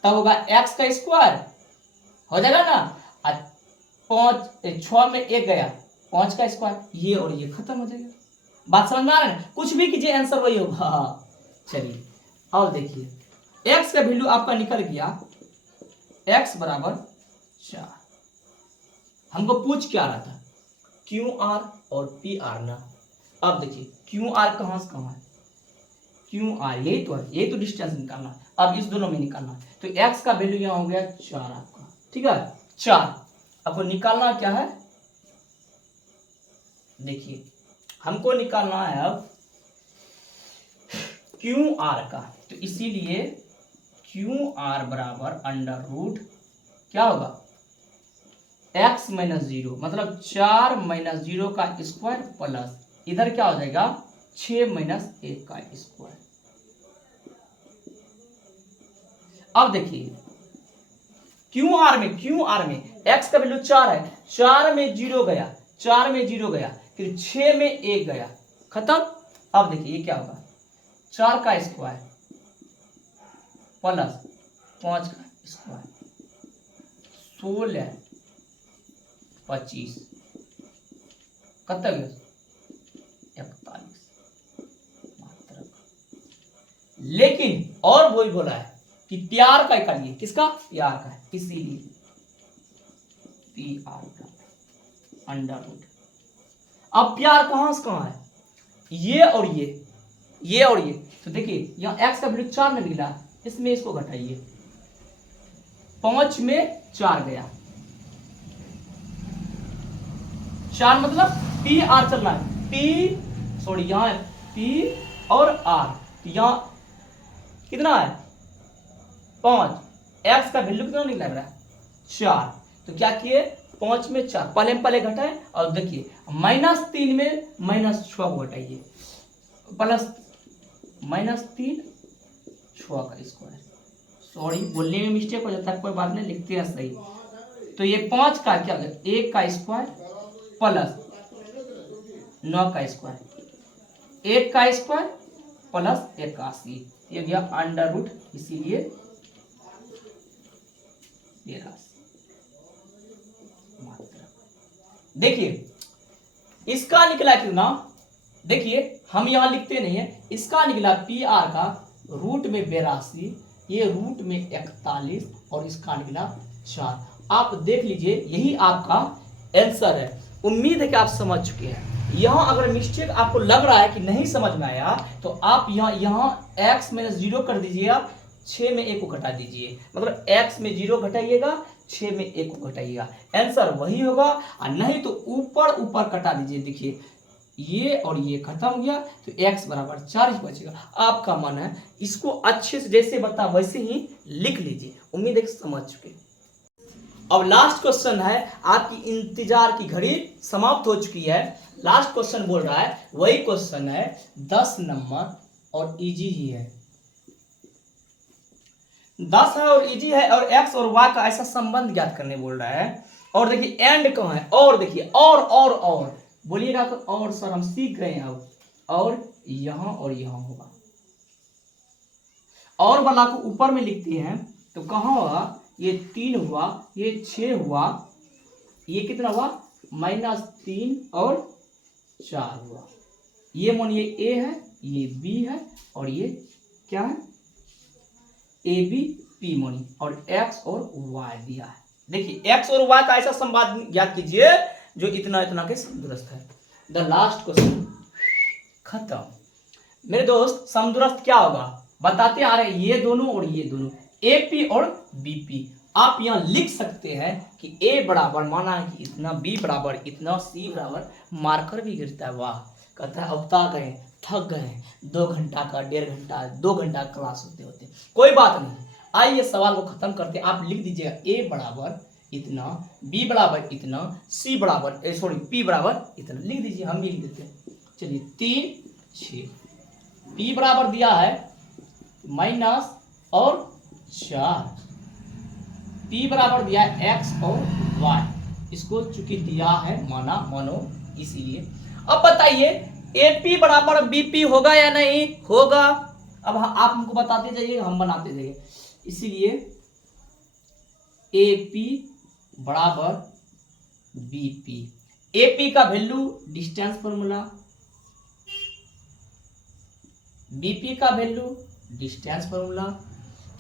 तब होगा x का स्क्वायर हो जाएगा ना, और 6 में 1 गया 5 का स्क्वायर, ये और ये खत्म हो जाएगा। बात समझ में आ रहा है, कुछ भी कीजिए आंसर वही होगा। चलिए अब देखिए x का वैल्यू आपका निकल गया x बराबर 4। हमको पूछ क्या रहा था, क्यू आर और पी आर ना। अब देखिए क्यू आर कहां से कहां है, क्यू आर यही तो है, यही तो डिस्टेंस निकालना है, अब इस दोनों में निकालना है। तो x का वैल्यू यहां हो गया 4 आपका, ठीक है 4। आपको निकालना क्या है, देखिए हमको निकालना है अब क्यू आर का, तो इसीलिए क्यू आर बराबर अंडर रूट क्या होगा x माइनस 0, मतलब 4 माइनस 0 का स्क्वायर प्लस इधर क्या हो जाएगा 6 माइनस 1 का स्क्वायर। अब देखिए क्यू आर में x का वैल्यू 4 है, 4 में 0 गया, 4 में 0 गया, फिर 6 में 1 गया, खत्म। अब देखिए ये क्या होगा 4 का स्क्वायर प्लस 5 का स्क्वायर, 16 25 कितना गया 41 मात्रक। लेकिन और वही बोला है कि प्यार का करिए, किसका प्यार का है, इसीलिए पी आर का अंडर रूट। अब प्यार कहां से कहां है, ये और ये और ये, तो देखिए यहां x का वैल्यू 4 में निकला, इसमें इसको घटाइए, 5 में 4 गया, 4 मतलब पी आर चलना है, पी सॉरी यहां है पी और आर, तो यहां कितना है 5, x का वैल्यू कितना निकला रहा है 4, तो क्या किए 5 में 4 पहले घटाए, और देखिए -3 में -6 को घटाइए, प्लस -3 6 का स्क्वायर, सॉरी बोलने में मिस्टेक हो जाता है, कोई बात नहीं, लिखते हैं सही। तो ये 5 का क्या होगा 1 का स्क्वायर प्लस 9 का स्क्वायर, 1 का स्क्वायर प्लस 81, ये गया अंडर रूट, इसीलिए 83 मात्रा। देखिए इसका निकला क्यों ना, देखिए हम यहां लिखते नहीं है, इसका निकला पी आर का रूट में 82, ये रूट में 41 और इसका निकला 4। आप देख लीजिए यही आपका आंसर है। उम्मीद है कि आप समझ चुके हैं। यहां अगर मिस्टेक आपको लग रहा है कि नहीं समझ में आया तो आप यहां x माइनस 0 कर दीजिएगा, 6 में 1 को घटा दीजिए, मतलब x में 0 घटाइएगा, 6 में 1 को घटाइएगा, आंसर वही होगा। और नहीं तो ऊपर कटा दीजिए, देखिए ये और ये खत्म हो गया, तो x बराबर 4 ही बचेगा। आपका मन है इसको अच्छे से जैसे बता वैसे ही लिख लीजिए। उम्मीद है कि समझ चुके। अब लास्ट क्वेश्चन है, आपकी इंतजार की घड़ी समाप्त हो चुकी है। लास्ट क्वेश्चन बोल रहा है, वही क्वेश्चन है 10 नंबर और इजी ही है। 10 है और इजी है, और एक्स और वाई का ऐसा संबंध ज्ञात करने बोल रहा है। और देखिए एंड कहाँ है, और देखिए और बोलिएगा तो, और सर हम सीख गए हैं अब, और यहां होगा। और वाला को ऊपर में लिखते हैं तो कहाँ होगा, ये 3 हुआ, ये 6 हुआ, ये कितना हुआ -3 और 4 हुआ। ये मानिए ए है, ये बी है, और ये क्या है ए बी पी मानिए, और एक्स और वाई दिया है। देखिए एक्स और वाई का ऐसा संबंध ज्ञात कीजिए जो इतना इतना के समदूरस्थ है। द लास्ट क्वेश्चन खत्म। मेरे दोस्त समदूरस्थ क्या होगा बताते आ रहे हैं, ये दोनों और ये दोनों, एपी और बीपी। आप यहां लिख सकते हैं कि ए बराबर माना है कि इतना, बी बराबर इतना, सी बराबर, मार्कर भी गिरता है। वाह, कहता है अवता गए, थक गए, 2 घंटा का 1.5 घंटा 2 घंटा क्लास होते होते, कोई बात नहीं। आइए सवाल को खत्म करते। आप लिख दीजिएगा ए बराबर इतना, बी बराबर इतना, सी बराबर सॉरी पी बराबर इतना, लिख दीजिए, हम भी लिख देते हैं। चलिए 3 6, पी बराबर दिया है माइनस और 4, पी बराबर दिया है एक्स और वाई, इसको चूंकि दिया है मानो इसीलिए। अब बताइए एपी बराबर बीपी होगा या नहीं होगा। अब आप हमको बताते जाइए, हम बनाते जाइए। इसीलिए एपी बराबर बीपी, एपी का वैल्यू डिस्टेंस फॉर्मूला, बीपी का वैल्यू डिस्टेंस फॉर्मूला।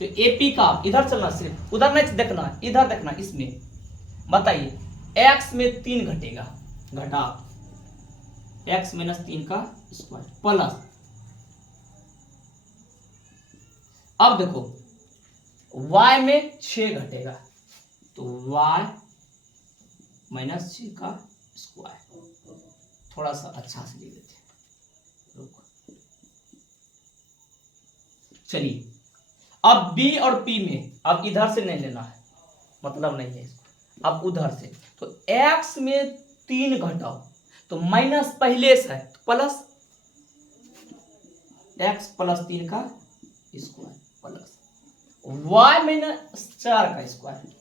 तो एपी का इधर चलना, सिर्फ उधर नहीं देखना, इधर देखना। इसमें बताइए एक्स में 3 घटेगा, घटा एक्स -3 का स्क्वायर प्लस, अब देखो y में 6 घटेगा तो y -6 का स्क्वायर। थोड़ा सा अच्छा से लिख देते हैं, रुको। चलिए अब b और p में, अब इधर से नहीं लेना है, मतलब नहीं है इसको, अब उधर से। तो x में 3 घटाओ तो माइनस पहले से है तो प्लस, x +3 का स्क्वायर प्लस y -4 का स्क्वायर।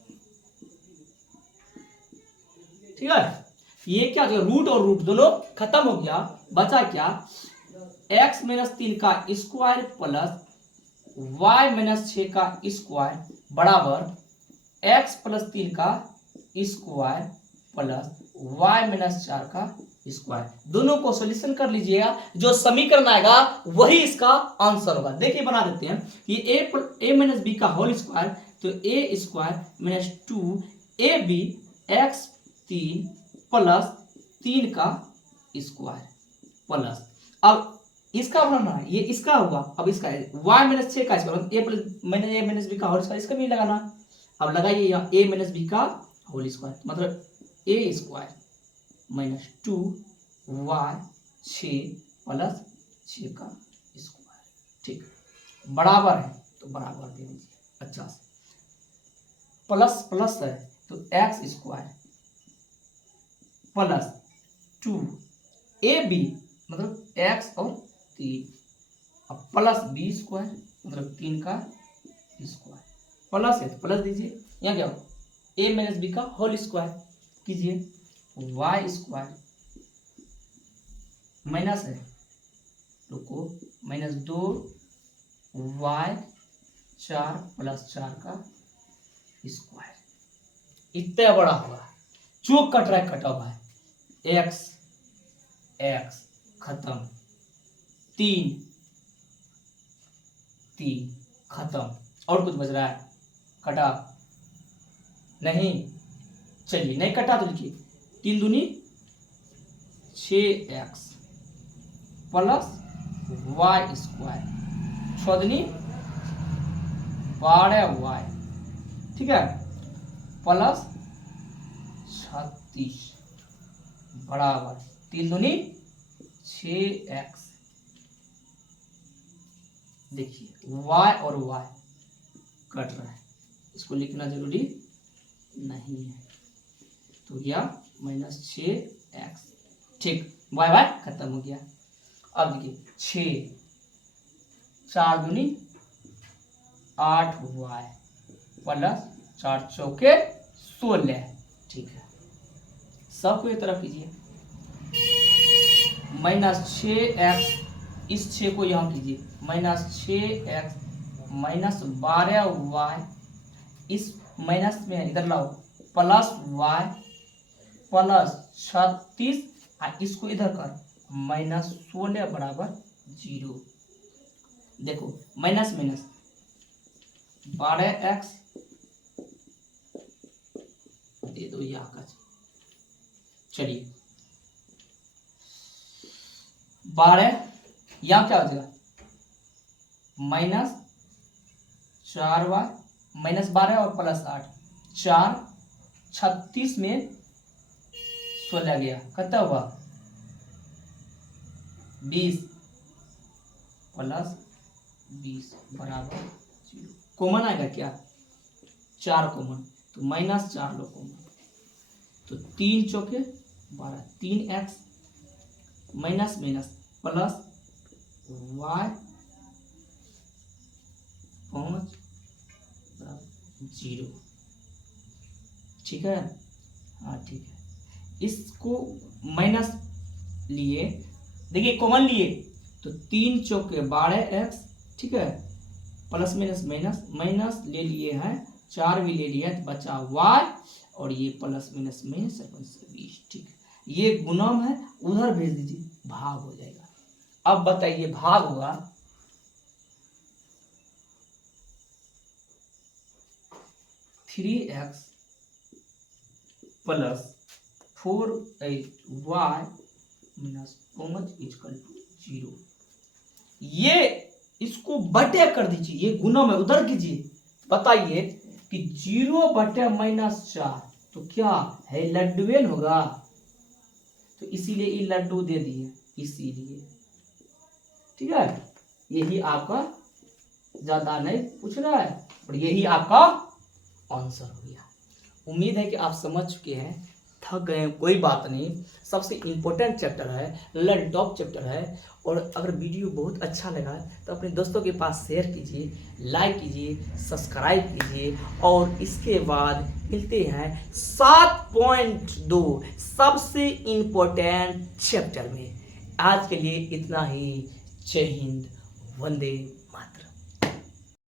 ठीक है, ये क्या हो, रूट और रूट दोनों खत्म हो गया, बचा क्या x -3 का स्क्वायर प्लस y -6 का स्क्वायर बराबर x +3 का स्क्वायर प्लस y -4 का स्क्वायर। दोनों को सॉल्यूशन कर लीजिएगा, जो समीकरण आएगा वही इसका आंसर होगा। देखिए बना देते हैं, ये a - b का होल स्क्वायर, तो a square -2 ab x 3 plus 3 का स्क्वायर प्लस, अब इसका बनाना है, ये इसका होगा, अब इसका y -6 का स्क्वायर a b का होल स्क्वायर, इसका भी लगाना। अब लगाइए यहाँ a b का होल स्क्वायर, मतलब a स्क्वायर -2y 6 प्लस 6 का स्क्वायर। ठीक, बराबर है तो बराबर दे दीजिए अच्छा से, प्लस प्लस है तो एक्स स्क्वायर प्लस 2 ab मतलब x और 3, अब प्लस b स्क्वायर मतलब 3 का स्क्वायर, प्लस है तो प्लस दीजिए, यहाँ क्या हो a b का होल स्क्वायर कीजिए, y स्क्वायर माइनस है, रुको -2y 4 + 4 का स्क्वायर, इतना बड़ा होगा। जो कट रहा है कटा हुआ है, x x खत्म, 3 खत्म, और कुछ बच रहा है कटा नहीं, चलिए नहीं कटा तो लिखिए 3 दूनी 6x प्लस y स्क्वायर 6 दूनी 12y, ठीक है, प्लस 36 बराबर 3 दूनी 6x। देखिए y और y कट रहा है, इसको लिखना जरूरी नहीं है, तो यह -6x। ठीक, y y खत्म हो गया। अब देखिए 6 4 दूनी 8y प्लस 4 चौके 16। ठीक है, सबको एक तरफ कीजिए। -6x, इस 6 को यहाँ कीजिए, -6x -12y, इस माइनस में इधर लाओ, प्लस y प्लस 36, इसको इधर कर, -16 बराबर 0। देखो माइनस माइनस 12x दे दो यहाँ का, चलिए 12, यहाँ क्या हो जाएगा, -4y -12 और प्लस 8, 4 36 में 16 गया, कितना हुआ 20 प्लस 20 बराबर 0। कॉमन आएगा क्या, 4 कॉमन, तो -4 लो कॉमन, तो 3 चौके 12, 3x minus minus plus y 5 0। ठीक है, हाँ ठीक है, इसको माइनस लिए, देखिए कॉमन लिए तो 3 चौके 12x, ठीक है, प्लस माइनस माइनस माइनस ले लिए हैं, 4 भी ले लिया तो बचा y, और ये प्लस माइनस में 20। ठीक है, ये गुणम है, उधर भेज दीजिए, भाग हो जाएगा। अब बताइए भाग होगा 3x प्लस 4y माइनस 5 0। ये इसको बटे कर दीजिए, ये गुणा में उधर कीजिए। बताइए कि 0 बटे -4 तो क्या है, लड्डूएन होगा, तो इसीलिए ये लड्डू दे दिए, इसीलिए। ठीक है, यही आपका, ज्यादा नहीं पूछ रहा है, और यही आपका आंसर हो गया। उम्मीद है कि आप समझ चुके हैं, थक गए हैं, कोई बात नहीं। सबसे इम्पोर्टेंट चैप्टर है, लर्न टॉप चैप्टर है। और अगर वीडियो बहुत अच्छा लगा तो अपने दोस्तों के पास शेयर कीजिए, लाइक कीजिए, सब्सक्राइब कीजिए। और इसके बाद मिलते हैं 7.2 सबसे इम्पोर्टेंट चैप्टर में। आज के लिए इतना ही। जय हिंद, वंदे मातरम।